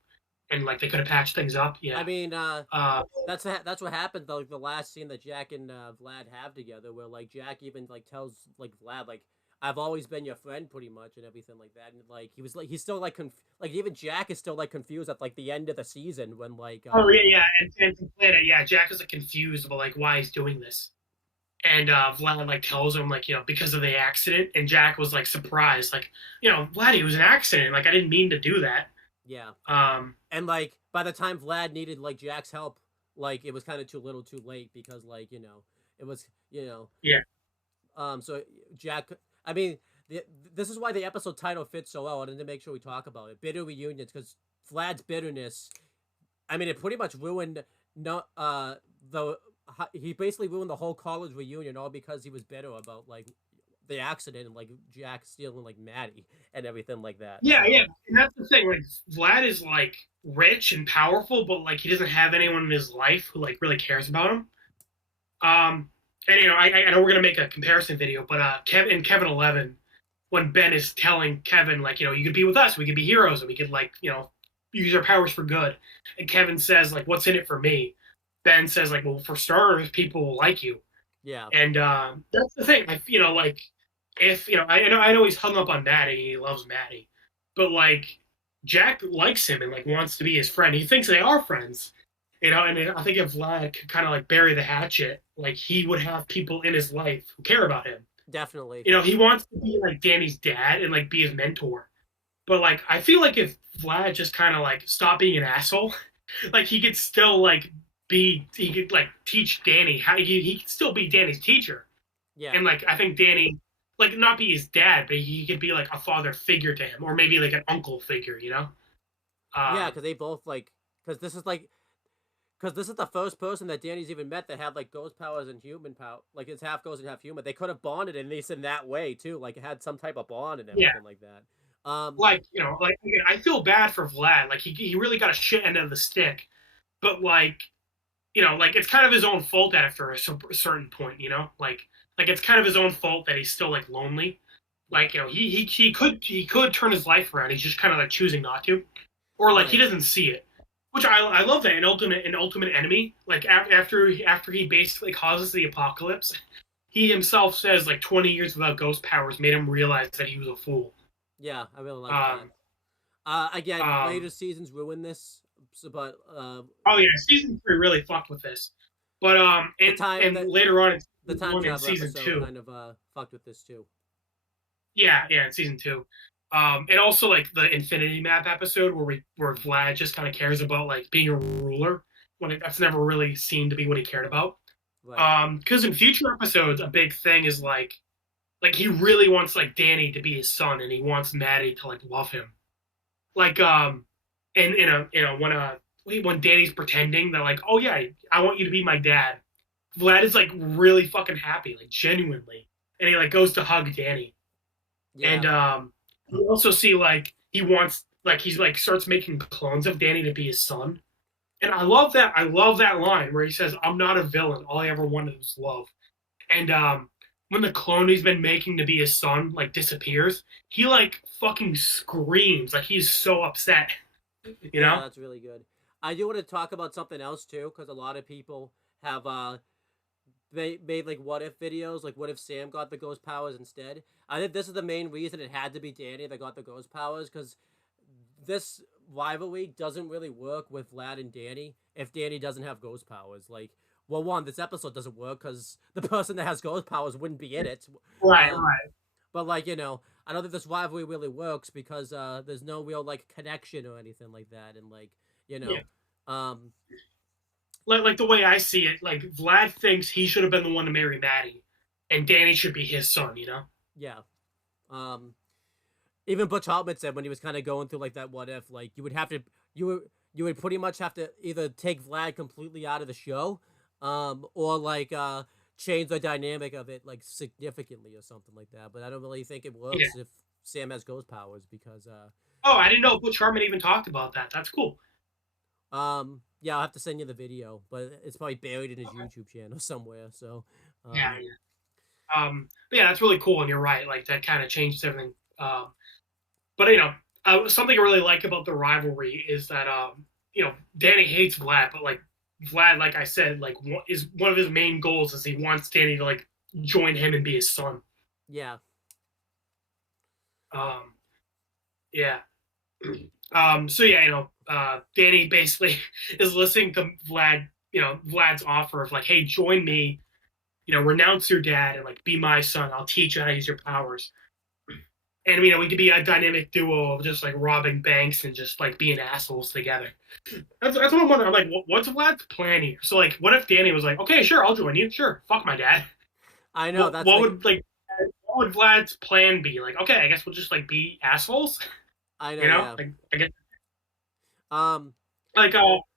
and like they could have patched things up. I Yeah. mean Uh, that's what happened though, like the last scene that Jack and Vlad have together, where like Jack even like tells like Vlad like I've always been your friend pretty much and everything like that, and like he was like he's still like like even Jack is still like confused at like the end of the season when like oh yeah, yeah, and to Planet, yeah, Jack is like confused about like why he's doing this, and Vlad like tells him like because of the accident, and Jack was like surprised, like Vlad, it was an accident, like I didn't mean to do that. yeah. Um, And like by the time Vlad needed like Jack's help, like it was kind of too little, too late because like you know it was you know yeah, so Jack. I mean, this is why the episode title fits so well. I wanted to make sure we talk about it. Bitter reunions, because Vlad's bitterness. I mean, it pretty much ruined no the he basically ruined the whole college reunion all because he was bitter about like the accident and like Jack stealing like Maddie and everything like that. yeah, So yeah, and that's the thing. Like Vlad is like rich and powerful, but like he doesn't have anyone in his life who like really cares about him. Um, and I know we're gonna make a comparison video, but Kevin 11, when Ben is telling Kevin like you could be with us, we could be heroes, and we could like use our powers for good, and Kevin says like, "What's in it for me?" Ben says like, "Well, for starters, people will like you," yeah, and that's the thing. Like if I know he's hung up on Maddie, and he loves Maddie, but like Jack likes him and like wants to be his friend. He thinks they are friends, and I think if Vlad could kind of like bury the hatchet, like he would have people in his life who care about him. definitely. He wants to be like Danny's dad and like be his mentor. But like I feel like if Vlad just kind of like stopped being an asshole, like he could still like he could like teach Danny how he could still be Danny's teacher. Yeah, And like I think Danny like not be his dad, but he could be like a father figure to him, or maybe like an uncle figure, yeah, Um, because they both like because this is the first person that Danny's even met that had like ghost powers and human power, like it's half ghost and half human. They could have bonded at least in that way too, like it had some type of bond and yeah, everything like that. like like again, I feel bad for Vlad. Like he really got a shit end of the stick, but like like it's kind of his own fault after a certain point. Like it's kind of his own fault that he's still like lonely. Yeah, Like he could turn his life around. He's just kind of like choosing not to, or like he right. doesn't see it. Which I love that in Ultimate Enemy. Like after he basically causes the apocalypse, he himself says like 20 years without ghost powers made him realize that he was a fool. Yeah, I really like that. Um, Again, later um, seasons ruin this, so, but oh yeah, season 3 really fucked with this. But the and time and that later on in the season time 1 and travel season episode 2, kind of fucked with this too. yeah, in season 2, and also like the Infinity Map episode where Vlad just kind of cares about like being a ruler when that's never really seen to be what he cared about. Right. Because in future episodes, a big thing is like he really wants like Danny to be his son, and he wants Maddie to like love him. Like and when Danny's pretending, they're like, oh yeah, I want you to be my dad. Vlad is like really fucking happy, like genuinely, and he like goes to hug Danny, Yeah. and you also see like he wants like he's like starts making clones of Danny to be his son, And I love that. I love that line where he says, "I'm not a villain. All I ever wanted was love." And when the clone he's been making to be his son like disappears, he like fucking screams. Like he's so upset. You Yeah, know? that's really good. I do want to talk about something else too, because a lot of people have they made like what if videos, like what if Sam got the ghost powers instead. I think this is the main reason it had to be Danny that got the ghost powers, because this rivalry doesn't really work with Vlad and Danny if Danny doesn't have ghost powers. Like, well, one, this episode doesn't work because the person that has ghost powers wouldn't be in it. Right, Um, right. but like I don't think this rivalry really works because there's no real like connection or anything like that, and like you Yeah. know, um, Like the way I see it, like Vlad thinks he should have been the one to marry Maddie, and Danny should be his son. You know? yeah. Um, Even Butch Hartman said when he was kind of going through like that what if, like you would pretty much have to either take Vlad completely out of the show, or like change the dynamic of it like significantly or something like that. But I don't really think it Yeah. works if Sam has ghost powers because Oh, I didn't know Butch Hartman even talked about that. That's cool. yeah, I'll have to send you the video, but it's probably buried in his Okay. YouTube channel somewhere. So Yeah, yeah. But yeah, that's really cool, and you're right. Like that kind of changes everything. But something I really like about the rivalry is that Danny hates Vlad, but like Vlad, like I said, like is one of his main goals is he wants Danny to like join him and be his son. yeah, Um, yeah. So yeah, Danny basically is listening to Vlad, Vlad's offer of like, hey, join me, renounce your dad and like be my son. I'll teach you how to use your powers. And we could be a dynamic duo of just like robbing banks and just like being assholes together. That's what I'm wondering. I'm like, what's Vlad's plan here? So like, what if Danny was like, okay, sure, I'll join you. Sure, fuck my dad. I know that's What like would like, what would Vlad's plan be? Like, okay, I guess we'll just like be assholes. I know, You know, yeah. like I guess Um, like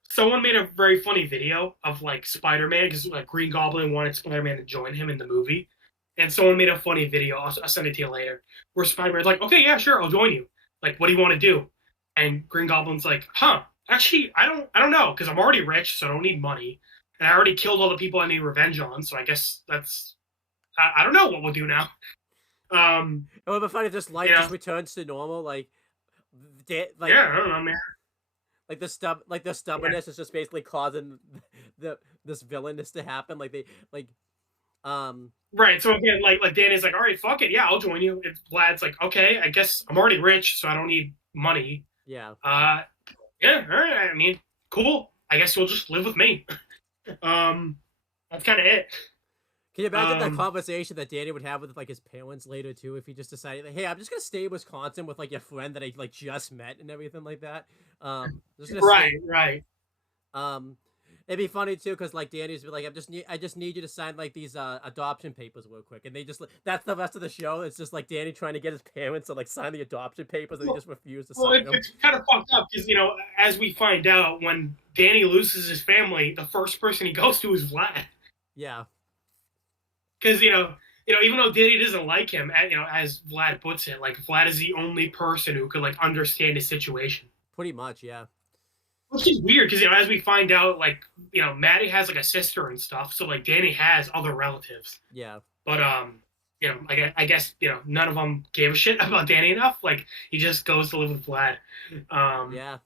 someone made a very funny video of like Spider-Man because like Green Goblin wanted Spider-Man to join him in the movie, and someone made a funny video. I'll send it to you later. Where Spider-Man's like, okay, yeah, sure, I'll join you. Like, what do you want to do? And Green Goblin's like, huh? Actually, I don't know because I'm already rich, so I don't need money, and I already killed all the people I need revenge on. So I guess I don't know what we'll do now. it would be funny if this life Yeah, just returns to normal, like, yeah, I don't know, man. like the Yeah. stubbornness is just basically causing this villainous to happen. Like they like um Right. So again, like Danny's like, all right, fuck it, yeah, I'll join you. If Vlad's like, okay, I guess I'm already rich, so I don't need money. yeah. Uh, yeah, all right. I mean, cool. I guess you'll just live with me. Um, that's kind of it. Can you imagine that Um, conversation that Danny would have with like his parents later too if he just decided like, hey, I'm just gonna stay in Wisconsin with like your friend that I like just met and everything like that. Just gonna right, stay. right. Um, it'd be funny too because like Danny's be like, I just need you to sign like these adoption papers real quick, and they just that's the rest of the show. It's just like Danny trying to get his parents to like sign the adoption papers, and they Well, just refuse to well, sign them. it's kind of fucked up because as we find out, when Danny loses his family, the first person he goes to is Vlad. Yeah, Because even though Danny doesn't like him, as Vlad puts it, like Vlad is the only person who could like understand his situation. pretty much. Yeah, Which is weird because as we find out, like Maddie has like a sister and stuff, so like Danny has other relatives. yeah, But I guess none of them gave a shit about Danny enough. Like he just goes to live with Vlad. Um, yeah.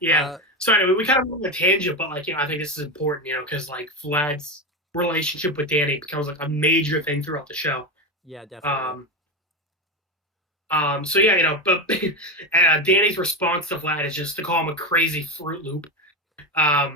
yeah. So anyway, we kind of went on a tangent, but like I think this is important, because like Vlad's relationship with Danny becomes like a major thing throughout the show. Yeah, definitely. So yeah, but Danny's response to Vlad is just to call him a crazy Fruit Loop.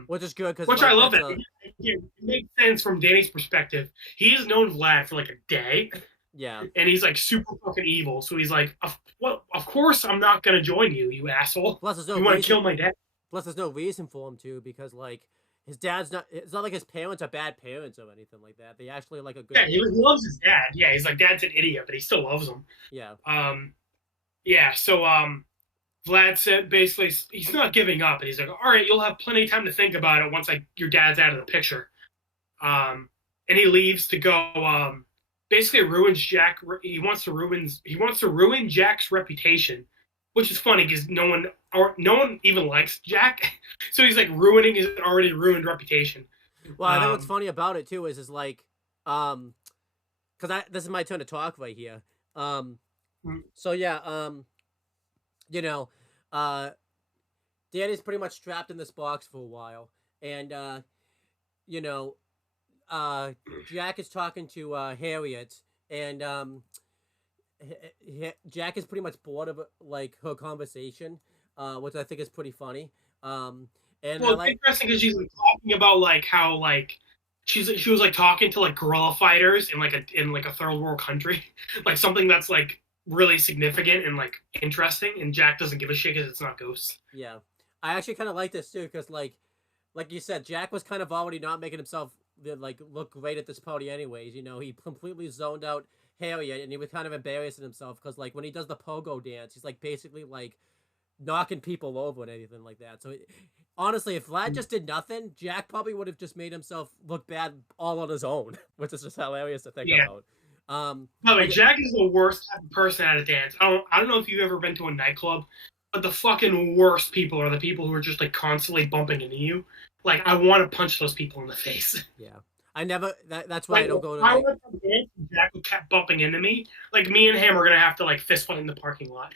Which is good because Which like I love that's that. It makes sense from Danny's perspective. He's known Vlad for like a day, yeah. and he's like super fucking evil. So he's like, of course I'm not gonna join you, you asshole. Plus, there's no You want to reason. kill my dad? Plus, there's no reason for him to because like his dad's not. It's not like his parents are bad parents or anything like that. They actually like a good. Yeah, he loves his dad. Yeah, he's like, dad's an idiot, but he still loves him. Yeah. Yeah. So Vlad said basically he's not giving up, and he's like, all right, you'll have plenty of time to think about it once your dad's out of the picture. And he leaves to go. Basically ruins Jack. He wants to ruin Jack's reputation which is funny because no one even likes Jack, so he's like ruining his already ruined reputation. Well, I think what's funny about it too is like, um, because I this is my turn to talk right here. Um, so yeah, you know, uh, Danny's pretty much trapped in this box for a while, and you know, uh, Jack is talking to Harriet, and Jack is pretty much bored of like her conversation, which I think is pretty funny. And I Well, it's like, interesting because she's like talking about like how like she was like talking to like guerrilla fighters in like a third world country, like something that's like really significant and like interesting, and Jack doesn't give a shit because it's not ghosts. yeah, I actually kind of like this too because like you said, Jack was kind of already not making himself like look great at this party, anyways. You know, he completely zoned out Harriet, and he was kind of embarrassing himself because like when he does the pogo dance, he's like basically like knocking people over and anything like that. So honestly, if Vlad just did nothing, Jack probably would have just made himself look bad all on his own, which is just hilarious to think Yeah. about. By the way, Yeah, Jack is the worst type of person at a dance. I don't know if you've ever been to a nightclub, but the fucking worst people are the people who are just like constantly bumping into you. Like I want to punch those people in the face. yeah. I never. That's why I Like don't if go to I night. went to a dance and Jack kept bumping into me, like me and him are gonna have to like fist fight in the parking lot.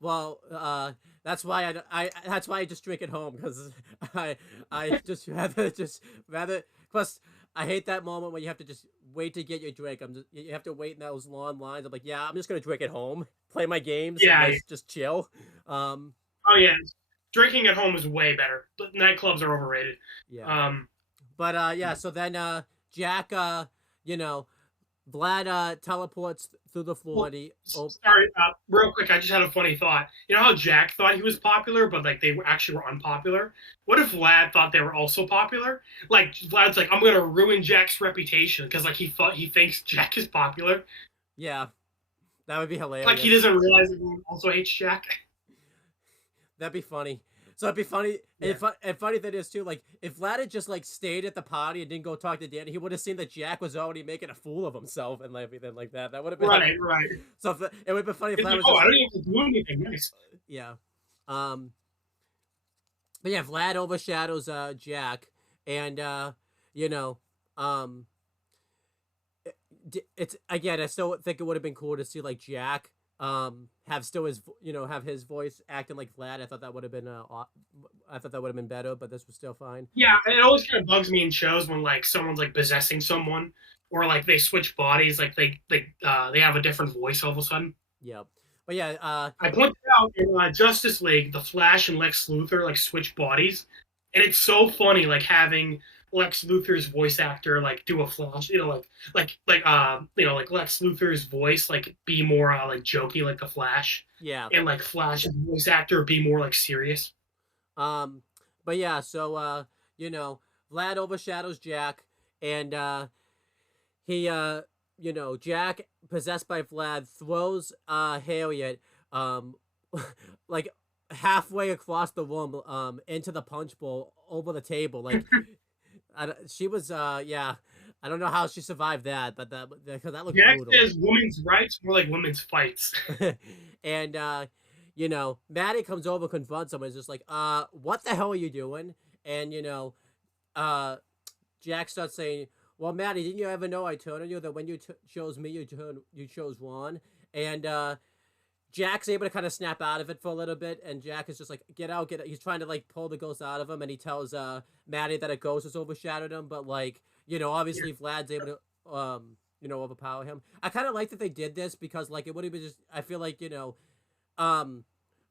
Well, that's why that's why I just drink at home because I I just rather plus I hate that moment when you have to just wait to get your drink. You have to wait in those long lines. I'm like, yeah, I'm just gonna drink at home, play my games, and Yeah. just chill. Um, Oh yeah. Drinking at home is way better. But nightclubs are overrated. yeah, Um, but yeah. So then Jack you know Vlad teleports through the floor well, and he sorry, real quick, I just had a funny thought. You know how Jack thought he was popular, but like they actually were unpopular? What if Vlad thought they were also popular? Like Vlad's like, I'm gonna ruin Jack's reputation because like he thinks Jack is popular. yeah, that would be Like he hilarious. doesn't realize everyone also hates Jack. That'd be funny. So it'd be funny. Yeah. And funny thing is too, like if Vlad had just like stayed at the party and didn't go talk to Danny, he would have seen that Jack was already making a fool of himself and everything like that. That would have been Right. so. If, it would have been funny if It's Vlad like, was oh, just I don't even have to do anything. Nice. yeah. Um. But yeah, Vlad overshadows Jack, and you know, um, it's again. I still think it would have been cool to see like Jack have still his have his voice acting like Vlad. I thought that would have been I thought that would have been better, but this was still fine. Yeah, it always kind of bugs me in shows when like someone's like possessing someone or like they switch bodies, like they have a different voice all of a sudden. Yeah, but yeah, I pointed out in Justice League, the Flash and Lex Luthor like switch bodies, and it's so funny like having Lex Luthor's voice actor like do a Flash, like Lex Luthor's voice like be more like jokey like the Flash, yeah. and like Flash's voice actor be more like serious. Um, but yeah, so you know, Vlad overshadows Jack, and he Jack possessed by Vlad throws Harriet like halfway across the room into the punch bowl over the table. Like she was yeah. I don't know how she survived that, but because that looked Jack brutal. says women's rights more like women's fights. And Maddie comes over, confronts him, and is just like, what the hell are you doing? And uh Jack starts saying, well, Maddie, didn't you ever know I turned on you, that when you chose me, you chose Ron? And Jack's able to kind of snap out of it for a little bit, and Jack is just like, get out. He's trying to like pull the ghost out of him, and he tells Maddie that a ghost has overshadowed him, but like, obviously Vlad's able to overpower him. I kind of like that they did this because like it would have been just, I feel like, um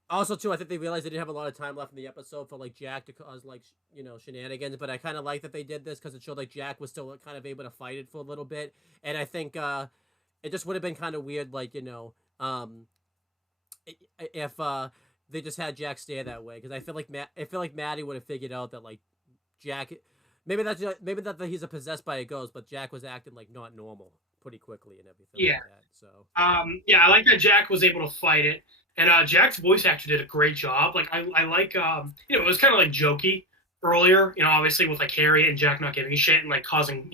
also too, I think they realized they didn't have a lot of time left in the episode for like Jack to cause like shenanigans, but I kind of like that they did this because it showed like Jack was still kind of able to fight it for a little bit, and I think it just would have been kind of weird, like if they just had Jack stay that way, because I feel like Maddie would have figured out that like Jack, maybe that he's a possessed by a ghost, but Jack was acting like not normal pretty quickly and everything Yeah. like that. So yeah, I like that Jack was able to fight it, and Jack's voice actor did a great job. Like I like it was kind of like jokey earlier, obviously with like Harry and Jack not giving a shit and like causing.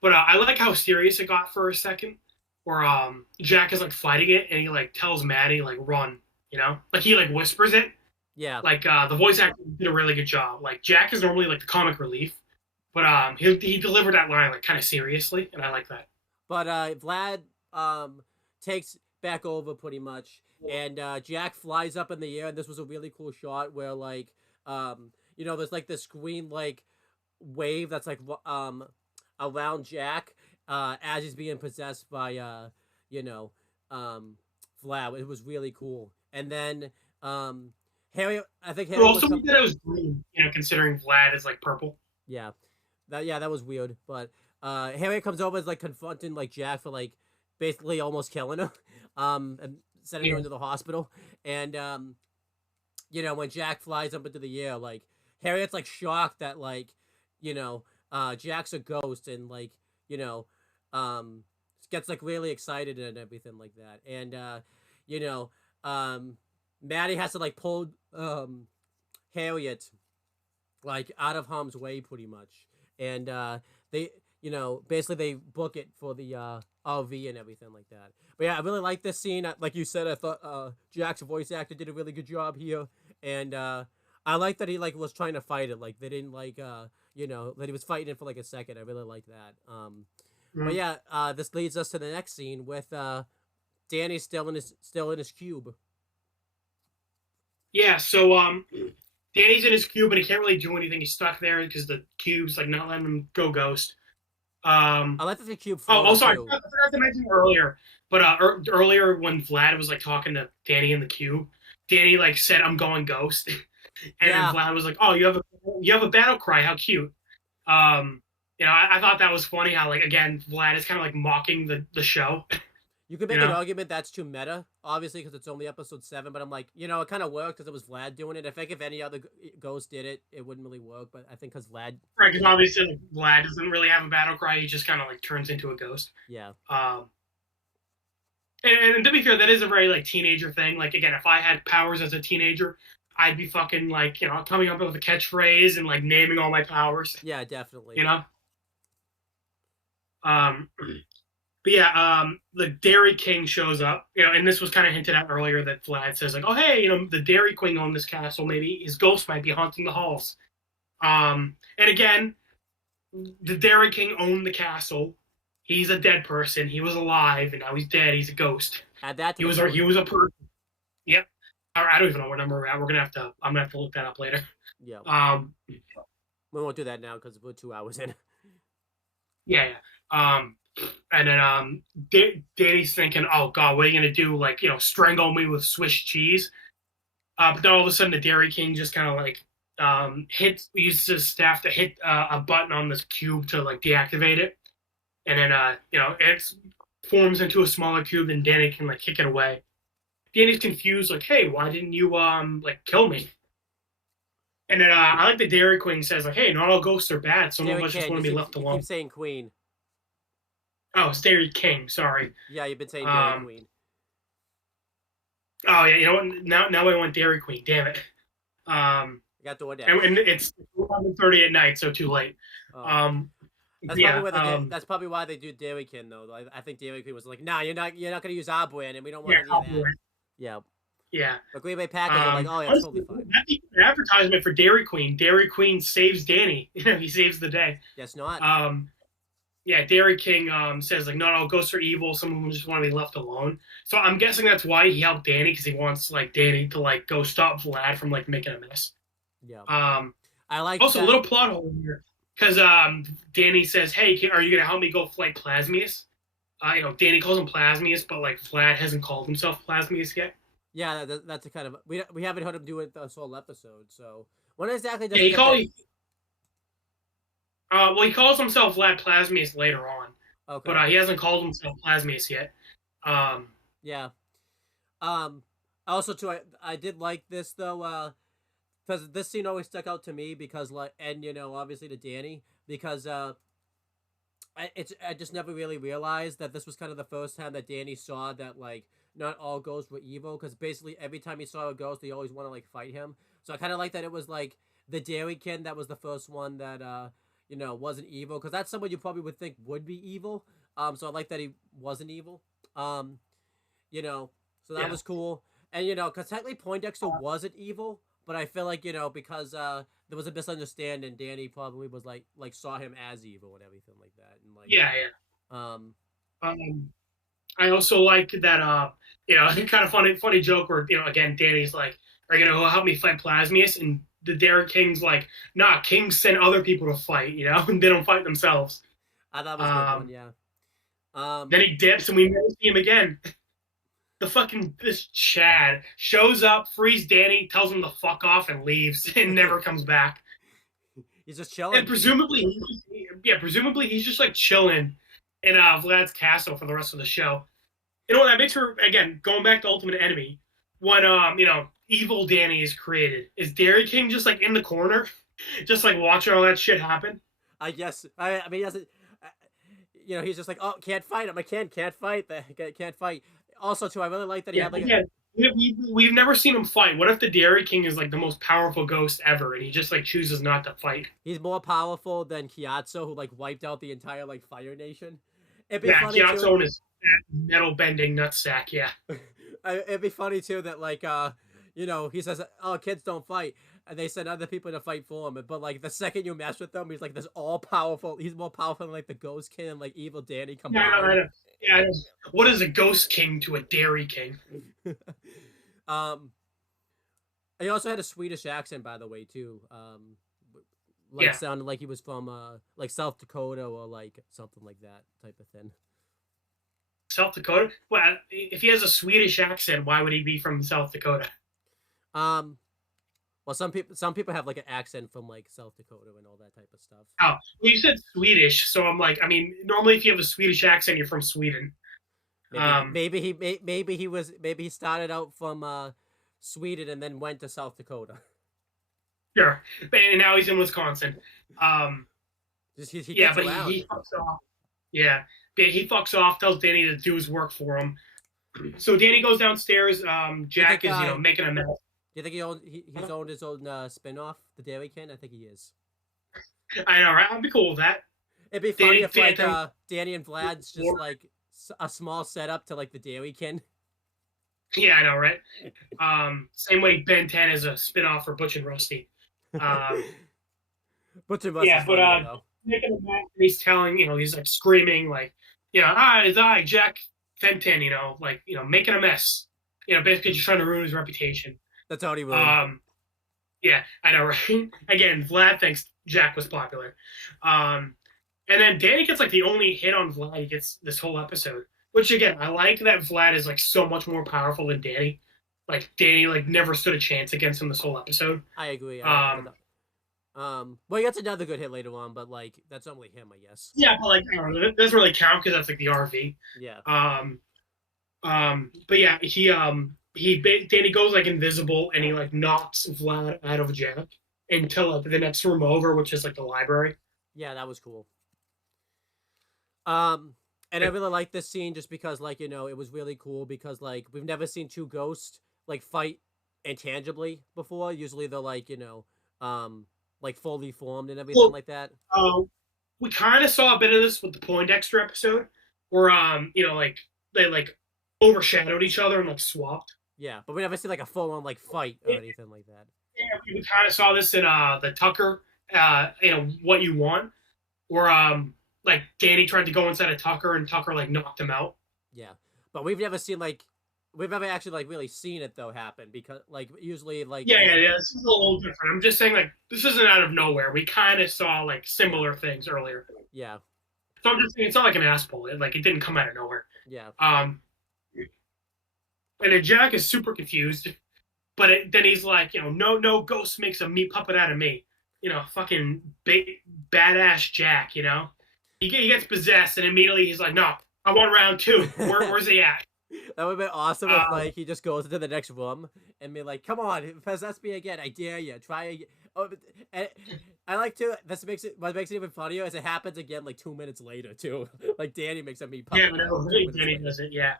But I like how serious it got for a second. where Jack is like fighting it, and he like tells Maddie like run, like he like whispers it. Yeah. Like the voice actor did a really good job. Like Jack is normally like the comic relief, but he delivered that line like kind of seriously, and I like that. But Vlad takes back over pretty much, and Jack flies up in the air, and this was a really cool shot where like there's like this green like wave that's like around Jack as he's being possessed by you know Vlad. It was really cool, and then Harry. I think But Harry was also, we did it was green, considering Vlad is like purple. yeah. That was weird. But Harriet comes over as like confronting like Jack for like basically almost killing him, and sending her Yeah. into the hospital. And when Jack flies up into the air, like Harriet's like shocked that like Jack's a ghost, and like you know um gets like really excited and everything like that. And you know Maddie has to like pull Harriet like out of harm's way pretty much, and they basically they book it for the RV and everything like that. But yeah, I really like this scene. Like you said, I thought Jack's voice actor did a really good job here, and I like that he like was trying to fight it. Like they didn't like that he was fighting it for like a second. I really like that. But Mhm. yeah, this leads us to the next scene with Danny still in his cube. Yeah. So Danny's in his cube and he can't really do anything. He's stuck there because the cube's like not letting him go ghost. I like that the cube Oh, floated sorry, too. I forgot to mention earlier. But earlier when Vlad was like talking to Danny in the cube, Danny like said, "I'm going ghost," and then Yeah, Vlad was like, "Oh, you have a battle cry. How cute." Um, I thought that was funny. How like again, Vlad is kind of like mocking the show. you could You make an know, argument that's too meta, obviously, because it's only episode 7. But I'm like, it kind of worked because it was Vlad doing it. I think if any other ghost did it, it wouldn't really work. But I think because Vlad right? Because did it, obviously like, Vlad doesn't really have a battle cry. He just kind of like turns into a ghost. yeah, Um, and to be fair, that is a very like teenager thing. Like again, if I had powers as a teenager, I'd be fucking like coming up with a catchphrase and like naming all my powers. yeah, definitely. You know. Um, but yeah, the Dairy King shows up. And this was kind of hinted at earlier that Vlad says like, oh hey, the Dairy Queen owned this castle. Maybe his ghost might be haunting the halls. And again, the Dairy King owned the castle. He's a dead person. He was alive, and now he's dead. He's a ghost. Add that to He the was a fun. person. Yep. I don't even know what number we're at. I'm gonna have to look that up later. Yeah, Um, we won't do that now because we're 2 hours in. yeah, yeah. And then Danny's thinking, oh god, what are you gonna do? Like, strangle me with Swiss cheese? But then all of a sudden, the Dairy King just kind of like uses his staff to hit a button on this cube to like deactivate it, and then it forms into a smaller cube, and Danny can like kick it away. Danny's confused, like, hey, why didn't you like kill me? And then I like the Dairy Queen says like, hey, not all ghosts are bad. Some of Dairy us just King, want to be left you keep alone. saying Queen. Oh, it's Dairy King. Sorry. Yeah, you've been saying Dairy Um. Queen. Oh yeah. You know what? Now I want Dairy Queen. Damn it. I got DoorDash. And it's 11:30 at night, so too late. Oh. Um. That's Yeah. probably that's probably why they do Dairy King though. I think Dairy Queen was like, nah, you're not gonna use our brand, and we don't want Yeah. any of that. Yeah, Yeah. but Green Bay Packers are like, oh, yeah, it's totally fine. That's an advertisement for Dairy Queen. Dairy Queen saves Danny. He saves the day. Guess not. Yeah, Dairy King says like not all ghosts are evil. Some of them just want to be left alone. So I'm guessing that's why he helped Danny because he wants like Danny to like go stop Vlad from like making a mess. Yeah, I like Also, a that. little plot hole here because Danny says, "Hey, are you gonna help me go fight Plasmius?" Danny calls him Plasmius, but like Vlad hasn't called himself Plasmius yet. Yeah, that's a kind of we haven't heard him do it this whole episode. So when exactly does Yeah, he get that? Well, he calls himself Vlad Plasmius later on, Okay, but he hasn't called himself Plasmius yet. yeah. Also too, I did like this though, because this scene always stuck out to me because like, and obviously to Danny because I just never really realized that this was kind of the first time that Danny saw that like not all ghosts were evil because basically every time he saw a ghost he always want to like fight him. So I kind of like that it was like the Dairy Kid that was the first one that wasn't evil because that's someone you probably would think would be evil. So I like that he wasn't evil. Um, so that Yeah. was cool. And because technically Poindexter wasn't evil, but I feel like because there was a misunderstanding, Danny probably was like saw him as evil and everything like that, and Yeah, yeah. um, Um, I also like that. Kind of funny joke where again Danny's like, "Are you gonna help me fight Plasmius?" And the Derek King's like, "Nah, Kings send other people to fight, and they don't fight themselves." I thought it was a good one. Yeah. Then he dips, and we never see him again. This Chad shows up, frees Danny, tells him to fuck off, and leaves, and never comes back. He's just And chilling. presumably he's just like chilling in Vlad's castle for the rest of the show. That makes her again going back to Ultimate Enemy. When evil Danny is created, is Dairy King just like in the corner, just like watching all that shit happen? I guess. I mean, he doesn't. He's just like, oh, can't fight him. I can't fight. Can't fight. Also, too, I really like that he had like. Again, we've never seen him fight. What if the Dairy King is like the most powerful ghost ever, and he just like chooses not to fight? He's more powerful than Kiatsu, who like wiped out the entire like Fire Nation. It'd be funny Kiatsu too. and his metal bending nutsack. Yeah. It'd be funny too that like he says, oh, kids don't fight, and they send other people to fight for him, but like the second you mess with them, he's like this all powerful. He's more powerful than like the Ghost King and like Evil Danny combined. Yeah, I know. Yeah, I know. What is a Ghost King to a Dairy King? He also had a Swedish accent, by the way, too. Sounded like he was from like South Dakota or like something like that type of thing. South Dakota? Well, if he has a Swedish accent, why would he be from South Dakota? Well, some people have like an accent from like South Dakota and all that type of stuff. Oh, well, you said Swedish, so I'm like, I mean, normally if you have a Swedish accent, you're from Sweden. Maybe he started out from Sweden and then went to South Dakota. Sure, and now he's in Wisconsin. He fucks off. Yeah, he fucks off. Tells Danny to do his work for him. So Danny goes downstairs. Jack is making a mess. Do you think he's owned his own spinoff, the Dairy King? I think he is. I know, right? I'd be cool with that. It'd be funny if like Danny and Vlad's just like a small setup to like the Dairy King. Yeah, I know, right? Same way Ben 10 is a spinoff for Butch and Rusty. Butch and Rusty. Yeah, but making a mess, he's telling, he's like screaming, like, it's I, Jack Fenton, making a mess. Basically just trying to ruin his reputation. That's how he ruined. Yeah, I know, right? Again, Vlad thinks Jack was popular. And then Danny gets like the only hit on Vlad he gets this whole episode. Which again, I like that Vlad is like so much more powerful than Danny. Like Danny like never stood a chance against him this whole episode. I agree. Well, he gets another good hit later on, but like that's only him, I guess. Yeah, but like I don't know, it doesn't really count because that's like the RV. Yeah. But yeah, Danny goes like invisible and he like knocks Vlad out of Jack until like the next room over, which is like the library. Yeah, that was cool. And I really like this scene just because like it was really cool because like we've never seen two ghosts like fight intangibly before. Usually they're like like fully formed and everything like that. We kind of saw a bit of this with the Poindexter episode where like they like overshadowed each other and like swapped. Yeah, but we never see like a full on like fight or anything like that. Yeah, we kind of saw this in the Tucker What You Want, where like Danny tried to go inside of Tucker and Tucker like knocked him out. Yeah, but we've never actually like really seen it though happen because like usually like yeah, this is a little different. I'm just saying like this isn't out of nowhere. We kind of saw like similar things earlier. Yeah. So I'm just saying it's not like an ass pull. It didn't come out of nowhere. Yeah. And then Jack is super confused, but then he's like, no ghost makes a meat puppet out of me. Fucking badass Jack. He gets possessed, and immediately he's like, no, I want round 2. Where's he at? That would have been awesome if like he just goes into the next room and be like, come on, possess me again. I dare you. Try again. Oh, and I like to. What makes it even funnier is it happens again like 2 minutes later too. Like Danny makes a meat puppet. Yeah, no, Danny does it. Yeah.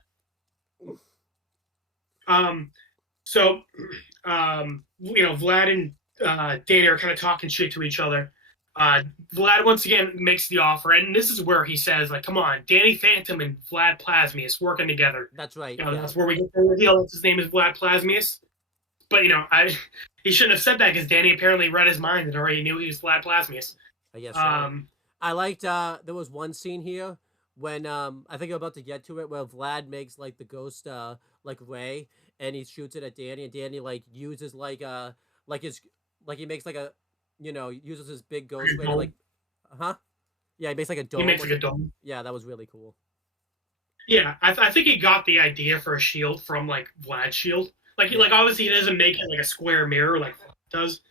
So, Vlad and Danny are kind of talking shit to each other. Vlad once again makes the offer, and this is where he says, like, "Come on, Danny Phantom and Vlad Plasmius working together." That's right. You know, Yeah. that's where we get the reveal that his name is Vlad Plasmius. But he shouldn't have said that because Danny apparently read his mind and already knew he was Vlad Plasmius. I guess so. Um, I liked there was one scene here when I think I'm about to get to it where Vlad makes like the ghost like ray and he shoots it at Danny and Danny like uses like his like he makes like a uses his big ghost ray to like huh? Yeah, he makes like a he dome. makes like a dome. Yeah, that was really cool. Yeah, I think he got the idea for a shield from like Vlad's shield. Like obviously he doesn't make it like a square mirror like Vlad does,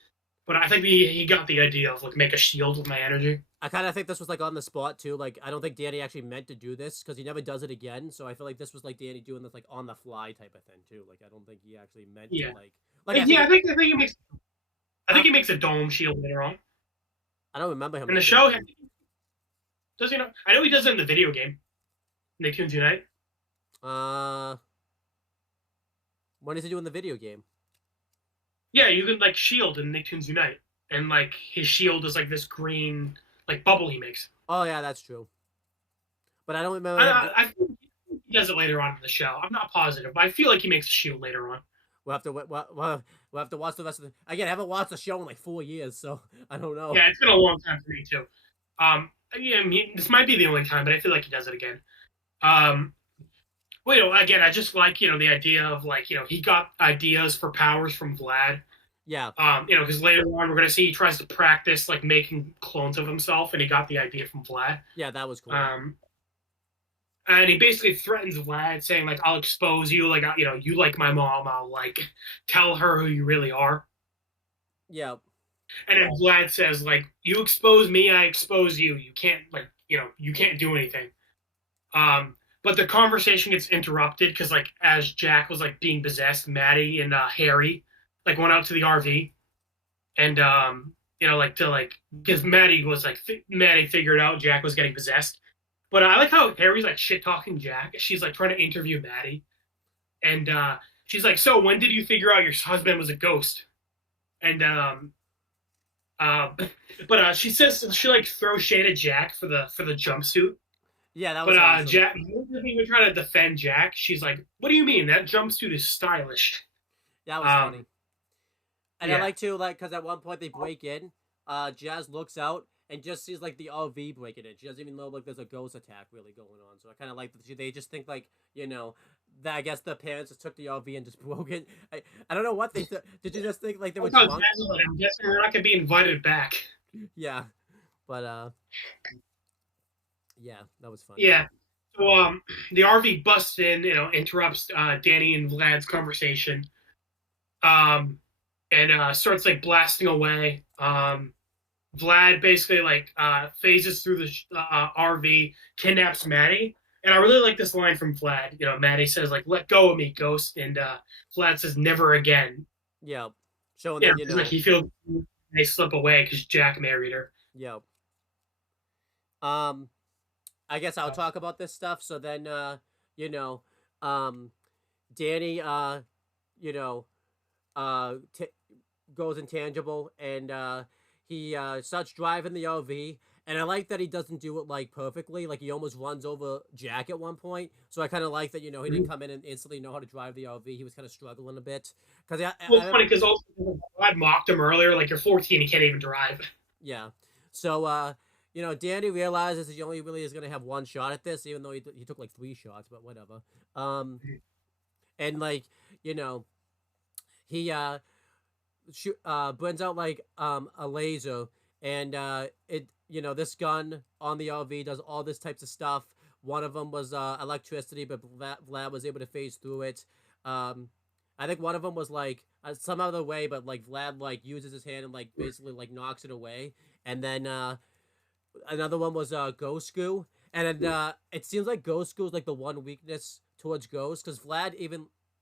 but I think he got the idea of like make a shield with my energy. I kind of think this was like on the spot too. Like I don't think Danny actually meant to do this because he never does it again. So I feel like this was like Danny doing this like on the fly type of thing too. Like I don't think he actually meant Yeah. to like Yeah, I think he makes he makes a dome shield later on. I don't remember him In the show, does he not? I know he does it in the video game, Nicktoons Unite. Uh, when does he do in the video game? Yeah, you can like shield in Nicktoons Unite, and like his shield is like this green like bubble he makes. Oh yeah, that's true. But I don't remember. I think he does it later on in the show. I'm not positive, but I feel like he makes a shield later on. We'll have to watch the rest of the. Again, I haven't watched the show in like 4 years, so I don't know. Yeah, it's been a long time for me too. Yeah, I mean, this might be the only time, but I feel like he does it again. Well, again, I just like the idea of like he got ideas for powers from Vlad. Yeah. Because later on we're gonna see he tries to practice like making clones of himself, and he got the idea from Vlad. Yeah, that was cool. And he basically threatens Vlad, saying like, "I'll expose you. Like, you like my mom. I'll like tell her who you really are." Yeah. And then Vlad says like, "You expose me, I expose you. You can't you can't do anything." But the conversation gets interrupted because like as Jack was like being possessed, Maddie and Harry like went out to the RV, and because Maddie figured out Jack was getting possessed. But I like how Harry's like shit talking Jack. She's like trying to interview Maddie, and she's like, "So when did you figure out your husband was a ghost?" And but she says she like throws shade at Jack for the jumpsuit. Yeah, that was. But awesome. Jack doesn't even try to defend Jack. She's like, "What do you mean that jumpsuit is stylish?" That was funny. And yeah. I like to because at one point they break in. Jazz looks out and just sees like the RV breaking in. She doesn't even know like there's a ghost attack really going on. So I kind of like that they just think like that I guess the parents just took the RV and just broke it. I don't know what they did. You just think like they were drunk? I'm guessing they're not gonna be invited back. Yeah, but yeah, that was fun. Yeah. So the RV busts in, interrupts Danny and Vlad's conversation, and starts like blasting away. Vlad basically like phases through the RV, kidnaps Maddie, and I really like this line from Vlad. Maddie says like, "Let go of me, ghost," and Vlad says, "Never again." Yeah, showing that like he feels they slip away because Jack married her. Yeah. I guess I'll talk about this stuff. So then, Danny, goes intangible and he starts driving the RV. And I like that he doesn't do it like perfectly. Like he almost runs over Jack at one point. So I kind of like that. He didn't come in and instantly know how to drive the RV. He was kind of struggling a bit. Because it's funny because also I mocked him earlier. Like you're 14, you can't even drive. Yeah. So Danny realizes he only really is gonna have one shot at this, even though he took like 3 shots. But whatever. And like he burns out like a laser, and this gun on the RV does all this types of stuff. One of them was electricity, but Vlad was able to phase through it. I think one of them was like some other way, but like Vlad like uses his hand and like basically like knocks it away. And then another one was Ghost Goo, and then it seems like Ghost Goo is like the one weakness towards Ghost because Vlad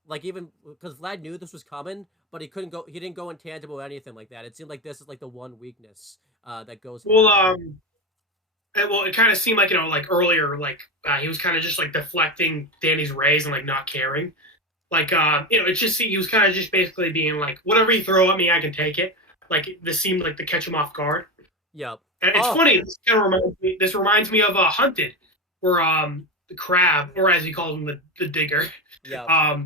because Vlad knew this was coming, but he didn't go intangible or anything like that. It seemed like this is like the one weakness that Ghost. Well, it kind of seemed like like earlier, like he was kind of just like deflecting Danny's rays and like not caring. Like it just he was kind of just basically being like, whatever you throw at me, I can take it. Like this seemed like to catch him off guard. Yep. And it's Oh, funny. This kind of reminds me. This reminds me of Hunted, where the crab, or as he calls him, the digger, yeah,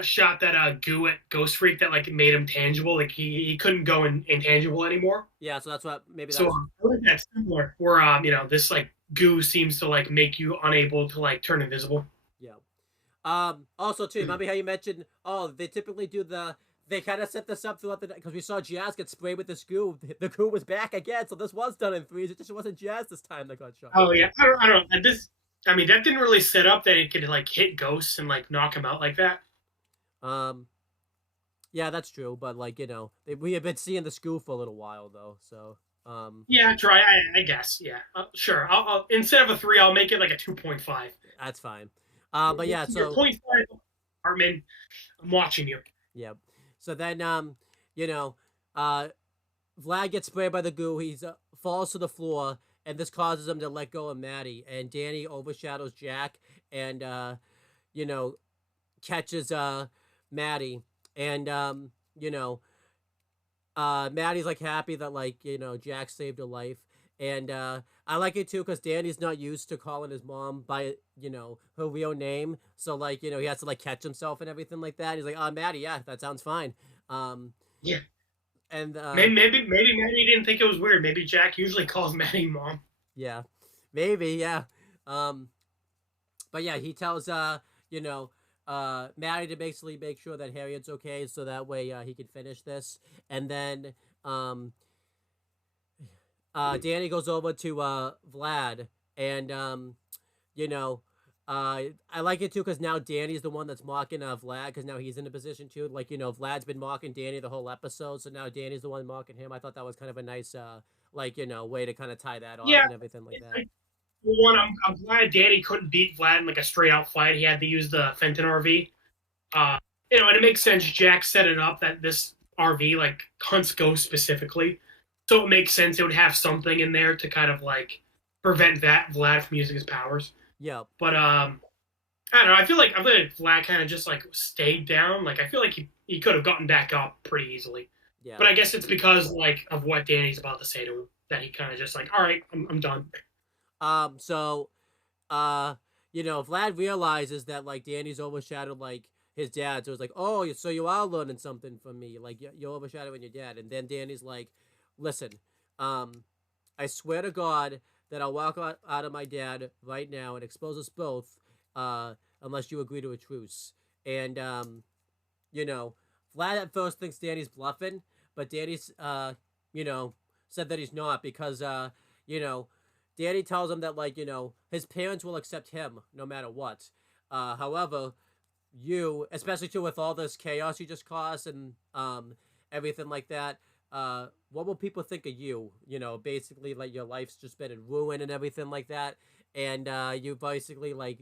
shot that goo at Ghost Freak that like made him tangible. Like he couldn't go intangible anymore. yeah. So that's what maybe So that's I like that similar, where this like goo seems to like make you unable to like turn invisible. yeah. Also too, remember how you mentioned? Oh, they typically do the. They kind of set this up throughout the because we saw Jazz get sprayed with this goo. The goo was back again, so this was done in threes. It just wasn't Jazz this time that got shot. Oh yeah, I don't know. This, I mean, that didn't really set up that it could like hit ghosts and like knock him out like that. Um, yeah, that's true. But like we have been seeing the goo for a little while though. So Yeah, try. I guess. Yeah, sure. I'll instead of a 3, I'll make it like a 2.5. that's fine. But yeah, Your so 0.5, Hartman. I'm watching you. yeah. So then you know, uh, Vlad gets sprayed by the goo. He's falls to the floor, and this causes him to let go of Maddie. And Danny overshadows Jack, and you know, catches Maddie, and Maddie's like happy that like Jack saved her life, and I like it too because Danny's not used to calling his mom by her real name, so like he has to like catch himself and everything like that. He's like, Maddie, yeah, that sounds fine. Um, Yeah. and Maybe Maddie didn't think it was weird. Maybe Jack usually calls Maddie mom. yeah, maybe yeah. Um, but yeah, he tells you know Maddie to basically make sure that Harriet's okay, so that way he can finish this, and then um Danny goes over to Vlad, and you know, I like it too because now Danny's the one that's mocking Vlad because now he's in a position too. Like Vlad's been mocking Danny the whole episode, so now Danny's the one mocking him. I thought that was kind of a nice like way to kind of tie that off Yeah. and everything like that. One, I'm glad Danny couldn't beat Vlad in like a straight out fight. He had to use the Fenton RV. Uh, and it makes sense. Jack set it up that this RV like hunts ghosts specifically, so it makes sense it would have something in there to kind of like prevent that Vlad from using his powers. Yeah, But I don't know. I feel like Vlad kind of just like stayed down. Like I feel like he could have gotten back up pretty easily. yeah. But I guess it's because like of what Danny's about to say to him that he kind of just like, all right, I'm done. So uh Vlad realizes that like Danny's overshadowed like his dad, so it's like, oh, so you are learning something from me, like you're overshadowing your dad, and then Danny's like, listen, um I swear to God that I'll walk out of my dad right now and expose us both, unless you agree to a truce. And you know, Vlad at first thinks Danny's bluffing, but Danny's you know, said that he's not because you know, Danny tells him that like, his parents will accept him no matter what. However, you, especially too with all this chaos you just caused and everything like that, what will people think of you? Basically like your life's just been in ruin and everything like that, and you basically like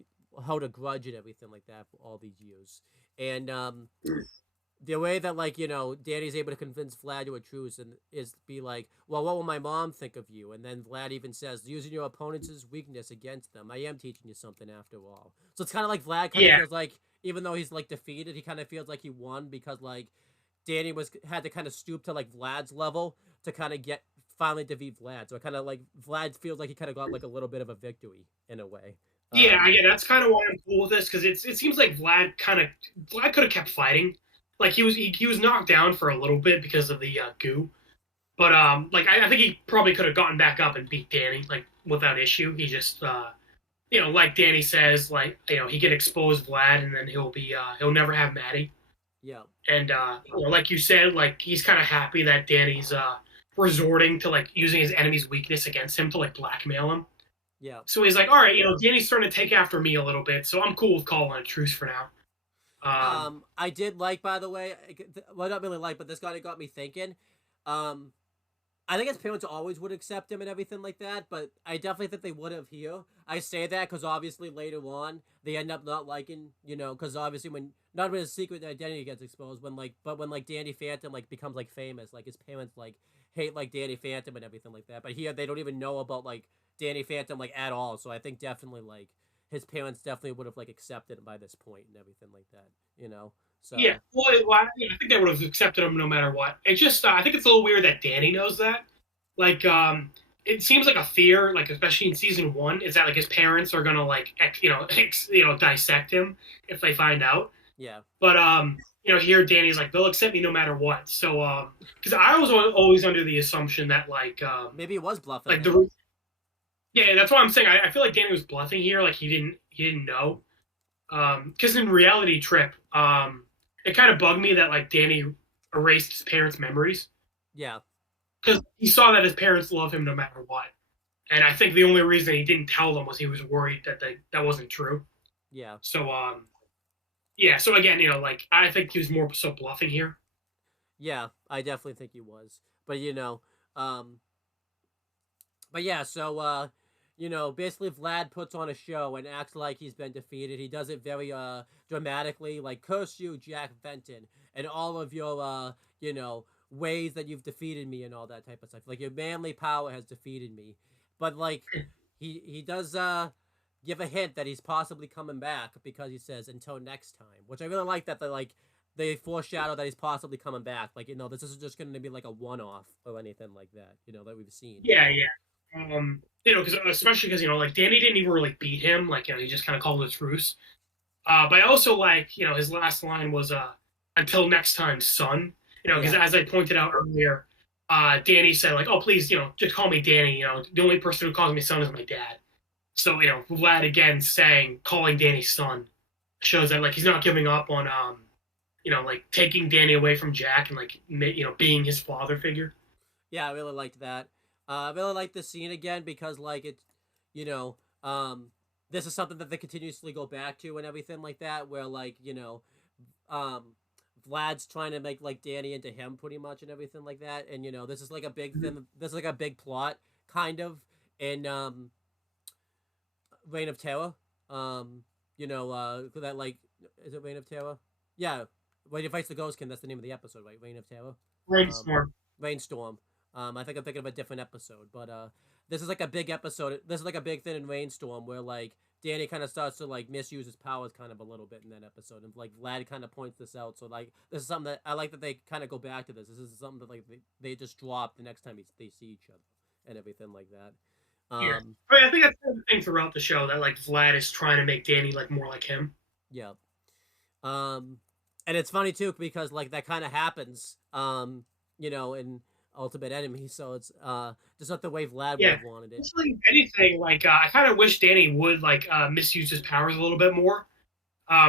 held a grudge and everything like that for all these years. And the way that like Danny's able to convince Vlad to a truce and is be like, well, what will my mom think of you? And then Vlad even says, using your opponent's weakness against them. I am teaching you something after all. So it's kind of like Vlad kind of feels like, even though he's like defeated, he kind of feels like he won because like Danny had to kind of stoop to like Vlad's level to kind of get finally defeat Vlad. So it kind of like Vlad feels like he kind of got like a little bit of a victory in a way. Yeah, that's kind of why I'm cool with this because it seems like Vlad could have kept fighting. Like he was knocked down for a little bit because of the goo, but like I think he probably could have gotten back up and beat Danny like without issue. He just like Danny says, like he can expose Vlad and then he'll never have Maddie. Yeah. And like you said, like he's kind of happy that Danny's resorting to like using his enemy's weakness against him to like blackmail him. Yeah. So he's like, all right, Danny's starting to take after me a little bit, so I'm cool with calling a truce for now. I did like, by the way, well, not really like, but this kind of got me thinking. I think his parents always would accept him and everything like that, but I definitely think they would have here. I say that because obviously later on they end up not liking, because obviously when not when his secret identity gets exposed, when like Danny Phantom like becomes like famous, like his parents like hate like Danny Phantom and everything like that. But here they don't even know about like Danny Phantom like at all. So I think definitely like his parents definitely would have like accepted him by this point and everything like that. So Yeah, well, I think they would have accepted him no matter what. It's just I think it's a little weird that Danny knows that. Like, it seems like a fear, like especially in season 1, is that like his parents are gonna like dissect him if they find out. Yeah. But here Danny's like they'll accept me no matter what. So because I was always under the assumption that Maybe it was bluffing like him. the yeah, that's what I'm saying. I feel like Danny was bluffing here, like he didn't know. Because in Reality Trip, it kind of bugged me that like Danny erased his parents' memories Yeah. because he saw that his parents love him no matter what. And I think the only reason he didn't tell them was he was worried that that wasn't true. Yeah. So yeah. So again, like I think he was more so bluffing here. Yeah. I definitely think he was. But um, but yeah. So basically Vlad puts on a show and acts like he's been defeated. He does it very dramatically, like curse you, Jack Fenton, and all of your ways that you've defeated me and all that type of stuff. Like your manly power has defeated me. But like he does give a hint that he's possibly coming back because he says until next time, which I really like that they foreshadow that he's possibly coming back. Like, this isn't just going to be like a one-off or anything like that, that we've seen. Yeah, yeah. Because especially because like Danny didn't even really beat him. Like he just kind of called it truce. But I also like his last line was until next time, son. Because as I pointed out earlier, Danny said like, oh please, just call me Danny. The only person who calls me son is my dad. So Vlad again calling Danny son shows that like he's not giving up on like taking Danny away from Jack and like being his father figure. Yeah, I really liked that. I really like the scene again because like it's, you know, this is something that they continuously go back to and everything like that. Where like um, Vlad's trying to make like Danny into him pretty much and everything like that. And this is like a big thing. This is like a big plot kind of in Reign of Terror. That like is it Reign of Terror? Yeah, when he fights the Ghost King, that's the name of the episode, right? Reign of Terror. Brainstorm. Rainstorm. I think I'm thinking of a different episode, but this is like a big episode. This is like a big thing in Rainstorm where like Danny kind of starts to like misuse his powers kind of a little bit in that episode, and like Vlad kind of points this out. So like this is something that I like that they kind of go back to this. This is something that like they just drop the next time they see each other and everything like that. Yeah. I think that's the thing throughout the show that like Vlad is trying to make Danny like more like him. Yeah. And it's funny too because like that kind of happens, in Ultimate Enemy. So it's just not the way Vlad would have wanted it. Actually, anything like I kind of wish Danny would like misuse his powers a little bit more.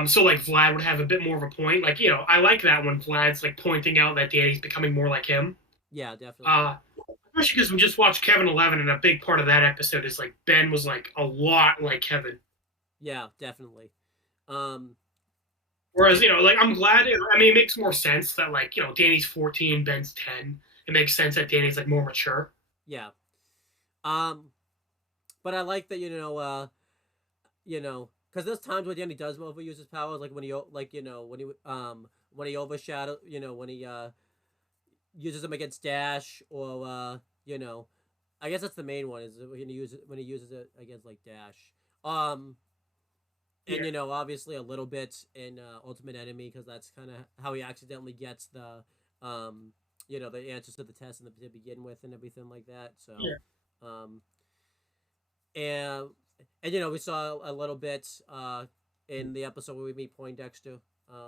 So like Vlad would have a bit more of a point. Like I like that when Vlad's like pointing out that Danny's becoming more like him. Yeah, definitely. Especially because we just watched Kevin 11, and a big part of that episode is like Ben was like a lot like Kevin. Yeah, definitely. Whereas like I'm glad. It makes more sense that like Danny's 14, Ben's 10. It makes sense that Danny's like more mature. Yeah. But I like that because there's times when Danny does overuse his powers, like when he when he overshadow, when he uses them against Dash, or I guess that's the main one is when he uses it against like Dash. And obviously a little bit in Ultimate Enemy because that's kind of how he accidentally gets the the answers to the test to begin with and everything like that. So and we saw a little bit in the episode where we meet Poindexter.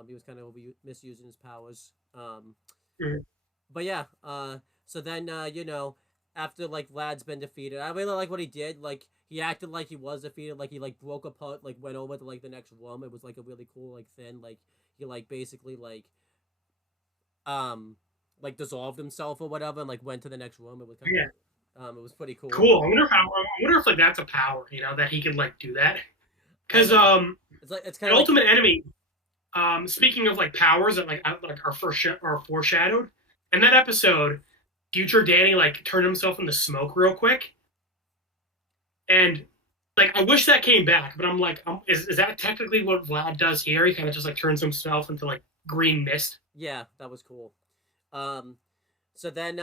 He was kind of misusing his powers. But yeah, so then after like Vlad's been defeated, I really like what he did. Like he acted like he was defeated, like he like broke apart, like went over to like the next room. It was like a really cool like thing. Like he like basically like dissolved himself or whatever and like went to the next room. It was kind of it was pretty cool. Cool. I wonder if like that's a power, that he could like do that. Because it's kind of Ultimate Enemy. Speaking of like powers that like are foreshadowed in that episode, future Danny like turned himself into smoke real quick, and like I wish that came back, but I'm like, is that technically what Vlad does here? He kind of just like turns himself into like green mist. Yeah, that was cool. So then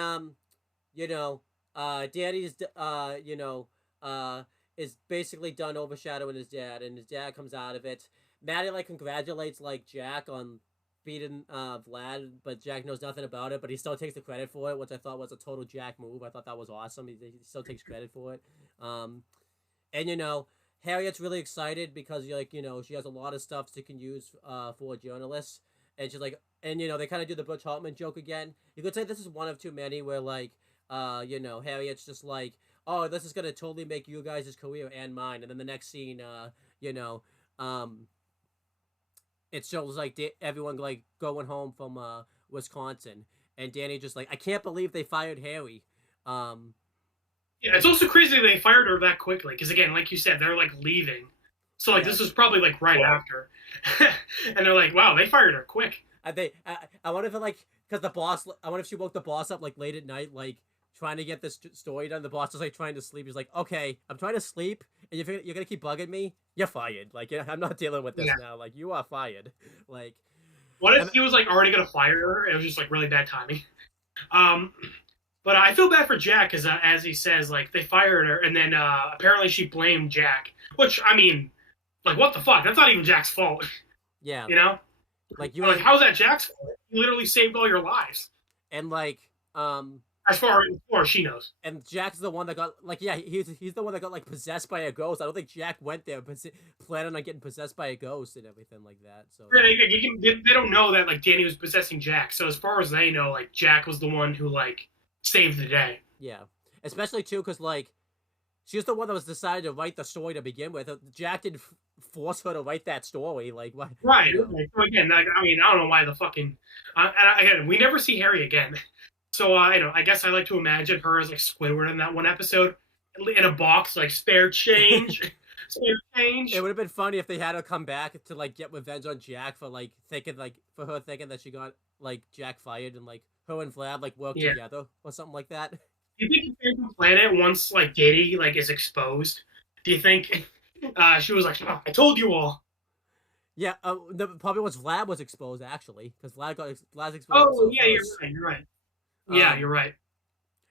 Danny's is basically done overshadowing his dad, and his dad comes out of it. Maddie like congratulates like Jack on beating Vlad, but Jack knows nothing about it, but he still takes the credit for it, which I thought was a total Jack move. I thought that was awesome. He still takes credit for it. Um, and Harriet's really excited because like she has a lot of stuff she can use for journalists, and she's like, and they kind of do the Butch Hartman joke again. You could say this is one of too many where like Harriet's just like, oh, this is gonna totally make you guys' career and mine, and then the next scene, you know, um, it shows like everyone like going home from Wisconsin, and Danny just like, I can't believe they fired Harry. Um, Yeah, it's also crazy they fired her that quickly because again, like you said, they're like leaving. So like yeah, this was probably like right after, and they're like, "Wow, they fired her quick." I wonder if it like because the boss. I wonder if she woke the boss up like late at night, like trying to get this story done. The boss is like trying to sleep. He's like, okay, I'm trying to sleep, and you're gonna keep bugging me. You're fired. Like, yeah, I'm not dealing with this Yeah. now. Like, you are fired. Like, What if I'm, he was like already gonna fire her? It was just like really bad timing. Um, but I feel bad for Jack because as he says, like they fired her, and then apparently she blamed Jack. Which I mean, like what the fuck? That's not even Jack's fault. yeah, You know? like Like how's that Jack's fault? He literally saved all your lives, and like um as far as she knows. and Jack's the one that got like yeah he's the one that got like possessed by a ghost. I don't think Jack went there planning on getting possessed by a ghost and everything like that. So They don't know that like Danny was possessing Jack. So as far as they know, like Jack was the one who like saved the day. yeah, especially too because like she was the one that was decided to write the story to begin with. Jack didn't force her to write that story. Like what? Right. So again, like, I mean, I don't know why the fucking. Again, we never see Harry again. So I guess I like to imagine her as like Squidward in that one episode, in a box like spare change, spare change. It would have been funny if they had her come back to like get revenge on Jack for like thinking like for her thinking that she got like Jack fired and like her and Vlad like worked Yeah. together or something like that. Do you think the Phantom Planet once like Diddy like is exposed? Do you think she was like, oh, I told you all? Yeah, probably once Vlad was exposed actually because Vlad's exposed Oh himself yeah, you're first. right. You're right. Yeah, Um, you're right.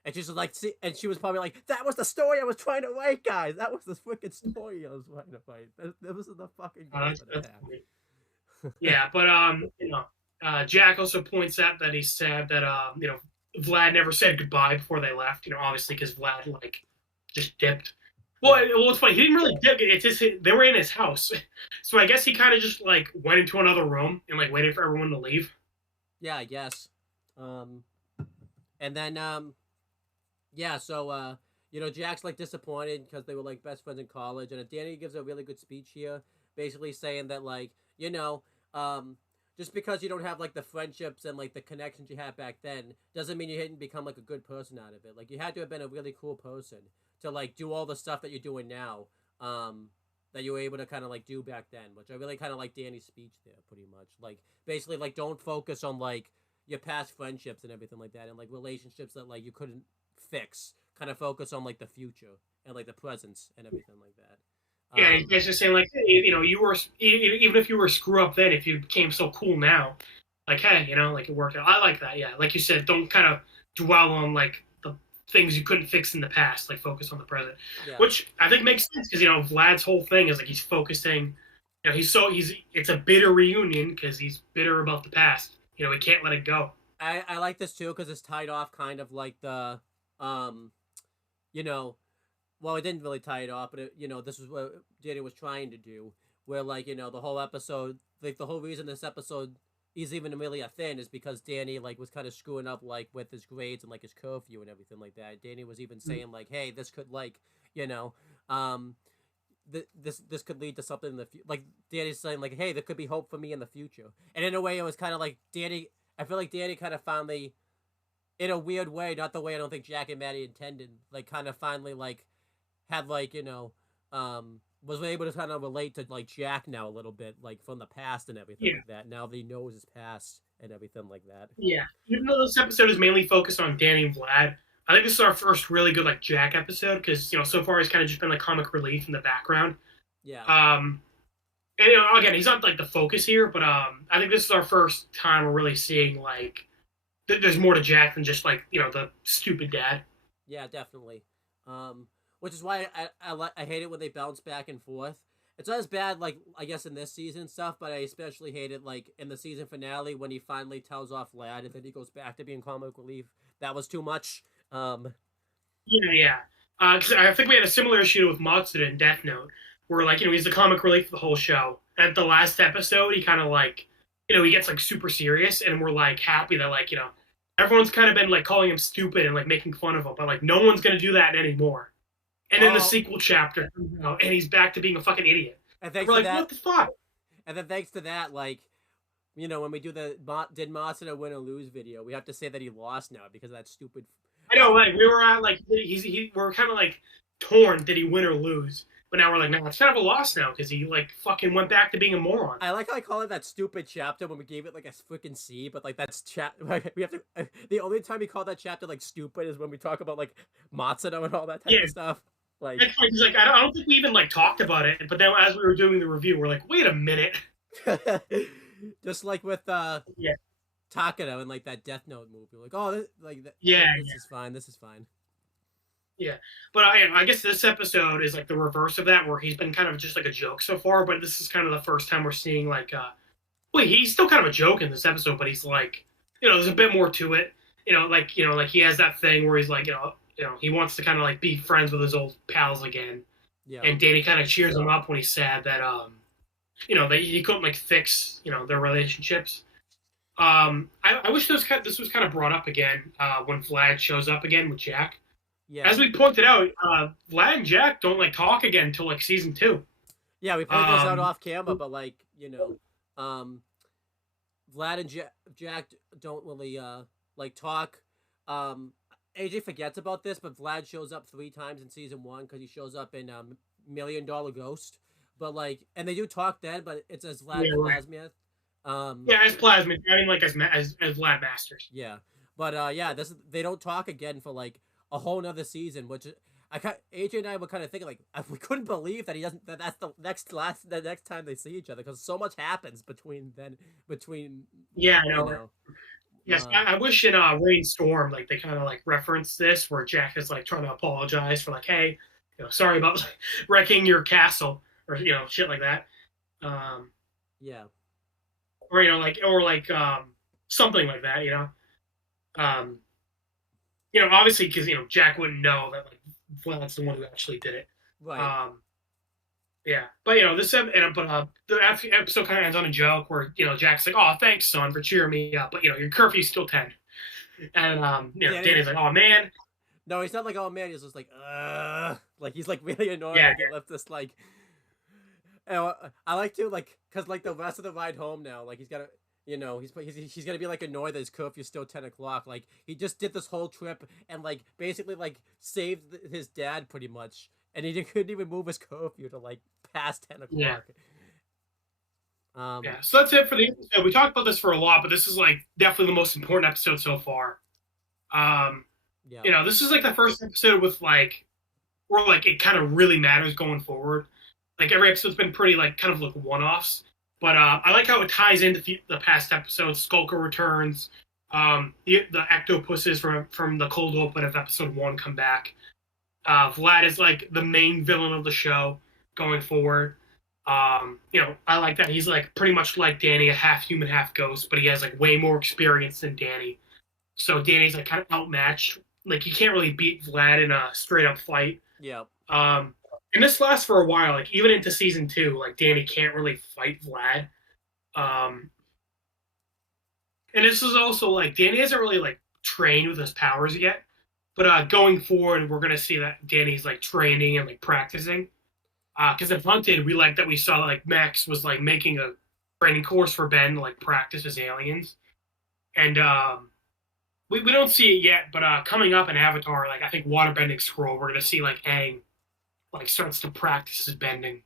and she's just like, see, and she was probably like, that was the story I was trying to write, guys. That was the freaking story I was trying to write. That was the fucking game for That's that. funny. Yeah, but Jack also points out that he said that Vlad never said goodbye before they left. Obviously because Vlad like just dipped. Well, it's funny. He didn't really dip. It's just they were in his house, so I guess he kind of just like went into another room and like waited for everyone to leave. Yeah, I guess. Um, and then yeah, so Jack's like disappointed because they were like best friends in college, and Danny gives a really good speech here, basically saying that like just because you don't have like the friendships and like the connections you had back then doesn't mean you didn't become like a good person out of it. Like you had to have been a really cool person to like do all the stuff that you're doing now. That you were able to kind of like do back then, which I really kind of like Danny's speech there, pretty much. Like basically like don't focus on like your past friendships and everything like that, and like relationships that like you couldn't fix. Kind of focus on like the future and like the presence and everything like that. Yeah, he's just saying like, hey, you were even if you were a screw up then, if you became so cool now, like hey, like it worked out. I like that. Yeah, like you said, don't kind of dwell on like the things you couldn't fix in the past. Like focus on the present, Yeah. which I think makes sense because Vlad's whole thing is like he's focusing. It's a bitter reunion because he's bitter about the past. He can't let it go. I like this too because it's tied off kind of like the well, it didn't really tie it off, but this is what Danny was trying to do. Where like the whole episode, like the whole reason this episode is even really a thing is because Danny like was kind of screwing up like with his grades and like his curfew and everything like that. Danny was even saying like, hey, this could like this could lead to something in the future. Like Danny's saying like, hey, there could be hope for me in the future. And in a way, it was kind of like Danny. I feel like Danny kind of finally, in a weird way, not the way I don't think Jack and Maddie intended, like kind of finally like had like was able to kind of relate to like Jack now a little bit, like from the past and everything like that. Now that he knows his past and everything like that. Yeah, even though this episode is mainly focused on Danny and Vlad, I think this is our first really good like Jack episode because so far he's kind of just been like comic relief in the background. Yeah. And again, he's not like the focus here, but I think this is our first time we're really seeing like there's more to Jack than just like the stupid dad. Yeah, definitely. Which is why I hate it when they bounce back and forth, It's not as bad, like, I guess, in this season stuff, but I especially hate it, like, in the season finale when he finally tells off Lad and then he goes back to being comic relief. That was too much. Yeah, yeah. Because I think we had a similar issue with Matsuda in Death Note, where like he's the comic relief for the whole show. At the last episode, he kind of like he gets like super serious, and we're like happy that like everyone's kind of been like calling him stupid and like making fun of him, but like no one's gonna do that anymore. And then the Oh, sequel chapter comes out, and he's back to being a fucking idiot. and And thanks we're to like, that, what the fuck? and then thanks to that, like, when we do the did Matsuda win or lose video, we have to say that he lost now because of that stupid. I know, like we were at like we're kind of like torn. Did he win or lose? But now we're like, no, it's kind of a loss now because he like fucking went back to being a moron. I like how I call it that stupid chapter when we gave it like a freaking C, but like that's like, we have to. The only time we call that chapter like stupid is when we talk about like Matsuda and all that type of stuff. Like, it's like, he's like, I don't think we even like talked about it. But then as we were doing the review, we're like, wait a minute. just like with Yeah. Takano and like that Death Note movie, like, oh, this Yeah, is fine. This is fine. Yeah, but I guess this episode is like the reverse of that, where he's been kind of just like a joke so far. But this is kind of the first time we're seeing like, well, he's still kind of a joke in this episode, but he's like, there's a bit more to it. Like he has that thing where he's like, he wants to kind of like be friends with his old pals again. Yeah. And Danny kind of cheers him up when he's sad that that he couldn't like fix their relationships. I wish this was kind of brought up again when Vlad shows up again with Jack. Yeah. As we pointed out, Vlad and Jack don't like talk again until like season 2. Yeah, we pointed this out off camera, but like Vlad and Jack don't really like talk. AJ forgets about this, but Vlad shows up 3 times in season 1 because he shows up in $1 Million Ghost. But like, and they do talk then, but it's as Vlad Plasmith. As Plasmith, I mean like as Vlad Masters. Yeah, but they don't talk again for like a whole nother season, which AJ and I were kind of thinking like we couldn't believe that he doesn't. That's the next time they see each other because so much happens between. Yeah, I know. Yes, I wish in Rainstorm like they kind of like reference this where Jack is like trying to apologize for like, hey, sorry about wrecking your castle or shit like that. Yeah. Or something like that. Obviously because Jack wouldn't know that like Vlad's the one who actually did it. Right. Yeah, but the episode kind of ends on a joke where Jack's like, "Oh, thanks, son, for cheering me up," but your curfew's still 10, and Danny's like, "Oh man." No, he's not like, "Oh man," he's just like he's like really annoyed. Yeah, like he left this like. I like to like because like the rest of the ride home now, like he's got to. He's gonna be like annoyed that his curfew's still 10 o'clock. Like he just did this whole trip and like basically like saved his dad pretty much, and he couldn't even move his curfew to like past 10 o'clock. Yeah. So that's it for the episode. We talked about this for a lot, but this is like definitely the most important episode so far. This is like the first episode with like where like it kind of really matters going forward. Like every episode's been pretty like kind of like one-offs. But I like how it ties into the past episodes. Skulker returns. The octopuses from the cold open of episode 1 come back. Vlad is like the main villain of the show going forward. I like that he's like pretty much like Danny, a half human, half ghost, but he has like way more experience than Danny. So Danny's like kind of outmatched. Like you can't really beat Vlad in a straight up fight. Yeah. And this lasts for a while, like even into season 2, like Danny can't really fight Vlad. And this is also like Danny hasn't really like trained with his powers yet. But going forward, we're gonna see that Danny's like training and like practicing. Because in Hunted, we like that we saw like Max was like making a training course for Ben to like practice as aliens. And we don't see it yet, but coming up in Avatar, like I think Waterbending Scroll, we're gonna see like Aang like starts to practice his bending.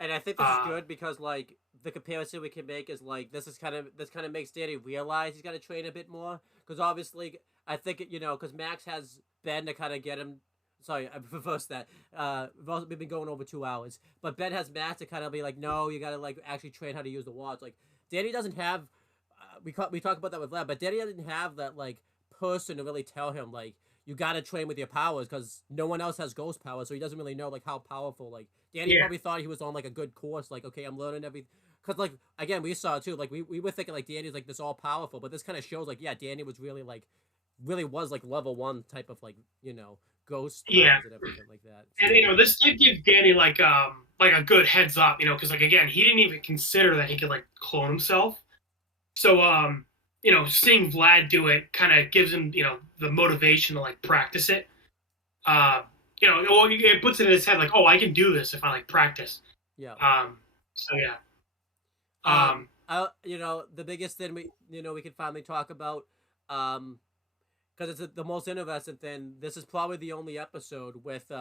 And I think this is good because like the comparison we can make is like this kind of makes Danny realize he's got to train a bit more because obviously I think because Max has Ben to kind of get him. Sorry, I reversed that. We've been going over 2 hours, but Ben has Max to kind of be like, no, you got to like actually train how to use the watch. Like Danny doesn't have. We talk about that with Vlad, but Danny doesn't have that like person to really tell him like you gotta train with your powers because no one else has ghost powers, so he doesn't really know like how powerful. Like Danny Yeah. probably thought he was on like a good course. Like okay, I'm learning every. Because like again, we saw it too. Like we were thinking like Danny's like this all powerful, but this kind of shows like yeah, Danny was really like really was like level 1 type of like ghost Yeah. powers and everything like that. So, And this did give Danny like a good heads up, because like again, he didn't even consider that he could like clone himself. So seeing Vlad do it kind of gives him the motivation to like practice it. It puts it in his head like, oh, I can do this if I like practice. yeah. So yeah. The biggest thing we can finally talk about, because it's the most interesting thing. This is probably the only episode with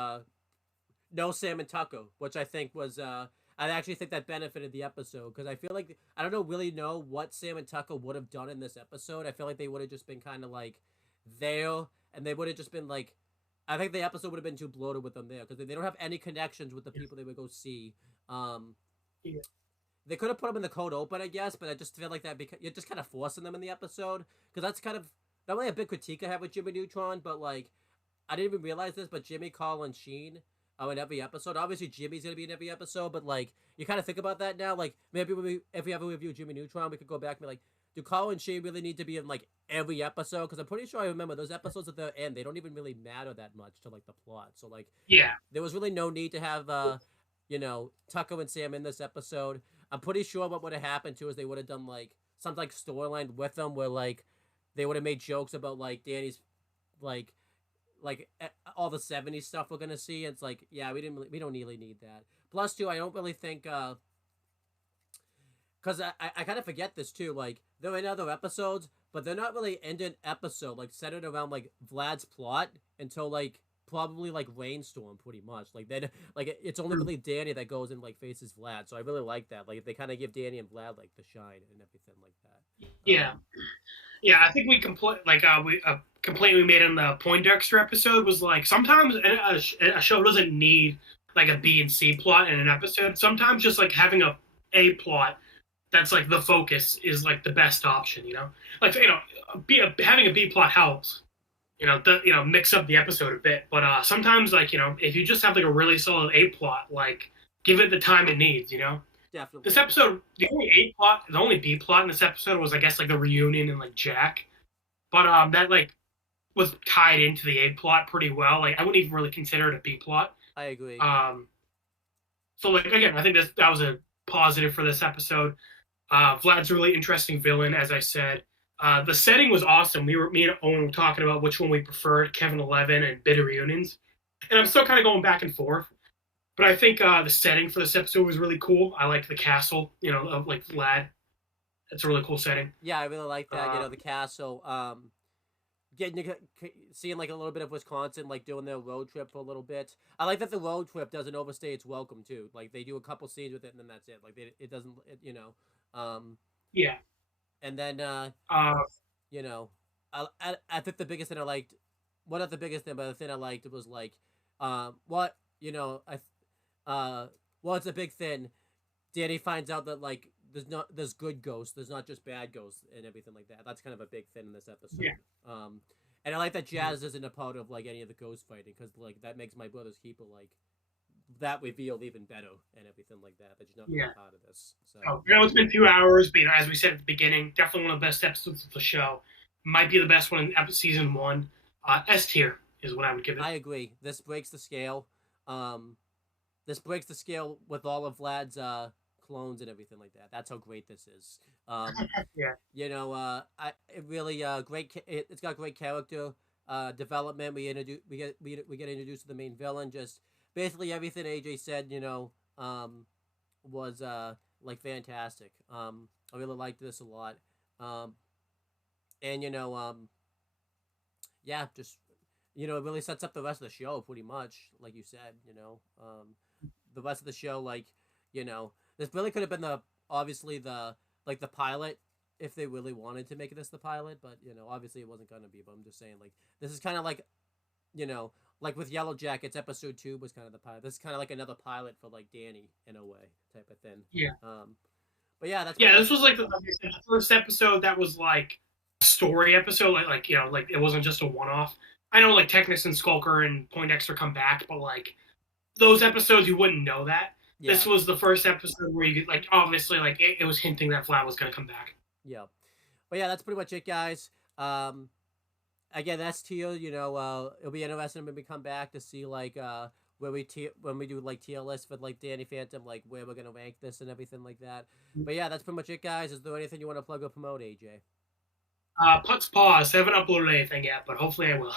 no Sam and Tucker, which I think was I actually think that benefited the episode because I feel like I don't really know what Sam and Tucker would have done in this episode. I feel like they would have just been kind of like there, and they would have just been like. I think the episode would have been too bloated with them there because they don't have any connections with the people they would go see. Yeah. They could have put them in the cold open, I guess, but I just feel like that because you're just kind of forcing them in the episode because that's kind of not only a big critique I have with Jimmy Neutron, but like I didn't even realize this, but Jimmy, Carl, and Sheen are in every episode. Obviously, Jimmy's gonna be in every episode, but like you kind of think about that now. Like maybe if we ever review Jimmy Neutron, we could go back and be like, do Carl and Sheen really need to be in like every episode? Because I'm pretty sure I remember those episodes at the end. They don't even really matter that much to like the plot. So like Yeah. there was really no need to have Tucker and Sam in this episode. I'm pretty sure what would have happened too is they would have done like some like storyline with them where like they would have made jokes about like Danny's like all the 70s stuff we're gonna see. It's like yeah, we don't really need that. Plus too, I don't really think because I kind of forget this too. Like they're in other episodes, but they're not really in an episode like centered around like Vlad's plot until like probably like Rainstorm, pretty much. Like then like it's only really Danny that goes and like faces Vlad. So I really like that. Like they kind of give Danny and Vlad like the shine and everything like that. Yeah. Yeah, I think we complaint complaint we made in the Poindexter episode was like sometimes a show doesn't need like a B and C plot in an episode. Sometimes just like having a plot that's like the focus is like the best option. Like having a B plot helps. Mix up the episode a bit, but sometimes like if you just have like a really solid A plot, like give it the time it needs. Definitely. This episode, the only B plot in this episode was, I guess, like the reunion and like Jack, but that like was tied into the A plot pretty well. Like I wouldn't even really consider it a B plot. I agree. So like again, I think that was a positive for this episode. Vlad's a really interesting villain, as I said. The setting was awesome. Me and Owen were talking about which one we preferred, Kevin 11 and Bitter Reunions, and I'm still kind of going back and forth. But I think the setting for this episode was really cool. I like the castle, of like Vlad. It's a really cool setting. Yeah, I really like that. The castle. Seeing like a little bit of Wisconsin, like doing their road trip for a little bit. I like that the road trip doesn't overstay its welcome too. Like they do a couple scenes with it and then that's it. Like it doesn't, Yeah. And then I think the biggest thing I liked, well not the biggest thing, but the thing I liked was like, it's a big thing. Danny finds out that like there's good ghosts, there's not just bad ghosts and everything like that. That's kind of a big thing in this episode. Yeah. And I like that Jazz isn't a part of like any of the ghost fighting because like that makes my brother's keeper like that revealed even better and everything like that. That you're not really part of this. So it's been 2 hours, but as we said at the beginning, definitely one of the best episodes of the show. Might be the best one in season 1. S tier is what I would give it. I agree. This breaks the scale. This breaks the scale with all of Vlad's clones and everything like that. That's how great this is. Yeah. It really great. It's got great character development. We get introduced to the main villain. Just basically everything AJ said. Was like fantastic. I really liked this a lot. Just it really sets up the rest of the show pretty much, like you said. The rest of the show, like, this really could have been the pilot if they really wanted to make this the pilot, but obviously it wasn't gonna be. But I'm just saying, like, this is kind of like, like with Yellow Jackets, episode 2 was kind of the pilot. This is kind of like another pilot for like Danny in a way, type of thing. Yeah. But yeah, this was like the first episode that was like a story episode, like it wasn't just a one-off. I know like Technus and Skulker and Poindexter come back, but like those episodes you wouldn't know that. Yeah. This was the first episode where you like obviously like it was hinting that Vlad was gonna come back. Yeah. But yeah, that's pretty much it, guys. Again, that's tier. You know, it'll be interesting when we come back to see like where when we do like tier list for like Danny Phantom, like where we're gonna rank this and everything like that. But yeah, that's pretty much it, guys. Is there anything you want to plug or promote, AJ? Putz pause. I haven't uploaded anything yet, but hopefully I will.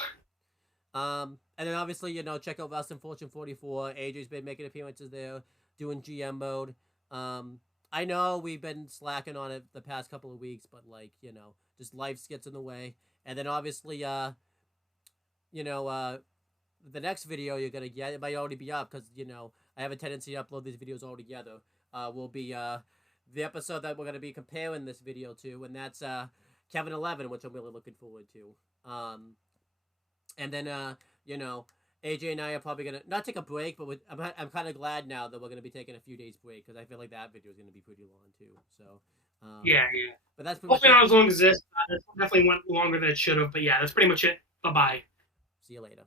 And then obviously, you know, check out Wrestling Fortune 44. AJ's been making appearances there, doing GM mode. I know we've been slacking on it the past couple of weeks, but like, you know, just life gets in the way. And then obviously, you know, the next video you're gonna get, it might already be up because, you know, I have a tendency to upload these videos all together. Will be the episode that we're gonna be comparing this video to, and that's Kevin 11, which I'm really looking forward to. And then you know, AJ and I are probably gonna not take a break, but I'm kind of glad now that we're gonna be taking a few days break because I feel like that video is gonna be pretty long too. So Yeah. but that's pretty Hopefully much not as long as this. It definitely went longer than it should have, but yeah, that's pretty much it. Bye bye. See you later.